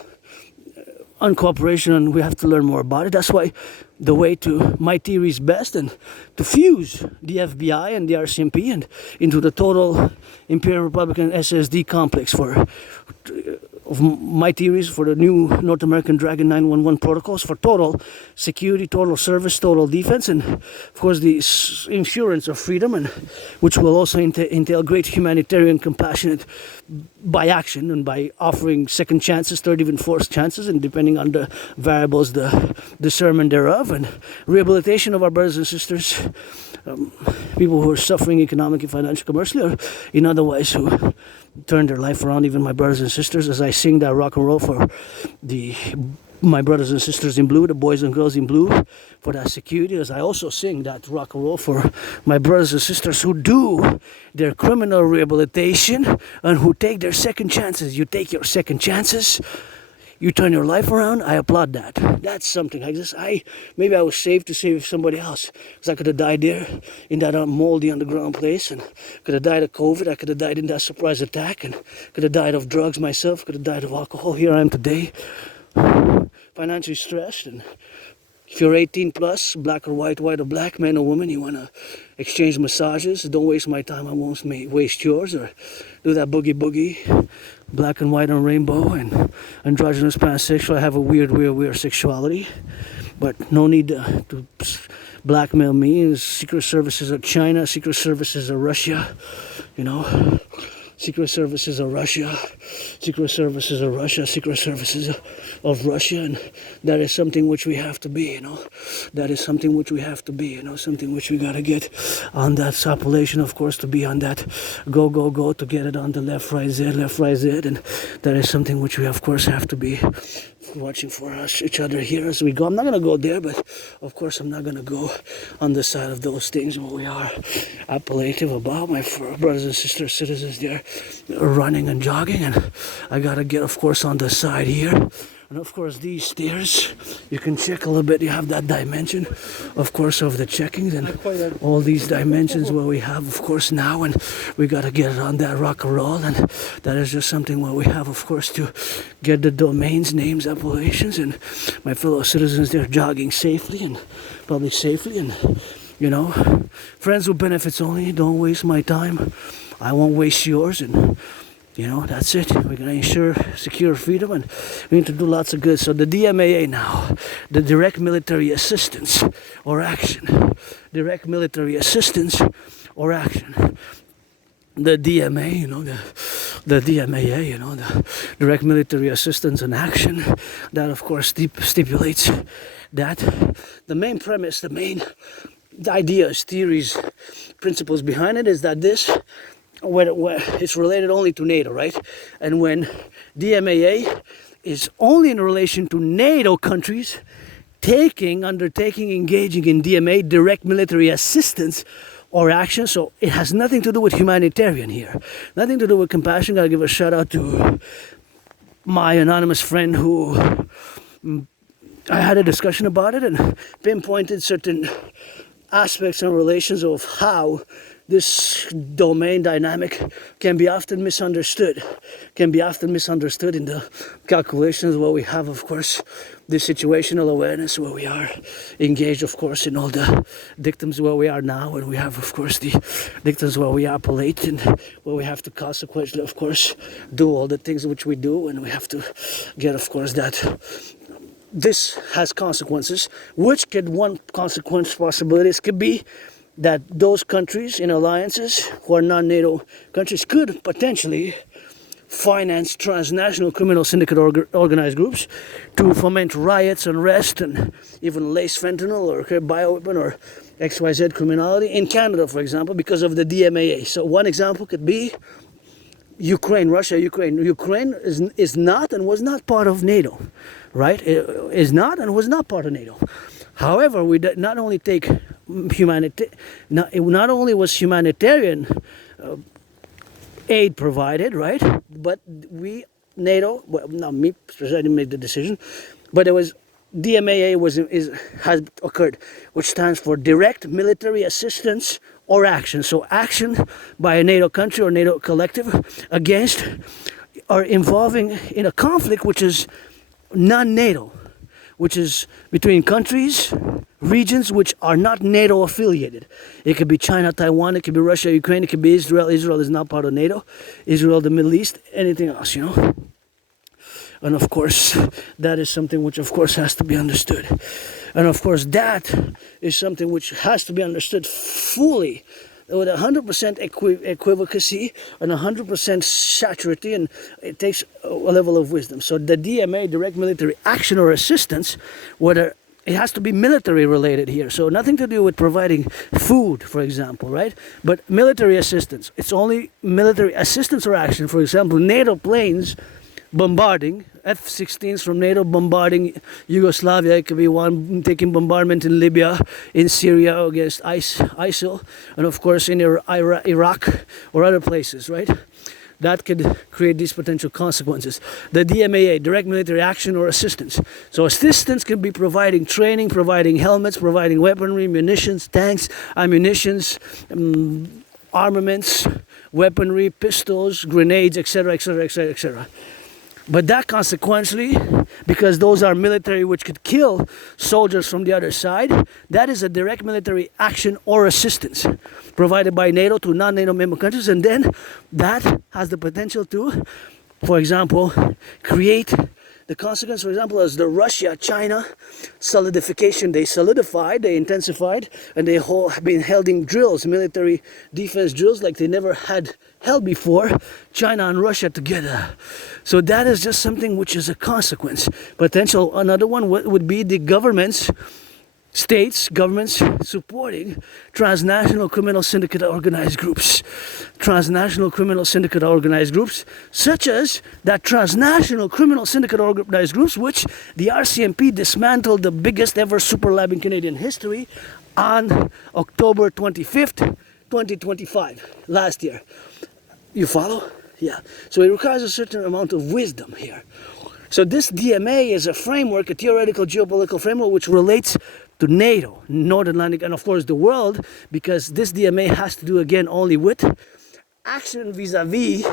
uncooperation, and we have to learn more about it. That's why the way to my theory is best, and to fuse the FBI and the RCMP and into the total Imperium Republican SSD complex of my theories for the new North American Dragon 911 protocols for total security, total service, total defense, and of course the insurance of freedom, and which will also entail great humanitarian, compassionate by action and by offering second chances, third, even fourth chances, and depending on the variables, the discernment thereof, and rehabilitation of our brothers and sisters, people who are suffering economically, financially, commercially, or in other ways who turn their life around. Even my brothers and sisters, as I sing that rock and roll for my brothers and sisters in blue, the boys and girls in blue, for that security, as I also sing that rock and roll for my brothers and sisters who do their criminal rehabilitation and who take their second chances. You take your second chances, you turn your life around. I applaud that. That's something. Maybe I was saved to save somebody else, because I could have died there in that moldy underground place, and could have died of COVID. I could have died in that surprise attack, and could have died of drugs myself. Could have died of alcohol. Here I am today, financially stressed. And if you're 18 plus, black or white or black, man or woman, you want to exchange massages, don't waste my time. I won't waste yours. Or do that boogie. Black and white and rainbow and androgynous pansexual. I have a weird sexuality, but no need to blackmail me. Secret services of China, secret services of Russia, secret services of Russia, secret services of Russia, secret services of Russia, and that is something which we have to be, That is something which we have to be, something which we gotta get on that population, of course, to be on that go, to get it on the left, right, Z, and that is something which we, of course, have to be watching for each other here as we go. I'm not gonna go there, but of course I'm not gonna go on the side of those things where we are appellative about. My brothers and sisters, citizens there running and jogging, and I gotta get, of course, on the side here. And of course these stairs, you can check a little bit, you have that dimension, of course, of the checkings and all these dimensions where we have, of course, now, and we gotta get it on that rock and roll, and that is just something where we have, of course, to get the domains, names, appellations, and my fellow citizens there jogging safely and probably safely, and friends with benefits only, don't waste my time, I won't waste yours, and that's it. We're going to ensure secure freedom, and we need to do lots of good. So the DMAA now, the direct military assistance or action. Direct military assistance or action. The DMA, the DMAA, the direct military assistance and action. That, of course, stipulates that the main premise, the ideas, theories, principles behind it is that this, where it's related only to NATO, right? And when DMAA is only in relation to NATO countries undertaking, engaging in DMA, direct military assistance or action, so it has nothing to do with humanitarian here, nothing to do with compassion. Gotta give a shout out to my anonymous friend who I had a discussion about it and pinpointed certain aspects and relations of how this domain dynamic can be often misunderstood in the calculations where we have, of course, the situational awareness where we are engaged, of course, in all the dictums where we are now, and we have, of course, the dictums where we appellate and where we have to consequently, of course, do all the things which we do, and we have to get, of course, that this has consequences, which one consequence possibilities could be that those countries in alliances who are non-NATO countries could potentially finance transnational criminal syndicate organized groups to foment riots, unrest, and even lace fentanyl or bioweapon or XYZ criminality in Canada, for example, because of the DMAA. So one example could be Ukraine, Russia, Ukraine. Ukraine is not and was not part of NATO, right? It is not and was not part of NATO. However, we not only take not only was humanitarian aid provided, right? But we, NATO, well, not me, I didn't make the decision, but it was DMAA has occurred, which stands for Direct Military Assistance or Action. So action by a NATO country or NATO collective against or involving in a conflict which is non-NATO, which is between countries, regions which are not NATO affiliated. It could be China, Taiwan, it could be Russia, Ukraine, it could be Israel. Israel is not part of NATO. Israel, the Middle East, anything else, you know. And of course, that is something which of course has to be understood. And of course, that is something which has to be understood fully with 100% equivocacy and 100% saturity, and it takes a level of wisdom. So the DMA, direct military action or assistance, whether it has to be military related here, so nothing to do with providing food, for example, right? But military assistance. It's only military assistance or action. For example, NATO planes bombarding, F-16s from NATO bombarding Yugoslavia. It could be one taking bombardment in Libya, in Syria against ISIL, and of course in Iraq or other places, right? That could create these potential consequences. The DMAA, direct military action or assistance. So assistance can be providing training, providing helmets, providing weaponry, munitions, tanks, ammunitions, armaments, weaponry, pistols, grenades, etc., etc., etc., etc. But that consequently, because those are military which could kill soldiers from the other side, that is a direct military action or assistance provided by NATO to non-NATO member countries, and then that has the potential to, for example, create the consequence, for example, as the Russia-China solidification. They solidified, they intensified, and they have been holding drills, military defense drills like they never had held before, China and Russia together. So that is just something which is a consequence. Potential, another one would be the governments, states, governments supporting transnational criminal syndicate organized groups. Transnational criminal syndicate organized groups, such as that transnational criminal syndicate organized groups, which the RCMP dismantled, the biggest ever super lab in Canadian history, on October 25th, 2025, last year. You follow? Yeah. So it requires a certain amount of wisdom here. So this DMA is a framework, a theoretical geopolitical framework, which relates to NATO, North Atlantic, and of course the world, because this DMA has to do again only with action vis-a-vis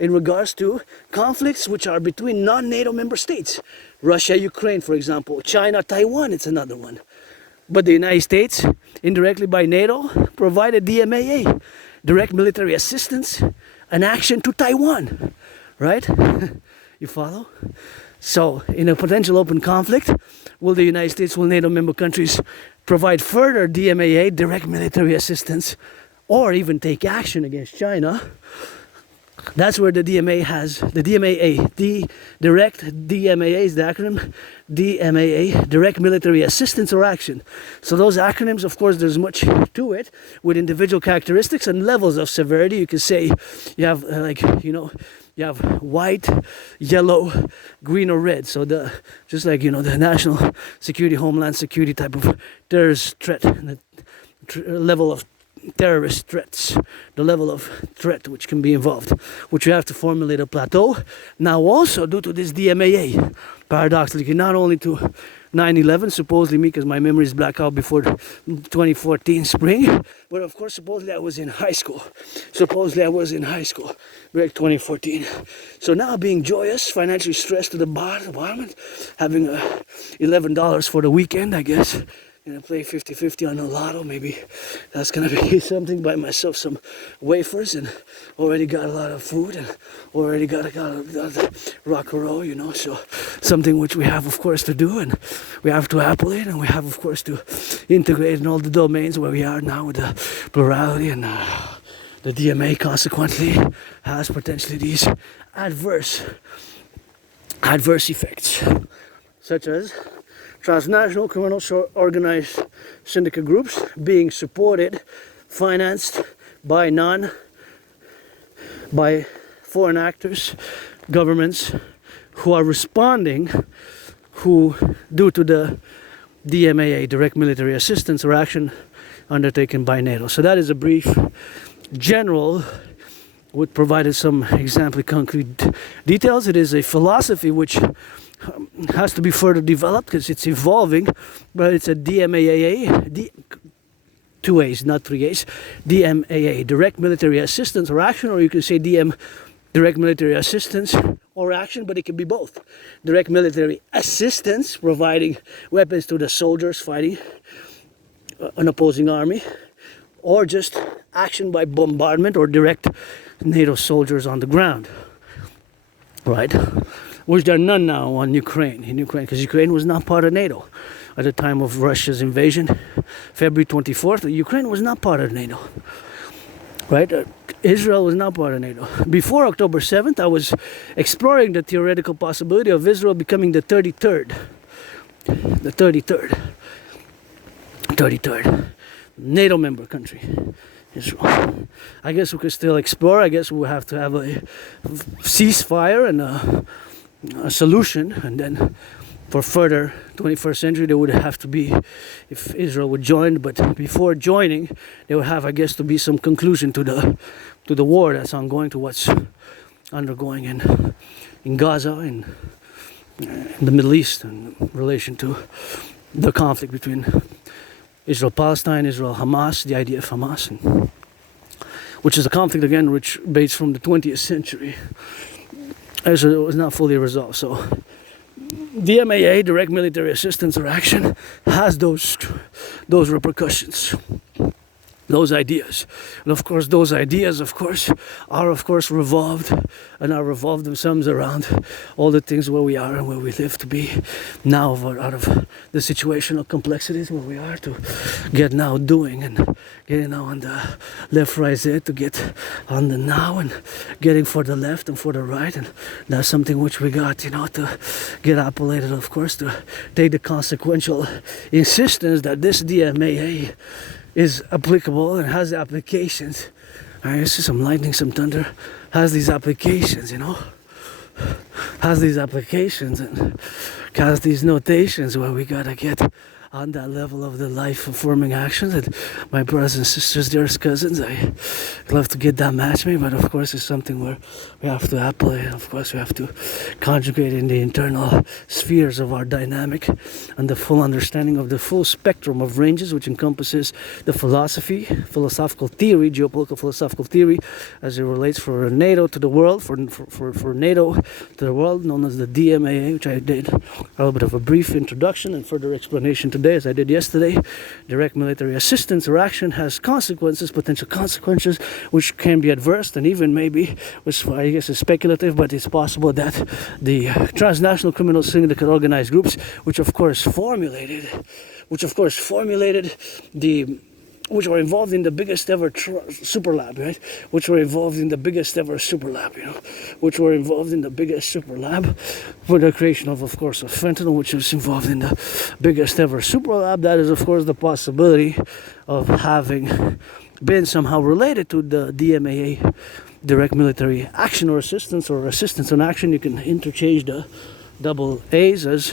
in regards to conflicts which are between non-NATO member states. Russia, Ukraine, for example. China, Taiwan, it's another one. But the United States, indirectly by NATO, provided DMAA, direct military assistance and action to Taiwan, right? You follow? So, in a potential open conflict, will the United States, will NATO member countries provide further DMAA, direct military assistance, or even take action against China? That's where the DMA has, the DMAA, the direct DMAA is the acronym, DMAA, direct military assistance or action. So those acronyms, of course, there's much to it with individual characteristics and levels of severity. You could say you have you have white, yellow, green, or red. So just like, the national security, homeland security type of terrorist threat, the level of terrorist threats, the level of threat which can be involved, which you have to formulate a plateau. Now also due to this DMAA, paradoxically, not only to 9/11, supposedly me, because my memory is black out before 2014 spring, but of course supposedly I was in high school. Back 2014. So now being joyous, financially stressed to the bottom, having $11 for the weekend, I guess. Play 50-50 on the lotto. Maybe that's gonna be something. Buy myself some wafers, and already got a lot of food, and already got a rock and roll, so something which we have of course to do, and we have to apple it, and we have of course to integrate in all the domains where we are now with the plurality, and the DMA consequently has potentially these adverse effects, such as transnational criminal organized syndicate groups being supported, financed by foreign actors, governments who are responding, who due to the DMAA, direct military assistance or action undertaken by NATO. So that is a brief general, which provided some example concrete details. It is a philosophy which has to be further developed because it's evolving, but it's a DMAA, two A's, not three A's, DMAA, direct military assistance or action, or you can say DM, direct military assistance or action, but it can be both. Direct military assistance, providing weapons to the soldiers fighting an opposing army, or just action by bombardment or direct NATO soldiers on the ground, right? Which there are none now on Ukraine, because Ukraine was not part of NATO at the time of Russia's invasion, February 24th. Ukraine was not part of NATO, right? Israel was not part of NATO. Before October 7th, I was exploring the theoretical possibility of Israel becoming the 33rd NATO member country, Israel. I guess we could still explore. I guess we'll have to have a ceasefire and a solution, and then for further 21st century there would have to be, if Israel would join, but before joining there would have, I guess, to be some conclusion to the war that's ongoing, to what's undergoing in Gaza and in the Middle East in relation to the conflict between Israel-Palestine, Israel-Hamas, the idea of Hamas, and, which is a conflict again which dates from the 20th century. So it was not fully resolved. So DMAA, direct military assistance or action, has those repercussions, those ideas. And of course those ideas are revolved themselves around all the things where we are and where we live to be now, out of the situational complexities where we are, to get now doing and getting now on the left right Z, to get on the now and getting for the left and for the right. And that's something which we got, to get appellated, of course, to take the consequential insistence that this DMAA is applicable and has applications. I see some lightning, some thunder, has these applications, has these applications and has these notations where we gotta get on that level of the life-forming actions. And my brothers and sisters, dearest cousins, I'd love to get that match me, but of course it's something where we have to apply. Of course we have to conjugate in the internal spheres of our dynamic and the full understanding of the full spectrum of ranges, which encompasses the philosophical theory, geopolitical philosophical theory, as it relates for NATO to the world, for NATO to the world, known as the DMAA, which I did a little bit of a brief introduction and further explanation today, as I did yesterday. Direct military assistance or action has consequences, potential consequences, which can be adverse and even maybe, which I guess is speculative, but it's possible that the transnational criminal syndicate organized groups, which were involved in the biggest ever super lab, right? Which were involved in the biggest ever super lab, which were involved in the biggest super lab for the creation of course, of fentanyl, which was involved in the biggest ever super lab. That is, of course, the possibility of having been somehow related to the DMAA, direct military action or assistance on action. You can interchange the double A's as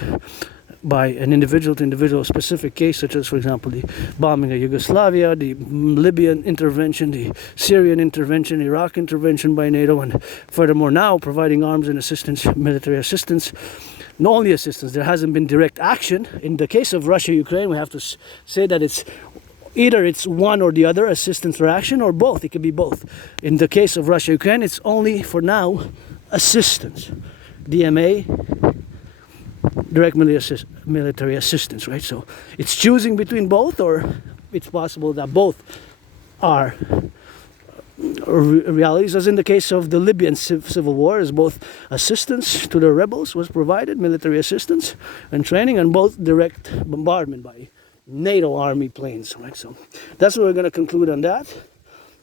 by an individual to individual specific case, such as, for example, the bombing of Yugoslavia, the Libyan intervention, the Syrian intervention, Iraq intervention by NATO, and furthermore now providing arms and assistance, military assistance. Not only assistance, there hasn't been direct action. In the case of Russia-Ukraine, we have to say that it's either one or the other, assistance or action, or both. It could be both. In the case of Russia-Ukraine, it's only, for now, assistance. DMA, direct military assistance, right? So it's choosing between both, or it's possible that both are realities, as in the case of the Libyan civil war, as both assistance to the rebels was provided, military assistance and training, and both direct bombardment by NATO army planes, right? So that's what we're going to conclude on that.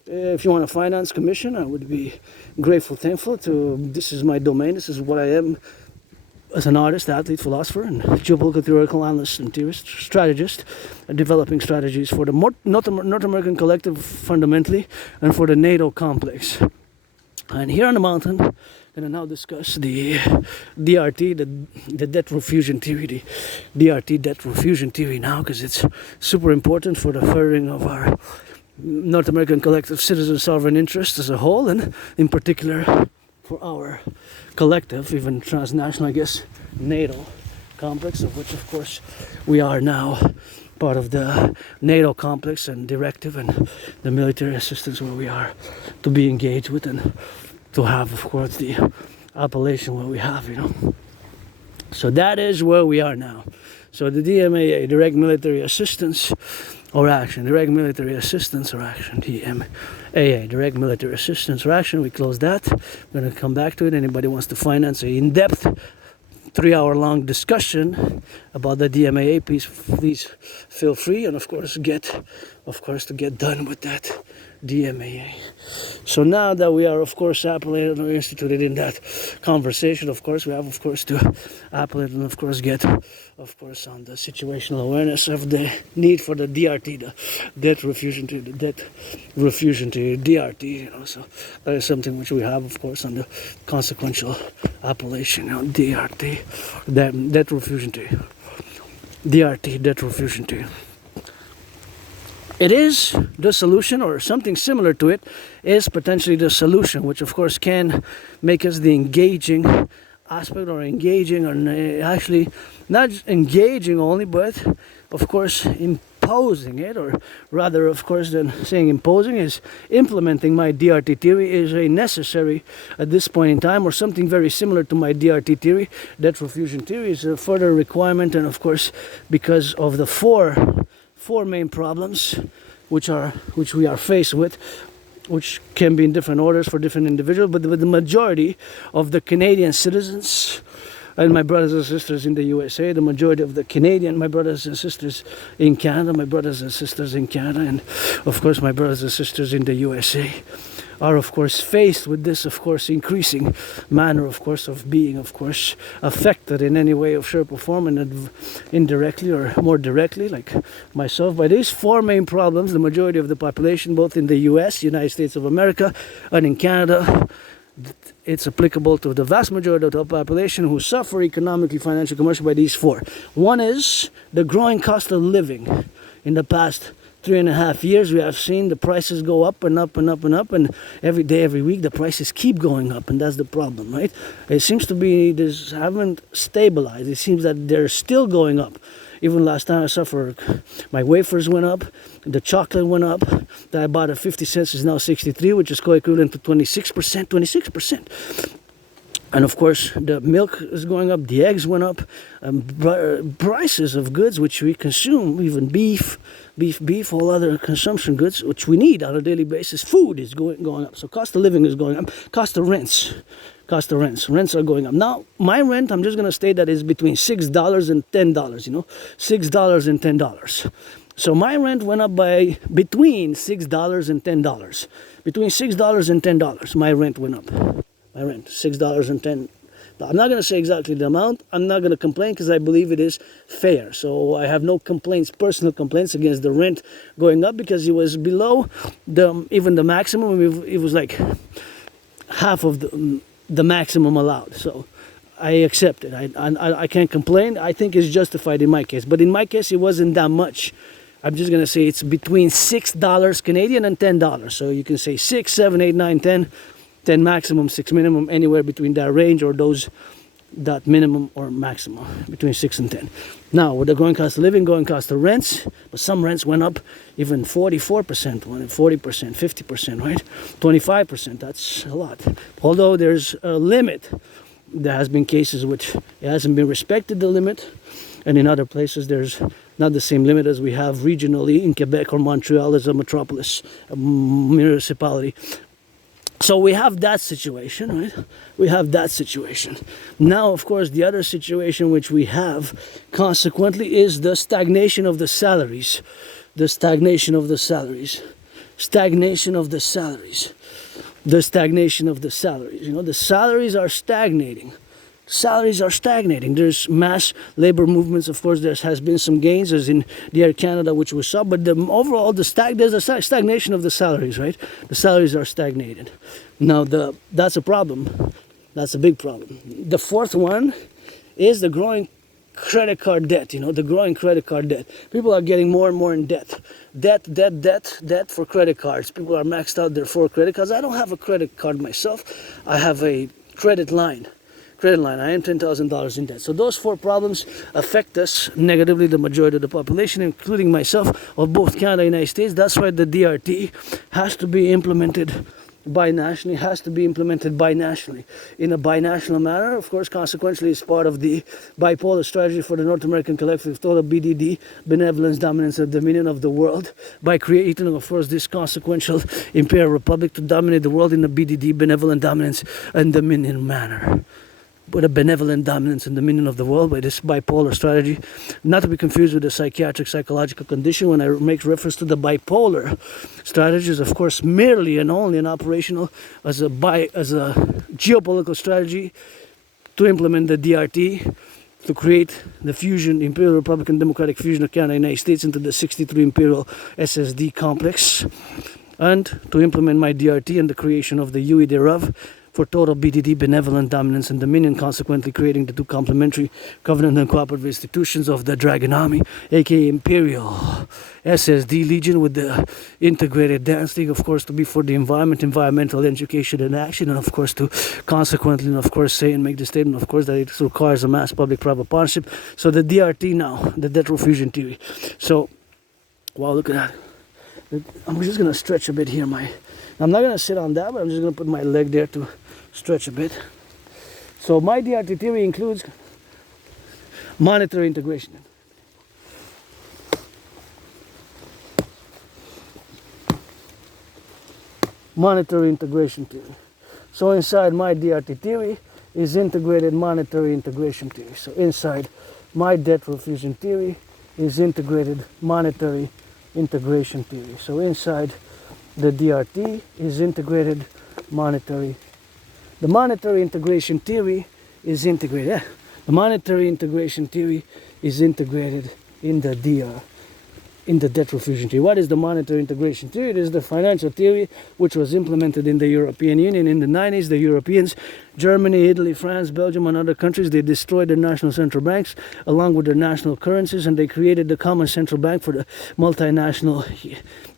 If you want a finance commission, I would be grateful, thankful to. This is my domain. This is what I am as an artist, athlete, philosopher, and geopolitical theoretical analyst and theorist, strategist, developing strategies for the North American collective fundamentally, and for the NATO complex. And here on the mountain, going to now discuss the DRT, the debt refusion theory, the DRT debt refusion theory now, because it's super important for the furthering of our North American collective citizen sovereign interest as a whole, and in particular for our collective, even transnational, I guess, NATO complex, of which, of course, we are now part of the NATO complex and directive and the military assistance where we are to be engaged with and to have, of course, the appellation where we have, So that is where we are now. So the DMAA, direct military assistance or action, direct military assistance or action, DMAA, direct military assistance or action, we close that. We're going to come back to it. Anybody wants to finance a in-depth 3-hour-long discussion about the DMAA piece, please feel free, and of course to get done with that DMAA. So now that we are, of course, appellated or instituted in that conversation, of course, we have, of course, to appellate and, of course, get, of course, on the situational awareness of the need for the DRT, the debt refusion to DRT, So that is something which we have, of course, on the consequential appellation, DRT, debt refusion to DRT, debt refusion to. It is the solution, or something similar to it is potentially the solution, which of course can make us the engaging aspect, or engaging, or actually not just engaging only, but of course imposing it, or rather, of course, than saying imposing, is implementing my DRT theory is a necessary at this point in time, or something very similar to my DRT theory. Debt refusion theory is a further requirement, and of course, because of the four main problems which we are faced with, which can be in different orders for different individuals, but the majority of the Canadian citizens and my brothers and sisters in the USA, the majority of the Canadian, my brothers and sisters in Canada, my brothers and sisters in Canada, and of course my brothers and sisters in the USA are, of course, faced with this, of course, increasing manner, of course, of being, of course, affected in any way, of shape or form, and indirectly or more directly, like myself, by these four main problems. The majority of the population, both in the US, United States of America, and in Canada, it's applicable to the vast majority of the population who suffer economically, financially, commercially by these four. One is the growing cost of living. In the past 3.5 years, we have seen the prices go up and up and up and up, and every day, every week, the prices keep going up, and that's the problem, right? It seems to be this haven't stabilized. It seems that they're still going up. Even last time I suffered, my wafers went up, the chocolate went up. That I bought at 50 cents is now 63, which is co-equivalent to 26%. 26%. And of course, the milk is going up, the eggs went up, prices of goods which we consume, even beef, all other consumption goods which we need on a daily basis, food is going up. So cost of living is going up, cost of rents are going up. Now, my rent, I'm just going to state that is between $6 and $10, $6 and $10. So my rent went up by between $6 and $10. Between $6 and $10, my rent went up. My rent, $6.10. I'm not going to say exactly the amount. I'm not going to complain because I believe it is fair. So I have no complaints, personal complaints against the rent going up, because it was below even the maximum. It was like half of the maximum allowed. So I accept it. I can't complain. I think it's justified in my case. But in my case, it wasn't that much. I'm just going to say it's between $6 Canadian and $10. So you can say 6, 7, 8, 9, 10. 10 maximum, 6 minimum, anywhere between that range, or that minimum or maximum, between 6 and 10. Now, with the growing cost of living, growing cost of rents, but some rents went up even 44%, 40%, 50%, right? 25%, that's a lot. Although there's a limit, there has been cases which it hasn't been respected, the limit, and in other places there's not the same limit as we have regionally in Quebec or Montreal as a metropolis, a municipality. So we have that situation, right? We have that situation. Now, of course, the other situation which we have, consequently, is the stagnation of the salaries. The stagnation of the salaries. Stagnation of the salaries. The stagnation of the salaries. The salaries are stagnating. Salaries are stagnating. There's mass labor movements. Of course, there has been some gains, as in the Air Canada, which we saw. But overall, there's a stagnation of the salaries, right? The salaries are stagnated. Now, that's a problem. That's a big problem. The fourth one is the growing credit card debt, the growing credit card debt. People are getting more and more in debt. Debt for credit cards. People are maxed out their 4 credit cards. I don't have a credit card myself. I have a credit line. I am $10,000 in debt. So those 4 problems affect us negatively, the majority of the population, including myself, of both Canada and the United States. That's why the DRT has to be implemented binationally, in a binational manner. Of course, consequently, it's part of the bipolar strategy for the North American Collective, total BDD, benevolence, dominance, and dominion of the world, by creating, of course, this consequential Imperial Republic to dominate the world in a BDD, benevolent, dominance, and dominion manner. With a benevolent dominance and dominion of the world by this bipolar strategy, not to be confused with the psychological condition. When I make reference to the bipolar strategy, is of course merely and only an operational as a geopolitical strategy to implement the DRT, to create the fusion, Imperial Republican Democratic fusion of Canada and the United States into the 63 Imperial SSD complex, and to implement my DRT and the creation of the UE thereof, for total BDD, benevolent, dominance, and dominion, consequently creating the 2 complementary covenant and cooperative institutions of the Dragon Army, aka Imperial SSD Legion, with the integrated dance league, of course, to be for the environment, environmental education and action, and of course to consequently, and of course, say and make the statement, of course, that it requires a mass public-private partnership. So the DRT now, the debt fusion theory. So, wow, look at that. I'm just going to stretch a bit here. I'm not going to sit on that, but I'm just going to put my leg there to stretch a bit. So my DRT theory includes monetary integration. Monetary integration theory. So inside my DRT theory is integrated monetary integration theory. So inside my debt fusion theory is integrated monetary integration theory. So inside the DRT is integrated monetary. The monetary integration theory is integrated. The monetary integration theory is integrated in the DR, in the debt fusion theory. What is the monetary integration theory? It is the financial theory which was implemented in the European Union in the 90s. The Europeans, Germany, Italy, France, Belgium, and other countries, they destroyed their national central banks along with their national currencies, and they created the common central bank for the multinational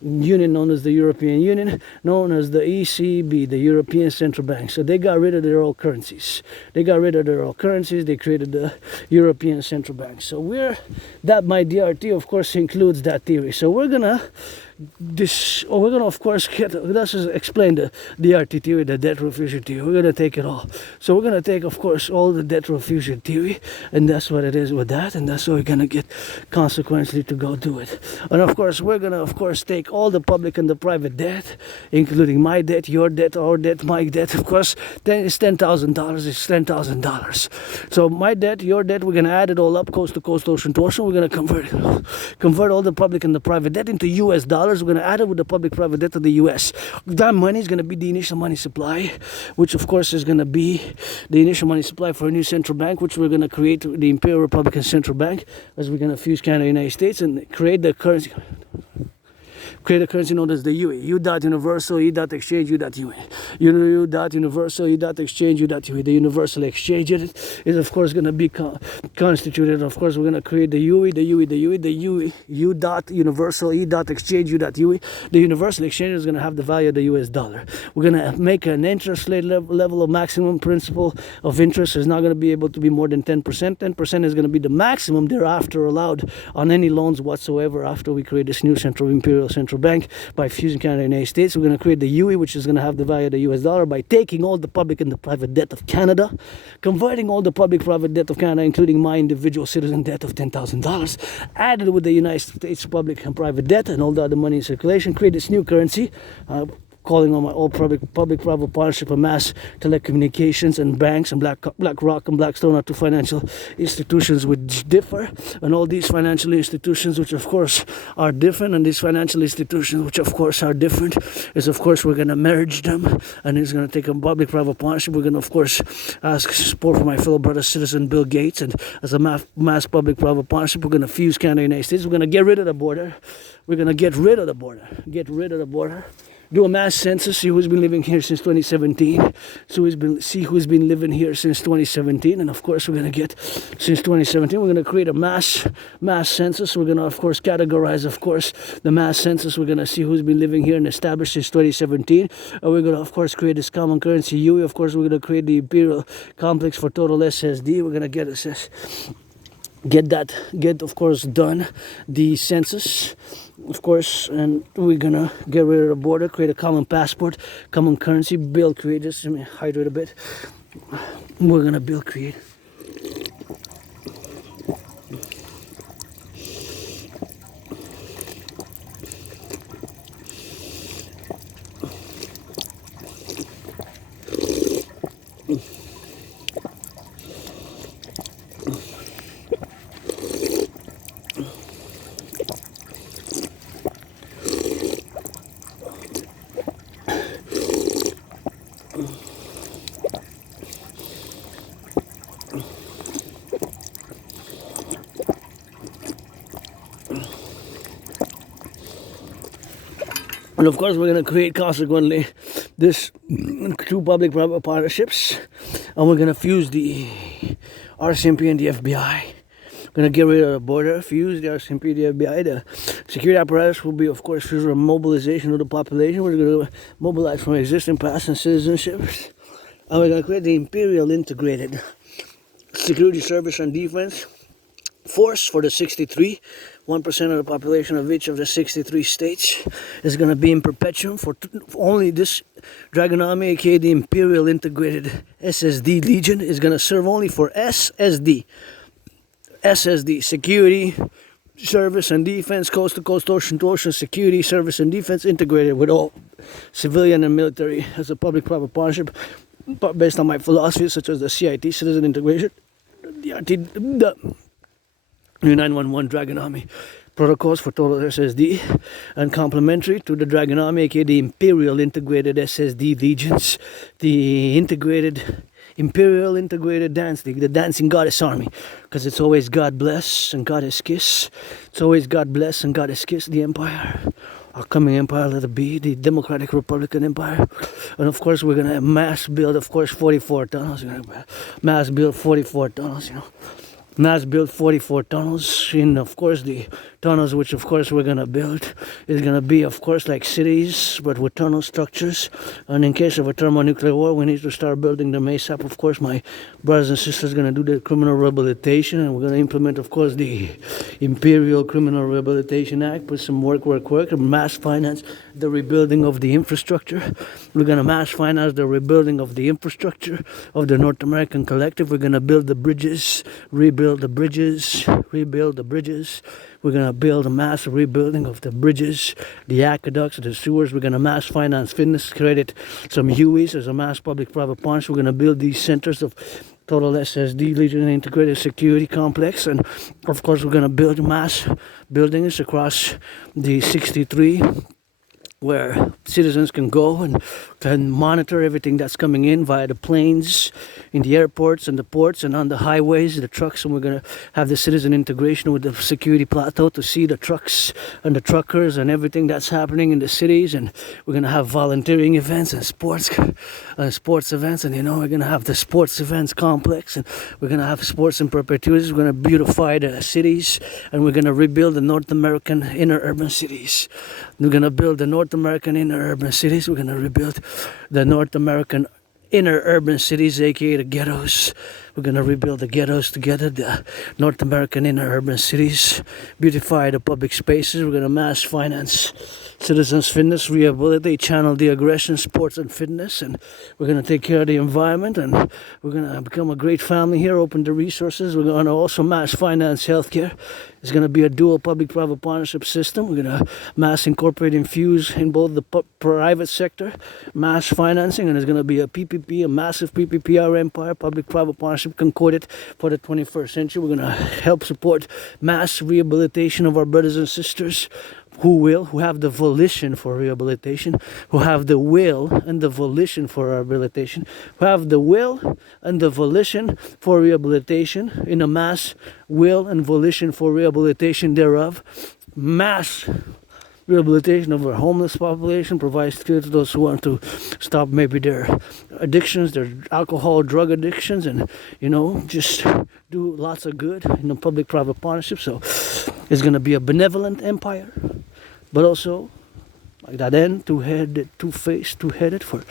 union known as the European Union, known as the ECB, the European Central Bank. So they got rid of their old currencies. They created the European Central Bank. So my DRT, of course, includes that theory. So we're gonna of course let's just explain the DRT theory, the debt fusion theory. We're gonna take it all. So we're gonna take, of course, all the debt fusion theory, and that's what it is with that, and that's what we're gonna get consequently to go do it. And of course we're gonna take all the public and the private debt, including my debt, your debt, our debt, my debt. Of course, then it's $10,000. It's $10,000. So my debt, your debt, we're gonna add it all up, coast to coast, ocean to ocean. We're gonna convert all the public and the private debt into US dollars. We're going to add it with the public-private debt of the US. That money is going to be the initial money supply, which of course is going to be the initial money supply for a new central bank, which we're going to create, the Imperial Republican Central Bank, as we're going to fuse Canada and the United States and create the currency. Create a currency known as the UE. U.universal, E.exchange, U.UE. U.universal, E.exchange, U.UE. The universal exchange is of course going to be constituted. Of course, we're going to create the UE, the U.universal, E.exchange, U.UE. The universal exchange is going to have the value of the US dollar. We're going to make an interest rate level of maximum principal of interest is not going to be able to be more than 10%. 10% is going to be the maximum thereafter allowed on any loans whatsoever after we create this new Imperial Central Bank by fusing Canada and the United States. We're going to create the UE, which is going to have the value of the US dollar by taking all the public and the private debt of Canada, converting all the public-private debt of Canada, including my individual citizen debt of $10,000, added with the United States public and private debt and all the other money in circulation, create this new currency, calling on my all public-private partnership of mass telecommunications and banks and BlackRock and Blackstone are 2 financial institutions which differ, and all these financial institutions which of course are different, and these financial institutions which of course are different is of course we're going to merge them, and it's going to take a public-private partnership. We're going to of course ask support from my fellow brother citizen Bill Gates, and as a mass public-private partnership we're going to fuse Canada and the United States. We're going to get rid of the border. do a mass census, see who's been living here since 2017. So see who's been living here since 2017, and of course we're gonna get since 2017. We're gonna create a mass census. We're gonna of course categorize, of course, the mass census. We're gonna see who's been living here and established since 2017. And we're gonna of course create this common currency UE. Of course we're gonna create the imperial complex for total SSD. We're gonna get of course done the census, of course, and we're gonna get rid of the border, create a common passport, common currency, build, create this. Let me hydrate a bit. We're gonna build, create. And of course, we're going to create consequently this two public-private partnerships, and we're going to fuse the RCMP and the FBI. We're going to get rid of the border, fuse the RCMP, the FBI. The security apparatus will be, of course, fused with mobilization of the population. We're going to mobilize from existing past and citizenships, and we're going to create the Imperial Integrated Security Service and Defense Force for the 63. 1% of the population of each of the 63 states is going to be in perpetuum for only this Dragon Army, aka the Imperial Integrated SSD Legion, is going to serve only for SSD, security, service and defense, coast to coast, ocean to ocean, security, service and defense, integrated with all civilian and military as a public-private partnership, but based on my philosophies such as the CIT, citizen integration, the 911 Dragon Army protocols for total SSD, and complementary to the Dragon Army, aka the Imperial Integrated SSD Legions, the Imperial Integrated Dance League, the Dancing Goddess Army, because it's always God bless and Goddess kiss. It's always God bless and Goddess kiss the Empire. Our coming empire, let it be the Democratic Republican Empire. And of course, we're going to mass build, of course, 44 tunnels. We're going to mass build 44 tunnels, Mass build 44 tunnels in, of course, the tunnels which, of course, we're going to build is going to be, of course, like cities, but with tunnel structures. And in case of a thermonuclear war, we need to start building the N.A.C.W.P. Of course, my brothers and sisters are going to do the criminal rehabilitation, and we're going to implement, of course, the Imperial Criminal Rehabilitation Act, put some work, and mass finance the rebuilding of the infrastructure. We're going to mass finance the rebuilding of the infrastructure of the North American Collectif. We're going to build the bridges, rebuild the bridges. We're going to build a massive rebuilding of the bridges, the aqueducts, the sewers. We're going to mass finance fitness, create some UEs as a mass public-private partnership. We're going to build these centers of total SSD, Legion Integrated Security Complex. And of course, we're going to build mass buildings across the 63, where citizens can go and can monitor everything that's coming in via the planes, in the airports and the ports and on the highways, the trucks. And we're going to have the citizen integration with the security plateau to see the trucks and the truckers and everything that's happening in the cities. And we're going to have volunteering events and sports events. And we're going to have the sports events complex, and we're going to have sports in perpetuity. We're going to beautify the cities, and we're going to rebuild the North American inner urban cities. We're going to build the North American inner urban cities. We're going to rebuild the North American inner urban cities, aka the ghettos. We're going to rebuild the ghettos together, the North American inner urban cities, beautify the public spaces. We're going to mass finance citizens' fitness, rehabilitate, channel the aggression, sports and fitness, and we're going to take care of the environment, and we're going to become a great family here, open the resources. We're going to also mass finance healthcare. It's going to be a dual public-private partnership system. We're going to mass incorporate, infuse in both the private sector, mass financing, and it's going to be a PPP, a massive PPPR empire, public-private partnership concorded for the 21st century. We're going to help support mass rehabilitation of our brothers and sisters who have the volition for rehabilitation, who have the will and the volition for rehabilitation, who have the will and the volition for rehabilitation, in a mass will and volition for rehabilitation thereof, mass rehabilitation of our homeless population, provide skills to those who want to stop maybe their addictions, their alcohol, drug addictions, and just do lots of good in the public-private partnership. So it's going to be a benevolent empire, but also like that end, two-faced, two-headed, for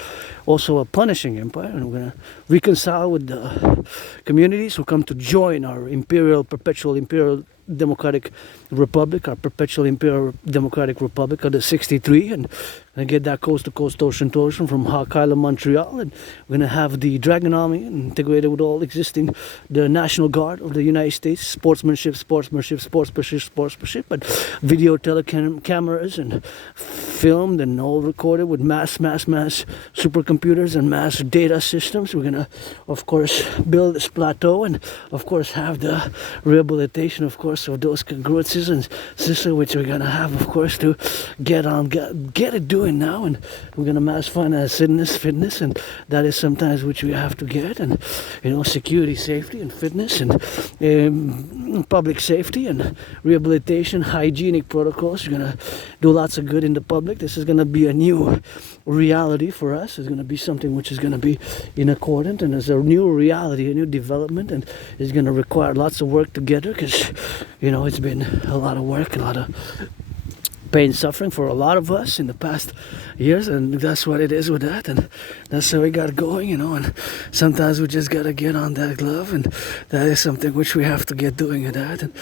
also a punishing empire. And we're going to reconcile with the communities who come to join our perpetual imperial democratic republic, our perpetual imperial democratic republic of the 63, and get that coast-to-coast, ocean-to-ocean from Hokkaido, Montreal. And we're going to have the Dragon Army integrated with all existing, the National Guard of the United States, sportsmanship, but video cameras and filmed and all recorded with mass supercomputers and mass data systems. We're going to, of course, build this plateau and, of course, have the rehabilitation, of course, of those congruences and systems which we're going to have, of course, to get it doing now. And we're going to mass finance fitness, and that is sometimes which we have to get. And, security, safety, and fitness, and public safety and rehabilitation, hygienic protocols. We're going to do lots of good in the public. This is going to be a new reality for us. It's going to be something which is going to be in accordance, and it's a new reality, a new development, and it's going to require lots of work together, because it's been a lot of work, a lot of pain, suffering for a lot of us in the past years, and that's what it is with that, and that's how we got going, and sometimes we just got to get on that glove, and that is something which we have to get doing with that, and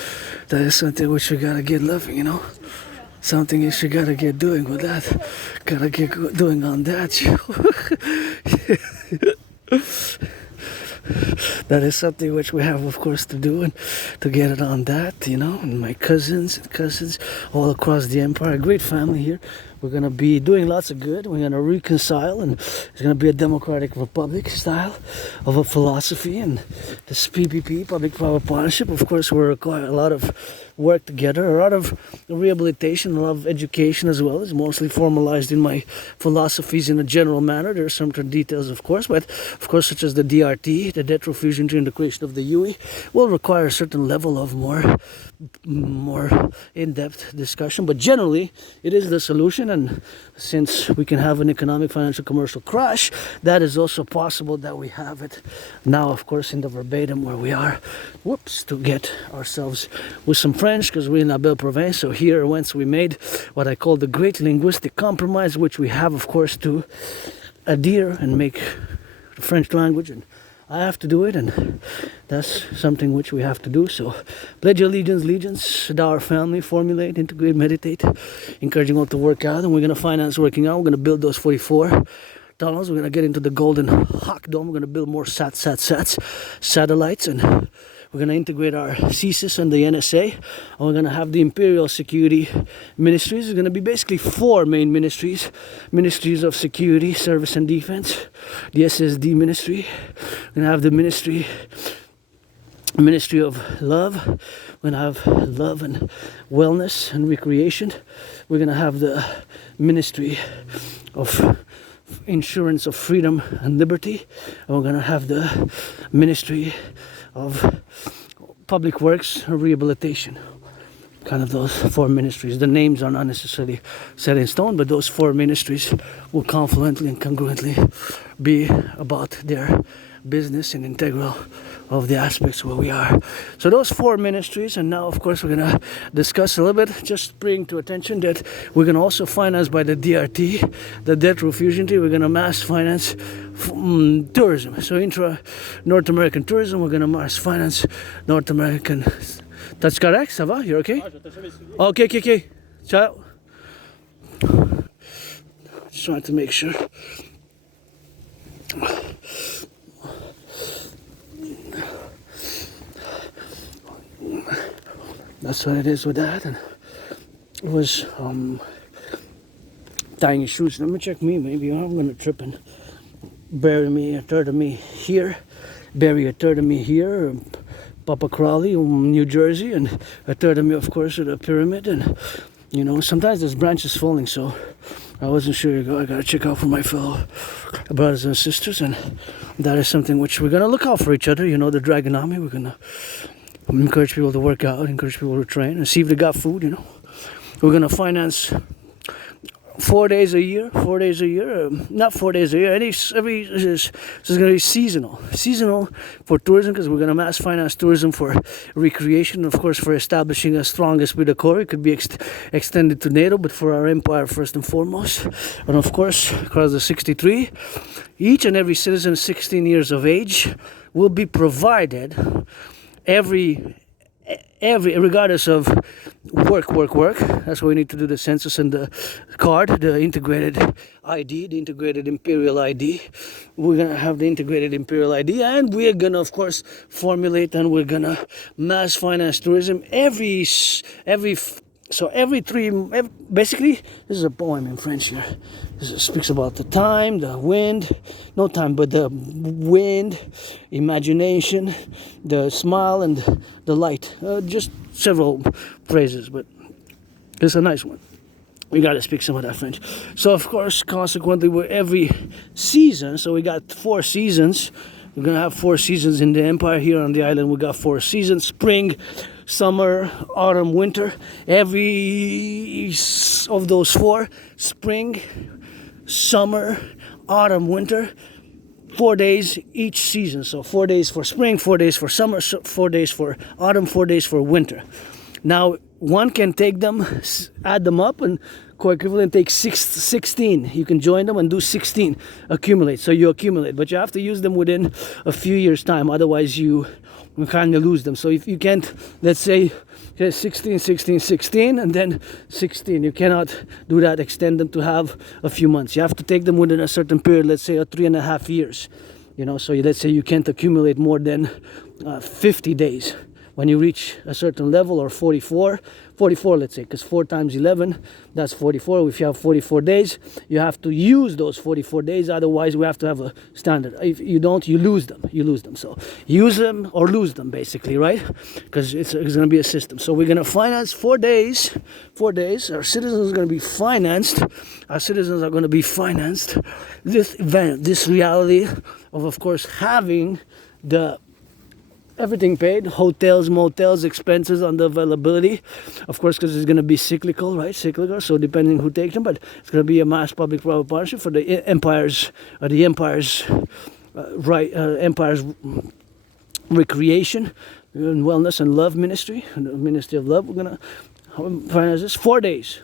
that is something which we got to get loving, something which we got to get doing with that, got to get doing on that. That is something which we have, of course, to do, and to get it on that, and my cousins all across the empire, a great family here. We're going to be doing lots of good. We're going to reconcile, and it's going to be a democratic republic style of a philosophy. And this PPP, public-private partnership, of course, will require a lot of work together, a lot of rehabilitation, a lot of education as well. It's mostly formalized in my philosophies in a general manner. There are some details, of course, but of course, such as the DRT, the debt refusion and the creation of the UE, will require a certain level of more in-depth discussion. But generally, it is the solution. And since we can have an economic, financial, commercial crash, that is also possible that we have it now, of course, in the verbatim where we are. To get ourselves with some French, because we're in La Belle Province. So here, whence we made what I call the great linguistic compromise, which we have, of course, to adhere and make the French language, and I have to do it, and that's something which we have to do. So pledge your allegiance to our family, formulate, integrate, meditate, encouraging all to work out, and we're going to finance working out. We're going to build those 44 tunnels. We're going to get into the golden hawk dome. We're going to build more satellites, and we're going to integrate our CSIS and the NSA, and we're going to have the Imperial Security Ministries. There's going to be basically 4 main ministries of security, service, and defense. The SSD ministry. We're going to have the Ministry of Love. We're going to have love and wellness and recreation. We're going to have the Ministry of Insurance of Freedom and Liberty. And we're going to have the Ministry of Public Works and Rehabilitation. Kind of those 4 ministries. The names are not necessarily set in stone, but those 4 ministries will confluently and congruently be about their business and integral of the aspects where we are. So those 4 ministries, and now of course we're going to discuss a little bit, just bring to attention that we're going to also finance by the DRT, the debt refusion. We're going to mass finance tourism. So North American tourism, we're going to mass finance North American. That's correct? Ça va? You're okay? Okay. Ciao. Just wanted to make sure. That's what it is with that. And it was tying his shoes. Let me check me. Maybe I'm going to trip and bury a third of me here, Papa Crawley, New Jersey, and a third of me, of course, at the pyramid. And sometimes there's branches falling, so I wasn't sure. I gotta check out for my fellow brothers and sisters, and that is something which we're gonna look out for each other. The Dragon Army. We're gonna encourage people to work out, encourage people to train, and see if they got food. We're gonna finance 4 days a year, not 4 days a year. This is going to be seasonal for tourism, because we're going to mass finance tourism for recreation, of course, for establishing a strong esprit de corps. It could be extended to NATO, but for our empire first and foremost. And of course, across the 63, each and every citizen 16 years of age will be provided regardless of work. That's why we need to do the census and the card, the integrated ID, the integrated imperial ID. We're gonna have the integrated imperial ID, and we're gonna, of course, formulate, and we're gonna mass finance tourism basically, this is a poem in French here. This speaks about the time, the wind, no time, but the wind, imagination, the smile, and the light. Just several phrases, but it's a nice one. We got to speak some of that French. So, of course, consequently, we're every season, so we got 4 seasons. We're going to have 4 seasons in the empire. Here on the island, we got 4 seasons: spring, summer, autumn, winter. Every of those 4, spring, summer, autumn, winter, 4 days each season. So 4 days for spring, 4 days for summer, 4 days for autumn, 4 days for winter. Now, one can take them, add them up, and co-equivalent take 16. You can join them and do 16, accumulate. So you accumulate, but you have to use them within a few years' time. Otherwise, you kind of lose them. So if you can't, let's say, 16, and then 16. You cannot do that, extend them to have a few months. You have to take them within a certain period, let's say 3.5 years. So let's say you can't accumulate more than 50 days. When you reach a certain level, or 44, let's say, because 4 times 11, that's 44. If you have 44 days, you have to use those 44 days. Otherwise, we have to have a standard. If you don't, you lose them. So use them or lose them, basically, right? Because it's going to be a system. So we're going to finance 4 days. 4 days. Our citizens are going to be financed. This event, this reality of course, having everything paid, hotels, motels, expenses on the availability, of course, because it's going to be cyclical, right? So depending who takes them, but it's going to be a mass public-private partnership for the empire's recreation and wellness and love ministry, the Ministry of Love. We're going to finance this 4 days,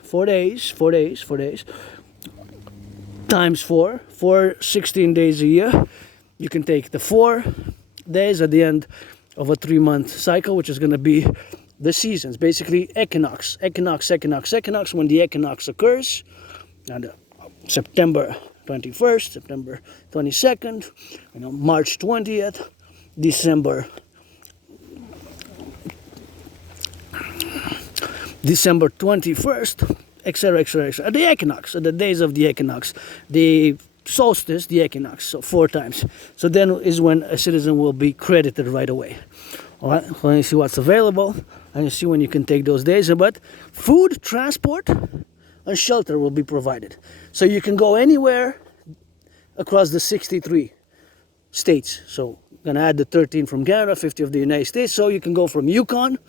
times 4, 16 days a year. You can take the 4 days at the end of a 3-month cycle, which is going to be the seasons, basically equinox, when the equinox occurs, and September 21st, September 22nd, March 20th, December 21st, etc. The equinox, the days of the equinox, the solstice, the equinox, so 4 times. So then is when a citizen will be credited right away. All right, so you see what's available, and you see when you can take those days. But food, transport, and shelter will be provided. So you can go anywhere across the 63 states. So I'm going to add the 13 from Canada, 50 of the United States. So you can go from Yukon,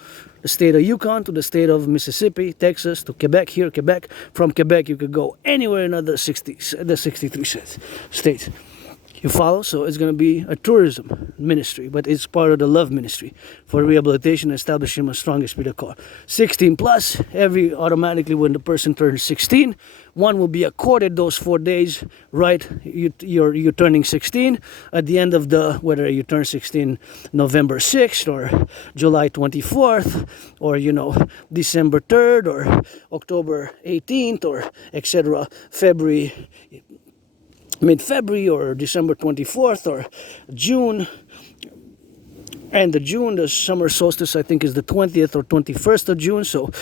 the state of Yukon, to the state of Mississippi, Texas, to Quebec, here, Quebec. From Quebec, you could go anywhere in the 63 states. You follow? So it's going to be a tourism ministry, but it's part of the love ministry for rehabilitation and establishing a strong esprit de corps. 16 plus, automatically when the person turns 16, one will be accorded those 4 days, right? You're turning 16 at the end of whether you turn 16 November 6th or July 24th or, December 3rd or October 18th or etc. Mid-February or December 24th or June. And the summer solstice, I think, is the 20th or 21st of June. So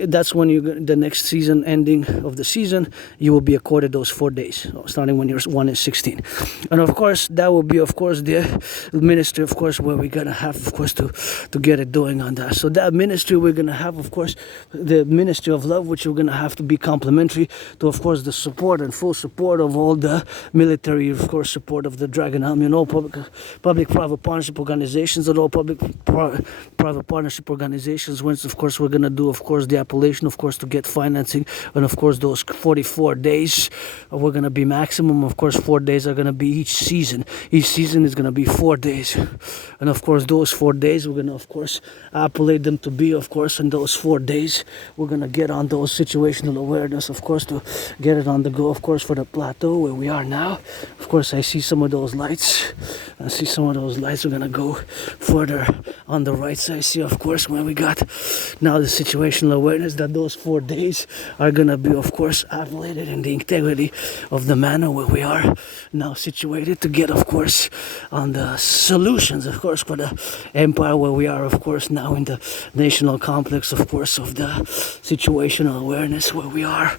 that's when the next season, ending of the season, you will be accorded those 4 days, starting when one is 16. And of course, that will be, of course, the ministry, of course, where we're going to have, of course, to get it doing on that. So that ministry, we're going to have, of course, the Ministry of Love, which we're going to have to be complementary to, of course, the support and full support of all the military, of course, support of the Dragon Army and all public-private partnership organizations at all private partnership organizations, once of course we're going to do of course the appellation of course to get financing, and of course those 44 days we're going to be maximum. Of course 4 days are going to be each season is going to be 4 days, and of course those 4 days we're going to of course appellate them to be of course in those 4 days we're going to get on those situational awareness of course to get it on the go of course for the plateau where we are now. Of course I see some of those lights. I see some of those lights. We're gonna go further on the right side. See of course where we got now the situational awareness that those 4 days are gonna be of course appellated in the integrity of the manner where we are now situated to get of course on the solutions of course for the empire where we are of course now in the national complex of course of the situational awareness where we are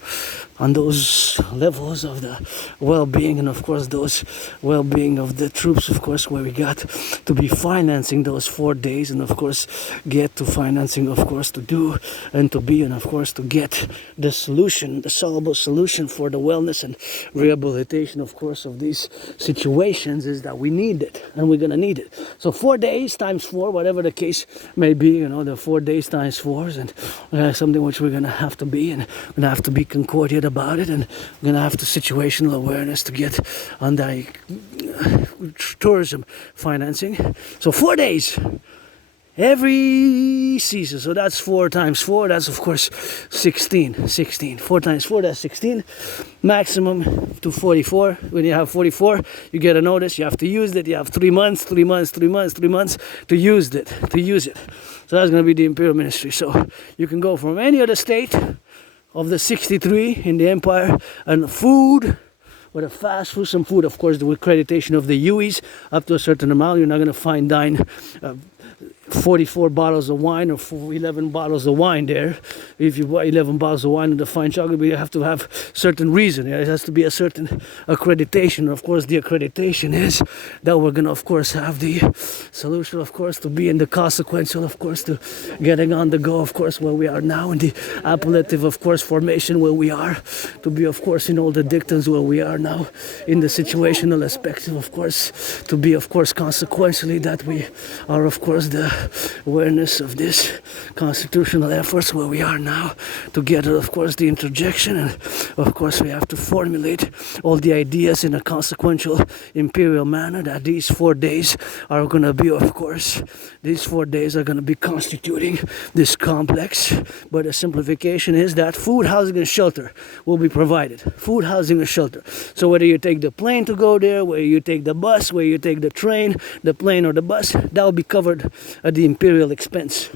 on those levels of the well-being, and of course those well-being of the troops of course where we got to be financing those 4 days, and of course get to financing of course to do and to be, and of course to get the solution, the soluble solution for the wellness and rehabilitation of course of these situations is that we need it, and we're gonna need it. So 4 days times 4, whatever the case may be, you know, the 4 days times 4 and something which we're gonna have to be, and we're gonna have to be concordiate about it, and we're gonna have the situational awareness to get on the tourism financing. So 4 days every season, so that's 4 times 4, that's of course 16. 4 times 4, that's 16, maximum to 44. When you have 44 you get a notice, you have to use it, you have 3 months to use it. So that's going to be the Imperial Ministry. So you can go from any other state of the 63 in the empire, and food, with a fast food, some food, of course, the accreditation of the UEs up to a certain amount. You're not going to fine dine 44 bottles of wine or 11 bottles of wine there. If you buy 11 bottles of wine and the fine chocolate, you have to have certain reason. It has to be a certain accreditation. Of course, the accreditation is that we're going to, of course, have the solution, of course, to be in the consequential, of course, to getting on the go, of course, where we are now, in the appellative, of course, formation where we are, to be, of course, in all the dictums where we are now, in the situational aspect, of course, to be, of course, consequentially that we are, of course, the awareness of this constitutional efforts where we are now together, of course, the interjection, and of course we have to formulate all the ideas in a consequential imperial manner that these 4 days are going to be, of course, these 4 days are going to be constituting this complex. But the simplification is that food, housing and shelter will be provided. Food, housing and shelter. So whether you take the plane to go there, whether you take the bus, whether you take the train, the plane or the bus, that will be covered at the imperial expense.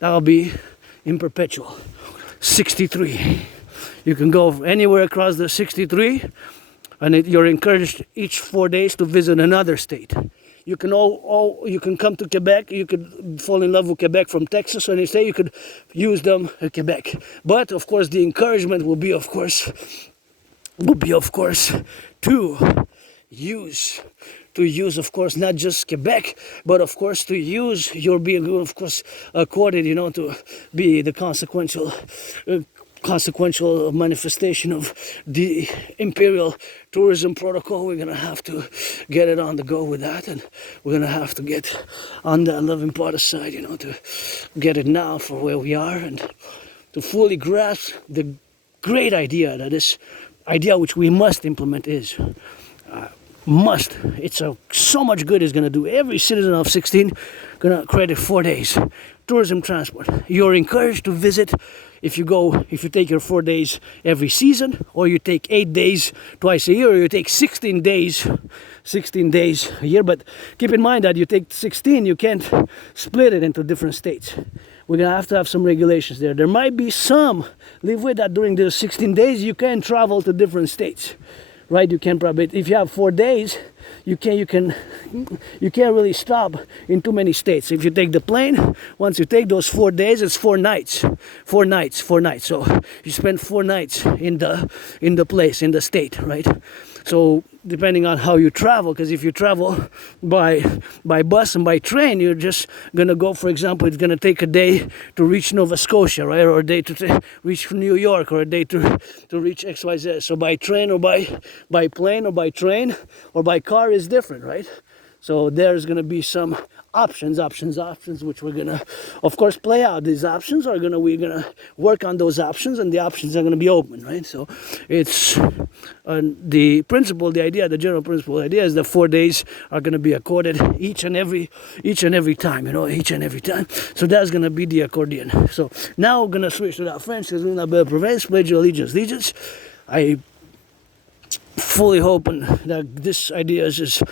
That will be in perpetual. 63. You can go anywhere across the 63, and you're encouraged each 4 days to visit another state. You can you can come to Quebec. You could fall in love with Quebec from Texas, and you say you could use them at Quebec. But of course, the encouragement will be, of course, to use, of course, not just Quebec, but of course to use your being, of course, accorded, you know, to be the consequential manifestation of the imperial tourism protocol. We're gonna have to get it on the go with that, and we're gonna have to get on the loving part side, you know, to get it now for where we are, and to fully grasp the great idea that this idea which we must implement is so much good is going to do. Every citizen of 16 going to credit 4 days tourism transport. You're encouraged to visit if you take your 4 days every season, or you take 8 days twice a year, or you take 16 days a year. But keep in mind that you take 16, you can't split it into different states. We're going to have some regulations there. There might be some, live with that during the 16 days, you can travel to different states. Right, you can probably, if you have 4 days, you can't really stop in too many states. If you take the plane, once you take those 4 days, it's 4 nights. 4 nights. So you spend 4 nights in the place, in the state, right? So depending on how you travel, because if you travel by bus and by train, you're just gonna go, for example, it's gonna take a day to reach Nova Scotia, right, or a day to reach New York, or a day to reach XYZ. So by train or by plane or by train or by car is different, right? So there's going to be some options, which we're going to, of course, play out. These options we're going to work on those options, and the options are going to be open, right? So it's the principle, the idea, the general principle, the idea is that 4 days are going to be accorded each and every time, each and every time. So that's going to be the accordion. So now we're going to switch to that French, because we're in la province, pledge your allegiance. I fully hoping that this idea is just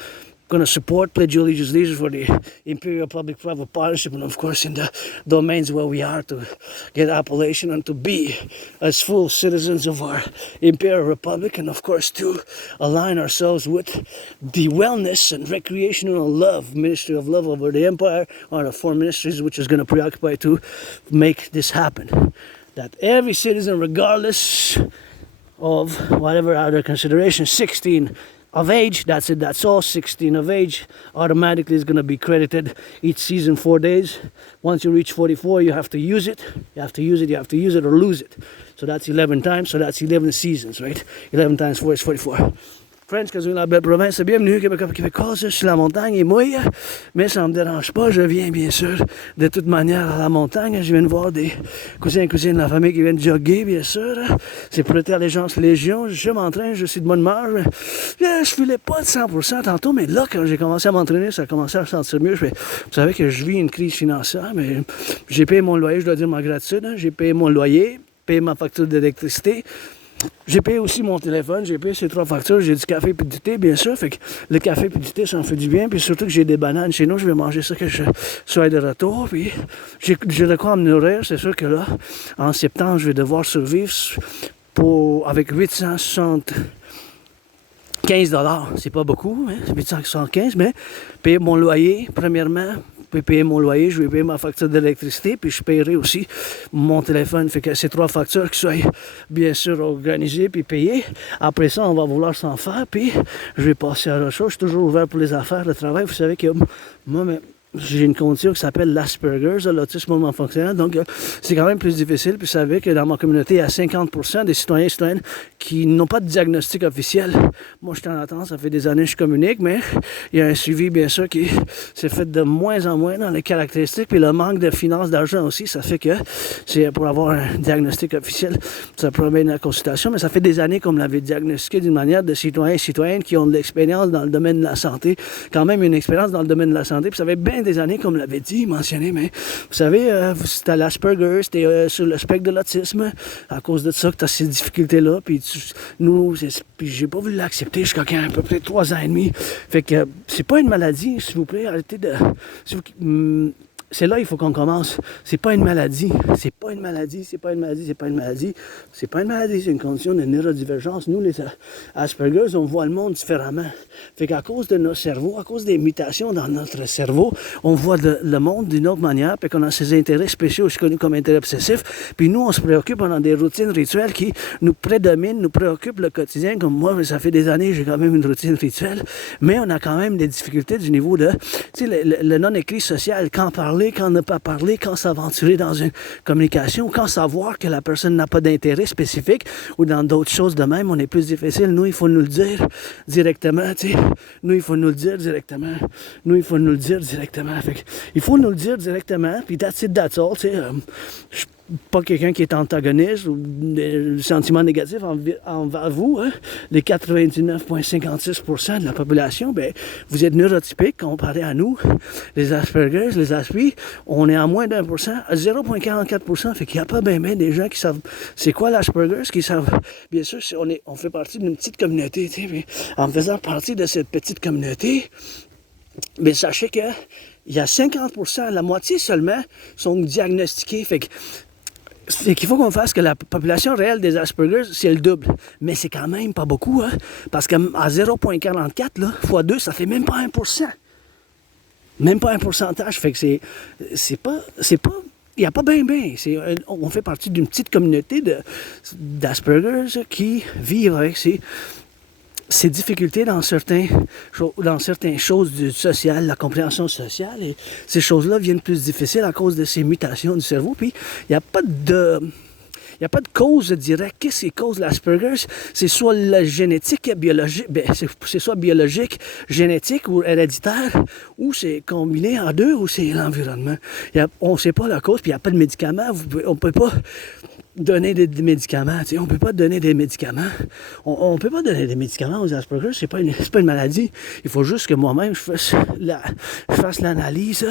going to support pledge your allegiance for the Imperial Public-Private Partnership, and of course in the domains where we are to get appellation and to be as full citizens of our Imperial Republic, and of course to align ourselves with the wellness and recreational love, Ministry of Love over the Empire, or the four ministries which is going to preoccupy to make this happen. That every citizen, regardless of whatever other consideration, 16 of age, that's it, that's all. 16 of age automatically is going to be credited each season 4 days. Once you reach 44, you have to use it. You have to use it or lose it. So that's 11 times, so that's 11 seasons, right? 11 times 4 is 44. French, que la belle province, bienvenue Québécois, je suis la montagne et mouille, mais ça ne me dérange pas, je viens bien sûr de toute manière à la montagne, je viens de voir des cousins et cousines de la famille qui viennent jogger, bien sûr, c'est pour l'été allégeance Légion, je m'entraîne, je suis de bonne humeur, je filais pas de 100% tantôt, mais là quand j'ai commencé à m'entraîner, ça a commencé à me sentir mieux, vous savez que je vis une crise financière, mais j'ai payé mon loyer, je dois dire ma gratitude, j'ai payé mon loyer, payé ma facture d'électricité, j'ai payé aussi mon téléphone, j'ai payé ces 3 factures, j'ai du café et du thé, bien sûr. Fait que le café et du thé, ça me fait du bien. Puis surtout que j'ai des bananes chez nous, je vais manger ça que je sois de retour. Puis j'ai de quoi me nourrir. C'est sûr que là, en septembre, je vais devoir survivre avec 875 $. C'est pas beaucoup, hein, 875, mais payer mon loyer, premièrement. Puis payer mon loyer, je vais payer ma facture d'électricité, puis je paierai aussi mon téléphone. Fait que ces 3 factures qui soient bien sûr organisées puis payées. Après ça, on va vouloir s'en faire, puis je vais passer à autre chose. Je suis toujours ouvert pour les affaires, le travail. Vous savez que moi, j'ai une condition qui s'appelle l'Asperger's, l'autisme monofonctionnel, donc c'est quand même plus difficile. Puis vous savez que dans ma communauté, il y a 50% des citoyens et citoyennes qui n'ont pas de diagnostic officiel. Moi, je suis en attente, ça fait des années que je communique, mais il y a un suivi, bien sûr, qui s'est fait de moins en moins dans les caractéristiques. Puis le manque de finances, d'argent aussi, ça fait que c'est pour avoir un diagnostic officiel, ça promet la consultation, mais ça fait des années qu'on me l'avait diagnostiqué d'une manière de citoyens et citoyennes qui ont de l'expérience dans le domaine de la santé, quand même une expérience dans le domaine de la santé, puis ça fait bien des années, comme l'avait dit, mentionné, mais vous savez, c'était l'Asperger, c'était sur le spectre de l'autisme, à cause de ça que tu as ces difficultés-là, puis puis j'ai pas voulu l'accepter jusqu'à à peu près 3 ans et demi. Fait que c'est pas une maladie, s'il vous plaît, arrêtez de... C'est là il faut qu'on commence. C'est pas une maladie. C'est pas une maladie. C'est pas une maladie. C'est pas une maladie. C'est pas une maladie. C'est une condition de neurodivergence. Nous, les Aspergers, on voit le monde différemment. Fait qu'à cause de nos cerveaux, à cause des mutations dans notre cerveau, on voit le monde d'une autre manière. Puis qu'on a ces intérêts spéciaux, connus comme intérêts obsessifs. Puis nous, on se préoccupe pendant des routines rituelles qui nous prédominent, nous préoccupent le quotidien. Comme moi, ça fait des années, j'ai quand même une routine rituelle. Mais on a quand même des difficultés du niveau de, tu sais, le non-écrit social. Quand parler, quand ne pas parler, quand s'aventurer dans une communication, quand savoir que la personne n'a pas d'intérêt spécifique ou dans d'autres choses de même, on est plus difficile. Nous, il faut nous le dire directement, tu sais. Nous, il faut nous le dire directement. Nous, il faut nous le dire directement. Fait que, il faut nous le dire directement, puis that's it, that's all, tu sais. Je suis pas quelqu'un qui est antagoniste ou des sentiments négatifs envers vous, hein. Les 99,56% de la population, ben, vous êtes neurotypiques comparé à nous, les Aspergers, les Aspi, on est à moins d'1%, à 0,44%, fait qu'il n'y a pas bien des gens qui savent c'est quoi l'Aspergers, qui savent, bien sûr, on fait partie d'une petite communauté, tu sais, mais en faisant partie de cette petite communauté, mais sachez que il y a 50%, la moitié seulement sont diagnostiqués, fait qu'il faut qu'on fasse que la population réelle des Asperger, c'est le double. Mais c'est quand même pas beaucoup, hein? Parce qu'à 0,44, là, fois 2, ça fait même pas 1%. Même pas un pourcentage. Fait que c'est pas... Il n'y a pas bien. On fait partie d'une petite communauté d'Aspergers qui vivent avec ces difficultés dans certaines choses du social, la compréhension sociale, et ces choses-là viennent plus difficiles à cause de ces mutations du cerveau. Puis il n'y a pas n'y a pas de cause directe. Qu'est-ce qui cause l'Asperger's? C'est soit la génétique, biologique, c'est soit biologique, génétique ou héréditaire, ou c'est combiné en deux, ou c'est l'environnement. On ne sait pas la cause, puis il n'y a pas de médicaments. On ne peut pas donner des médicaments. On ne peut pas donner des médicaments. On peut pas donner des médicaments aux Asperger, c'est pas une maladie. Il faut juste que moi-même, je fasse l'analyse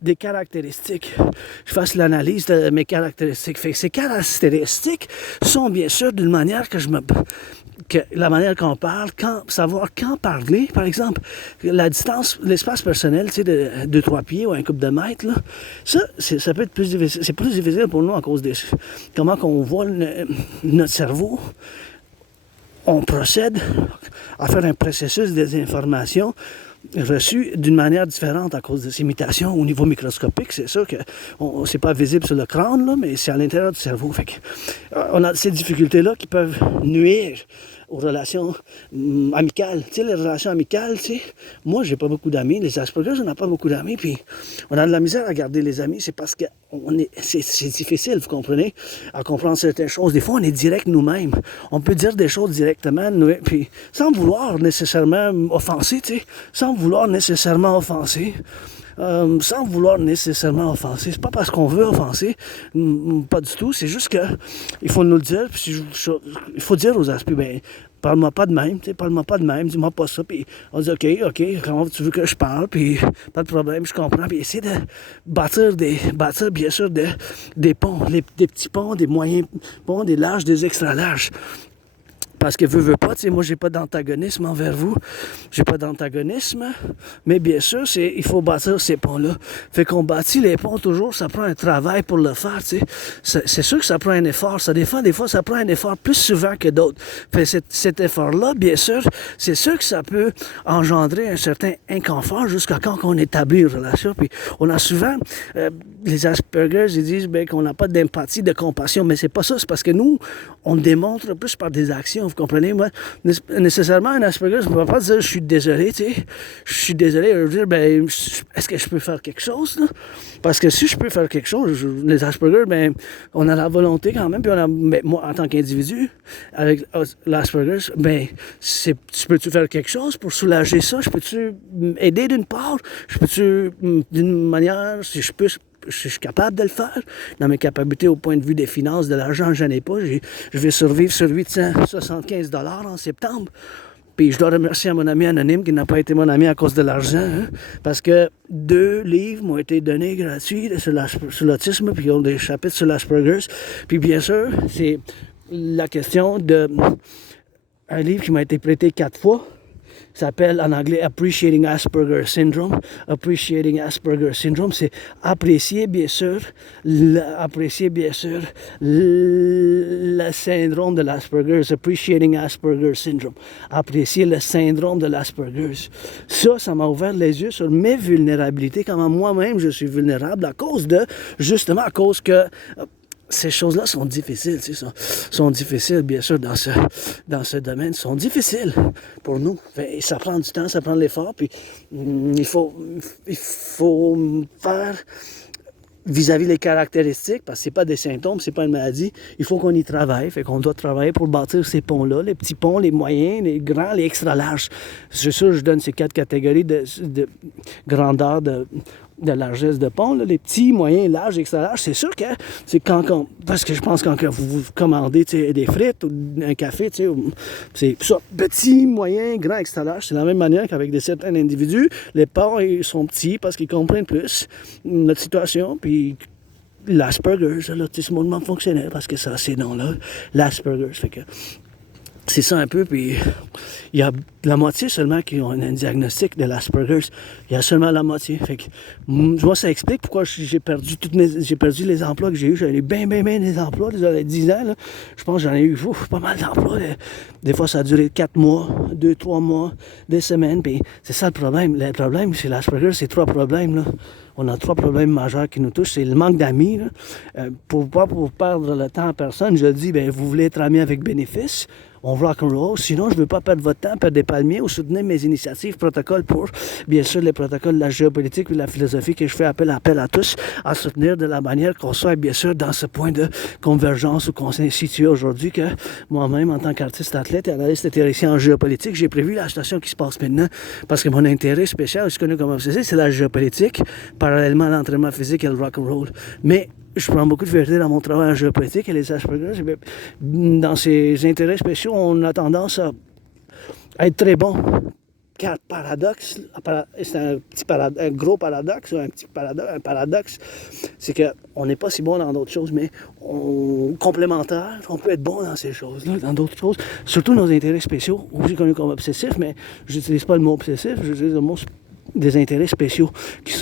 des caractéristiques. Je fasse l'analyse de mes caractéristiques. Fait que ces caractéristiques sont bien sûr d'une manière que la manière qu'on parle, savoir quand parler, par exemple, la distance, l'espace personnel, de 2-3 pieds ou un couple de mètres, là, ça peut être plus difficile. C'est plus difficile pour nous à cause de comment qu'on voit notre cerveau. On procède à faire un processus des informations reçues d'une manière différente à cause de ces mutations au niveau microscopique. C'est sûr que c'est pas visible sur le crâne, là, mais c'est à l'intérieur du cerveau. Fait que, on a ces difficultés-là qui peuvent nuire aux relations amicales. Tu sais, les relations amicales, tu sais, moi, j'ai pas beaucoup d'amis. Les Asperger, on n'a pas beaucoup d'amis, puis on a de la misère à garder les amis. C'est parce que c'est difficile, vous comprenez, à comprendre certaines choses. Des fois, on est direct nous-mêmes. On peut dire des choses directement, puis sans vouloir nécessairement offenser, tu sais, sans vouloir nécessairement offenser. C'est pas parce qu'on veut offenser, pas du tout, c'est juste que il faut nous le dire, puis il faut dire aux aspects, ben, parle-moi pas de même, dis-moi pas ça, puis on dit ok, comment tu veux que je parle, puis pas de problème, je comprends, puis essayer de bâtir bien sûr des ponts, des petits ponts, des moyens ponts, des larges, des extra larges. Parce que veux pas, tu sais, moi j'ai pas d'antagonisme envers vous, j'ai pas d'antagonisme, mais bien sûr, il faut bâtir ces ponts-là. Fait qu'on bâtit les ponts toujours, ça prend un travail pour le faire, tu sais. C'est sûr que ça prend un effort, des fois ça prend un effort plus souvent que d'autres. Fait cet effort-là, bien sûr, c'est sûr que ça peut engendrer un certain inconfort jusqu'à quand on établit une relation. Puis on a souvent, les Asperger, ils disent qu'on n'a pas d'empathie, de compassion, mais c'est pas ça, c'est parce que nous, on le démontre plus par des actions. Vous comprenez, moi, nécessairement, un Asperger, je ne peux pas dire je suis désolé, tu sais. Je suis désolé, je veux dire, est-ce que je peux faire quelque chose, là? Parce que si je peux faire quelque chose, les Asperger, on a la volonté quand même, puis moi, en tant qu'individu, avec l'Asperger, tu peux-tu faire quelque chose pour soulager ça? Je peux-tu aider d'une part? Je peux-tu, d'une manière, si je suis capable de le faire. Dans mes capacités au point de vue des finances, de l'argent, je n'en ai pas. Je vais survivre sur 875 $ en septembre. Puis je dois remercier mon ami anonyme qui n'a pas été mon ami à cause de l'argent. Hein, parce que 2 livres m'ont été donnés gratuits sur l'autisme, puis ils ont des chapitres sur l'Asperger's. Puis bien sûr, c'est la question de un livre qui m'a été prêté 4 fois. S'appelle en anglais Appreciating Asperger Syndrome. Appreciating Asperger Syndrome, c'est apprécier bien sûr le syndrome de l'Asperger. Appreciating Asperger Syndrome. Apprécier le syndrome de l'Asperger. Ça m'a ouvert les yeux sur mes vulnérabilités, comment moi-même je suis vulnérable à cause que ces choses-là sont difficiles, tu sais, sont difficiles, bien sûr, dans ce domaine, sont difficiles pour nous. Et ça prend du temps, ça prend de l'effort, puis il faut faire vis-à-vis les caractéristiques, parce que c'est pas des symptômes, c'est pas une maladie, il faut qu'on y travaille, fait qu'on doit travailler pour bâtir ces ponts-là, les petits ponts, les moyens, les grands, les extra larges. C'est sûr, je donne ces 4 catégories de grandeur, de largesse de pont, là, les petits, moyens, larges, extra larges, c'est sûr que c'est parce que je pense quand vous commandez des frites ou un café, c'est ça, petit, moyen, grand, extra large, c'est la même manière qu'avec certains individus, les ponts ils sont petits parce qu'ils comprennent plus notre situation, puis l'Asperger, l'autisme hautement fonctionnel, parce que ça, ces noms-là, l'Asperger, fait que c'est ça un peu, puis il y a la moitié seulement qui ont un diagnostic de l'Asperger. Il y a seulement la moitié. Fait que moi, ça explique pourquoi j'ai perdu les emplois que j'ai eus. J'en ai eu bien des emplois, désolé, 10 ans. Là. Je pense que j'en ai eu pas mal d'emplois. Des fois, ça a duré 4 mois, 2-3 mois, des semaines. Puis c'est ça le problème. Le problème chez l'Asperger, c'est 3 problèmes. Là. On a 3 problèmes majeurs qui nous touchent. C'est le manque d'amis. Pour perdre le temps à personne, je dis, vous voulez être ami avec bénéfice. on rock and roll. Sinon, je ne veux pas perdre votre temps, perdre des palmiers ou soutenir mes initiatives, protocoles pour, bien sûr, les protocoles de la géopolitique et de la philosophie que je fais appel à tous à soutenir de la manière qu'on soit, bien sûr, dans ce point de convergence où on s'est situé aujourd'hui, que moi-même, en tant qu'artiste athlète et analyste et théoricien en géopolitique, j'ai prévu la situation qui se passe maintenant parce que mon intérêt spécial, je connais comme obsédé, c'est la géopolitique, parallèlement à l'entraînement physique et le rock and roll. Mais je prends beaucoup de vérité dans mon travail en géopolitique et les Asperger, dans ces intérêts spéciaux, on a tendance à être très bon. Car paradoxe, c'est un gros paradoxe, un paradoxe, c'est qu'on n'est pas si bon dans d'autres choses, mais complémentaire, on peut être bon dans ces choses-là, dans d'autres choses, surtout nos intérêts spéciaux, aussi connus comme obsessifs, mais je n'utilise pas le mot obsessif, j'utilise le mot des intérêts spéciaux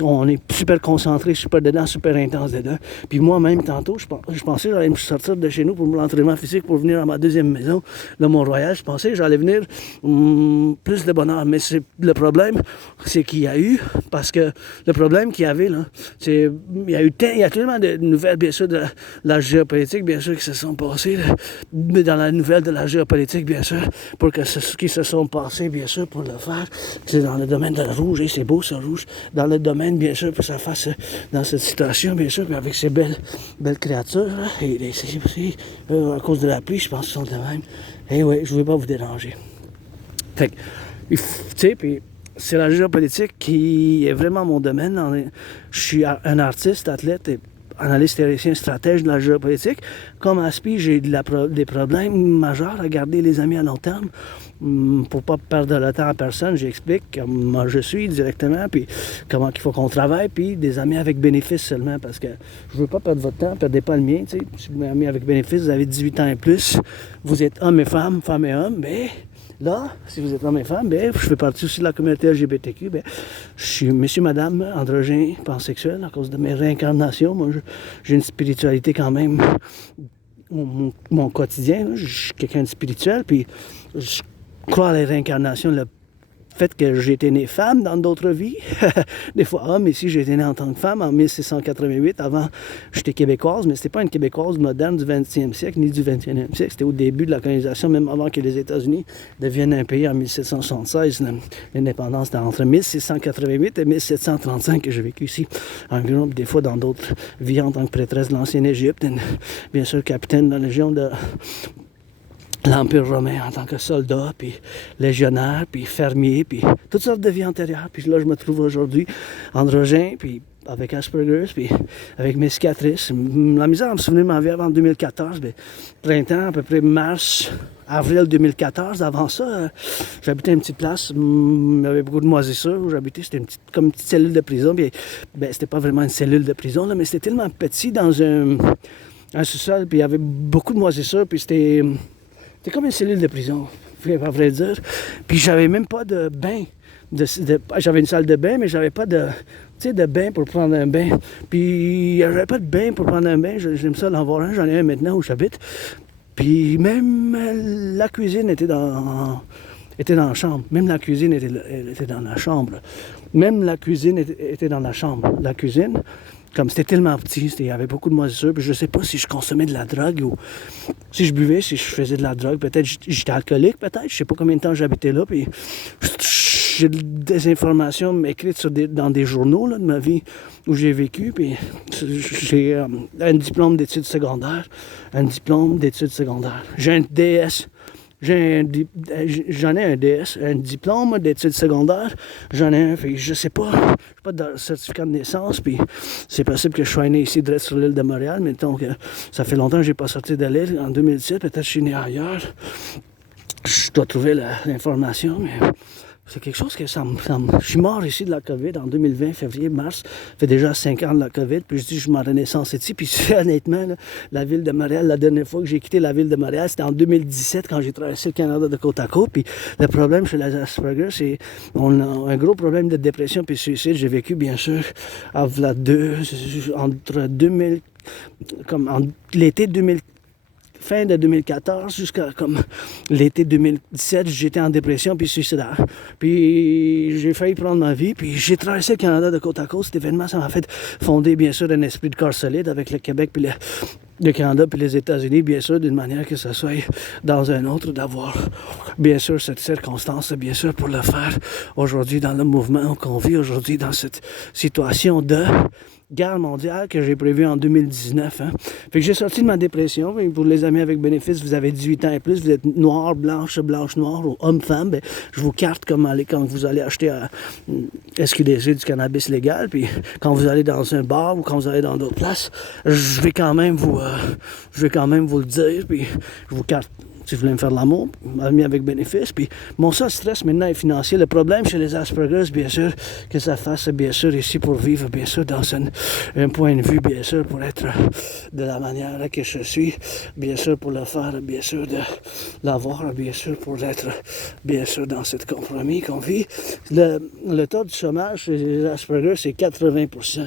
on est super concentré, super dedans, super intense dedans. Puis moi-même, tantôt, je pensais que j'allais me sortir de chez nous pour l'entraînement physique pour venir à ma deuxième maison, le Mont-Royal. Je pensais que j'allais venir plus de bonheur. Mais le problème, c'est qu'il y a eu, parce que le problème qu'il y avait, là, c'est il y a tellement de nouvelles, bien sûr, de la géopolitique, bien sûr, qui se sont passées, là, dans la nouvelle de la géopolitique, bien sûr, pour que ce qui se sont passées, bien sûr, pour le faire, c'est dans le domaine de la rouge, et c'est beau ce rouge, dans le domaine, bien sûr, pour que ça fasse dans cette situation, bien sûr, puis avec ces belles créatures, là, et à cause de la pluie, je pense qu'ils sont de même. Et oui, je ne veux pas vous déranger. Fait que, tu sais, puis c'est la géopolitique qui est vraiment mon domaine. Je suis un artiste, athlète et analyste théoricien stratège de la géopolitique. Comme ASPI, j'ai des problèmes majeurs à garder les amis à long terme. Pour pas perdre le temps à personne, j'explique comment je suis directement, puis comment il faut qu'on travaille, puis des amis avec bénéfice seulement, parce que je veux pas perdre votre temps, perdez pas le mien, tu sais. Si vous êtes amis avec bénéfice, vous avez 18 ans et plus, vous êtes homme et femme, femme et homme, mais là, si vous êtes homme et femme, je fais partie aussi de la communauté LGBTQ, je suis monsieur, madame, androgyne, pansexuel, à cause de mes réincarnations. Moi, j'ai une spiritualité quand même, mon quotidien, là, je suis quelqu'un de spirituel, puis je crois à la réincarnation, le fait que j'ai été né femme dans d'autres vies, des fois homme, ici j'ai été né en tant que femme en 1688, avant j'étais québécoise, mais c'était pas une québécoise moderne du 20e siècle, ni du 21e siècle, c'était au début de la colonisation, même avant que les États-Unis deviennent un pays en 1776, l'indépendance était entre 1688 et 1735 que j'ai vécu ici, en groupe, des fois dans d'autres vies en tant que prêtresse de l'ancienne Égypte, et bien sûr capitaine de la légion de l'Empire romain en tant que soldat, puis légionnaire, puis fermier, puis toutes sortes de vies antérieures. Puis là, je me trouve aujourd'hui androgyne, puis avec Asperger, puis avec mes cicatrices. La misère à me souvenir de ma vie avant 2014, mais printemps, à peu près mars, avril 2014. Avant ça, j'habitais une petite place, il y avait beaucoup de moisissures où j'habitais. C'était comme une petite cellule de prison. Puis, c'était pas vraiment une cellule de prison, là, mais c'était tellement petit dans un sous-sol, puis il y avait beaucoup de moisissures, puis c'était comme une cellule de prison, à vrai dire. Puis j'avais même pas de bain. J'avais une salle de bain, mais j'avais pas de bain pour prendre un bain. Puis j'avais pas de bain pour prendre un bain. J'aime ça d'en avoir un. J'en ai un maintenant où j'habite. Puis même la cuisine était dans la chambre. Même la cuisine était dans la chambre. Même la cuisine était dans la chambre. La cuisine, comme c'était tellement petit, il y avait beaucoup de moisissures, puis je sais pas si je consommais de la drogue ou si je buvais, si je faisais de la drogue, peut-être j'étais alcoolique, peut-être, je sais pas combien de temps j'habitais là, puis j'ai des informations écrites dans des journaux là, de ma vie où j'ai vécu, puis j'ai un diplôme d'études secondaires, j'ai un DS. J'en ai un DS, un diplôme d'études secondaires, j'en ai un, fait, je sais pas, j'ai pas de certificat de naissance, puis c'est possible que je sois né ici, direct sur l'île de Montréal, mais donc ça fait longtemps que j'ai pas sorti de l'île, en 2017, peut-être que je suis né ailleurs, je dois trouver l'information, mais c'est quelque chose que je suis mort ici de la COVID en 2020, février, mars. Ça fait déjà 5 ans de la COVID. Puis je dis, je m'en renaissance ici. Puis honnêtement, là, la ville de Montréal, la dernière fois que j'ai quitté la ville de Montréal, c'était en 2017 quand j'ai traversé le Canada de côte à côte. Puis le problème chez les Asperger, c'est qu'on a un gros problème de dépression puis suicide. J'ai vécu, bien sûr, entre l'été 2000. Fin de 2014 jusqu'à comme l'été 2017, j'étais en dépression puis suicidaire. Puis j'ai failli prendre ma vie, puis j'ai traversé le Canada de côte à côte. Cet événement, ça m'a fait fonder bien sûr un esprit de corps solide avec le Québec puis le Canada puis les États-Unis, bien sûr, d'une manière que ce soit dans un autre, d'avoir, bien sûr, cette circonstance, bien sûr, pour le faire aujourd'hui dans le mouvement qu'on vit aujourd'hui, dans cette situation de guerre mondiale que j'ai prévue en 2019. Hein. Fait que j'ai sorti de ma dépression. Pour les amis avec bénéfice, vous avez 18 ans et plus, vous êtes noir, blanche, noir ou homme-femme, ben, je vous carte comme aller quand vous allez acheter à SQDC du cannabis légal, puis quand vous allez dans un bar ou quand vous allez dans d'autres places, je vais quand même vous le dire, puis je vous carte. Si vous voulez me faire de l'amour, ami avec bénéfice. Puis mon seul stress maintenant est financier. Le problème chez les Aspergers, bien sûr, que ça fasse, bien sûr, ici pour vivre, bien sûr, dans un point de vue, bien sûr, pour être de la manière que je suis, bien sûr, pour le faire, bien sûr, de l'avoir, bien sûr, pour être, bien sûr, dans ce compromis qu'on vit. Le taux de chômage chez les Aspergers, c'est 80%.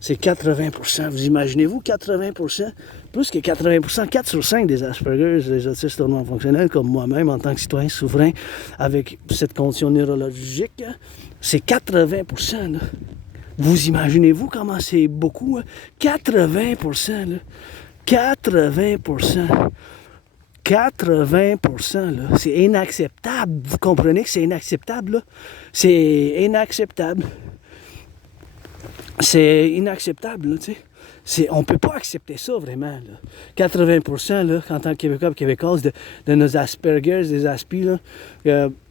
C'est 80%. Vous imaginez-vous 80%? Plus que 80%, 4 sur 5 des Aspergers, des autistes totalement fonctionnels, comme moi-même en tant que citoyen souverain, avec cette condition neurologique, c'est 80%. Là. Vous imaginez-vous comment c'est beaucoup? Hein? 80%. Là. 80%. 80%, là. C'est inacceptable. Vous comprenez que c'est inacceptable, là? C'est inacceptable. C'est inacceptable, là, tu sais. On ne peut pas accepter ça vraiment. Là. 80% là, en tant que Québécois et Québécoises de nos Aspergers, des Aspi, là,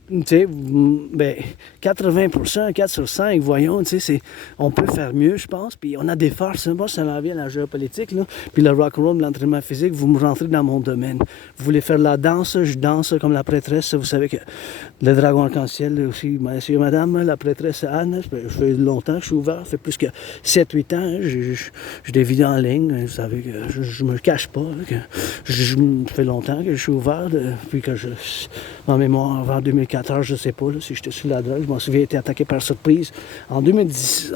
tu sais, ben, 80%, 4 sur 5, voyons, tu sais, on peut faire mieux, je pense, puis on a des forces. Moi, ça m'en vient la géopolitique, là, puis le rock'n'roll, l'entraînement physique, vous me rentrez dans mon domaine. Vous voulez faire la danse, je danse comme la prêtresse, vous savez que le dragon arc-en-ciel aussi, monsieur et madame, la prêtresse Anne, je fais longtemps que je suis ouvert, ça fait plus que 7-8 ans, j'ai des vidéos en ligne, vous savez que je me cache pas, que ça fait longtemps que je suis ouvert, depuis que en mémoire, avant 2014, je sais pas là, si j'étais sur la drogue, je m'en souviens, j'ai été attaqué par surprise en 2010,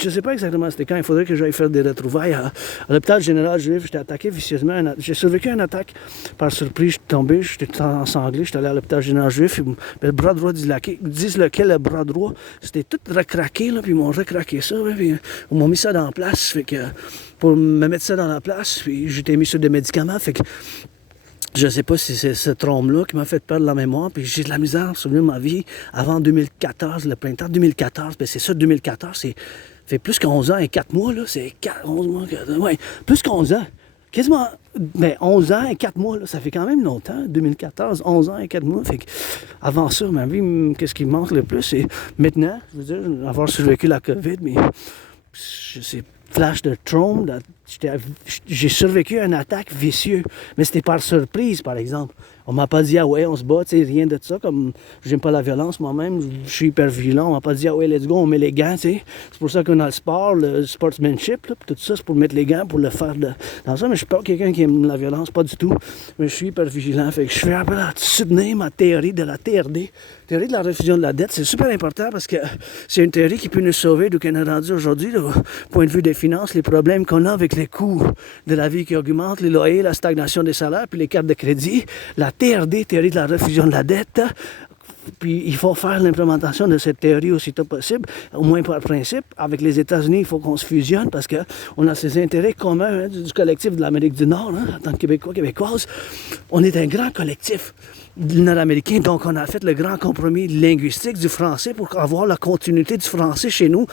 je sais pas exactement c'était quand, il faudrait que j'aille faire des retrouvailles à l'hôpital général juif, j'étais attaqué vicieusement, j'ai survécu à une attaque par surprise, je suis tombé, j'étais ensanglé, j'étais allé à l'hôpital général juif, le bras droit disloqué, le bras droit, c'était tout recraqué, là, puis ils m'ont recraqué ça, puis ils m'ont mis ça dans la place, fait que pour me mettre ça dans la place, puis j'étais mis sur des médicaments, fait que je sais pas si c'est ce trompe-là qui m'a fait perdre la mémoire, puis j'ai de la misère à souvenir ma vie avant 2014, le printemps 2014, ben c'est ça, 2014, c'est fait plus qu'11 ans et 4 mois, là, c'est 11 mois, ouais, plus qu'11 ans, quasiment, ben 11 ans et 4 mois, là, ça fait quand même longtemps, 2014, 11 ans et 4 mois, fait que avant ça, ma vie, qu'est-ce qui me manque le plus, c'est maintenant, je veux dire, avoir survécu la COVID, mais je sais flash de trompe, j'ai survécu à une attaque vicieuse, mais c'était par surprise, par exemple. On m'a pas dit, ah ouais, on se bat, tu sais, rien de ça, comme j'aime pas la violence moi-même, je suis hyper violent, on m'a pas dit, ah ouais, let's go, on met les gants, tu sais. C'est pour ça qu'on a le sport, le sportsmanship, là, tout ça, c'est pour mettre les gants, pour le faire dans ça, mais je suis pas quelqu'un qui aime la violence, pas du tout, mais je suis hyper vigilant, fait que je fais appel à soutenir ma théorie de la TRD, théorie de la refusion de la dette, c'est super important parce que c'est une théorie qui peut nous sauver d'où qu'on est rendu aujourd'hui, du point de vue des finances, les problèmes qu'on a avec les coûts de la vie qui augmentent, les loyers, la stagnation des salaires, puis les cartes de crédit, la TRD, théorie de la refusion de la dette, puis il faut faire l'implémentation de cette théorie aussitôt possible, au moins par principe. Avec les États-Unis, il faut qu'on se fusionne parce qu'on a ces intérêts communs, hein, du collectif de l'Amérique du Nord, hein, en tant que Québécois, Québécoises. On est un grand collectif nord-américain, donc on a fait le grand compromis linguistique du français pour avoir la continuité du français chez nous,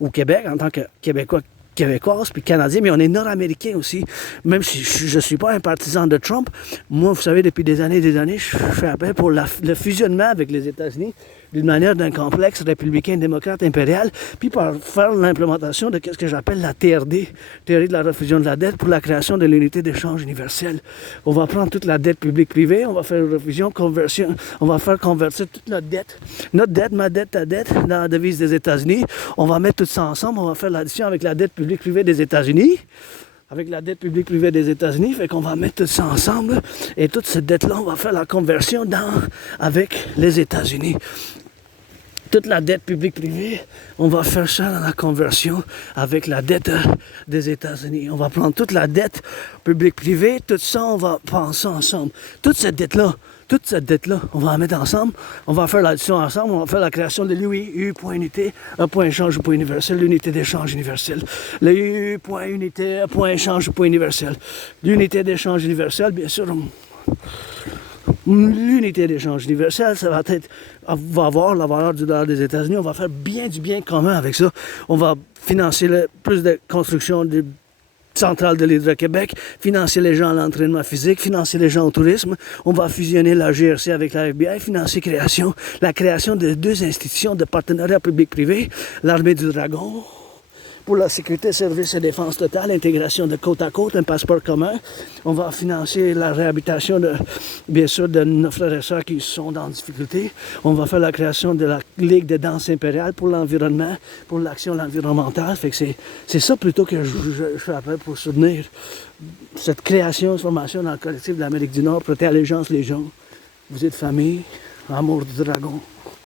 au Québec, en tant que Québécois, Québécoise puis Canadien, mais on est nord-américain aussi. Même si je ne suis pas un partisan de Trump, moi, vous savez, depuis des années, je fais appel pour le fusionnement avec les États-Unis d'une manière d'un complexe républicain, démocrate, impérial, puis par faire l'implémentation de ce que j'appelle la TRD, théorie de la refusion de la dette, pour la création de l'unité d'échange universelle. On va prendre toute la dette publique-privée, on va faire une refusion, conversion, on va faire convertir toute notre dette, ma dette, ta dette, dans la devise des États-Unis. On va mettre tout ça ensemble, on va faire l'addition avec la dette publique-privée des États-Unis. Avec la dette publique privée des États-Unis, fait qu'on va mettre tout ça ensemble et toute cette dette-là, on va faire la conversion avec les États-Unis. toute la dette publique-privée, on va faire ça dans la conversion avec la dette des États-Unis. On va prendre toute la dette publique-privée, tout ça, on va penser ensemble. Toute cette dette-là, on va la mettre ensemble, on va faire l'addition ensemble, on va faire la création de l'UI, U point unité, un point échange, point universel, l'unité d'échange universelle. Le U point unité, point échange, point universel. L'unité d'échange universelle, bien sûr. L'unité d'échange universel, ça va avoir la valeur du dollar des États-Unis. On va faire bien du bien commun avec ça. On va financer plus de construction de centrale de l'Hydro-Québec, financer les gens à l'entraînement physique, financer les gens au tourisme. On va fusionner la GRC avec la FBI, financer la création de 2 institutions de partenariat public-privé, l'armée du Dragon, pour la sécurité, service et défense totale, intégration de côte à côte, un passeport commun. On va financer la réhabilitation, bien sûr, de nos frères et sœurs qui sont dans difficulté. On va faire la création de la Ligue de danse impériale pour l'environnement, pour l'action environnementale. Fait que c'est ça plutôt que je fais appel pour soutenir cette création, cette formation dans le collectif de l'Amérique du Nord, prêter allégeance les gens. Vous êtes famille, amour du dragon.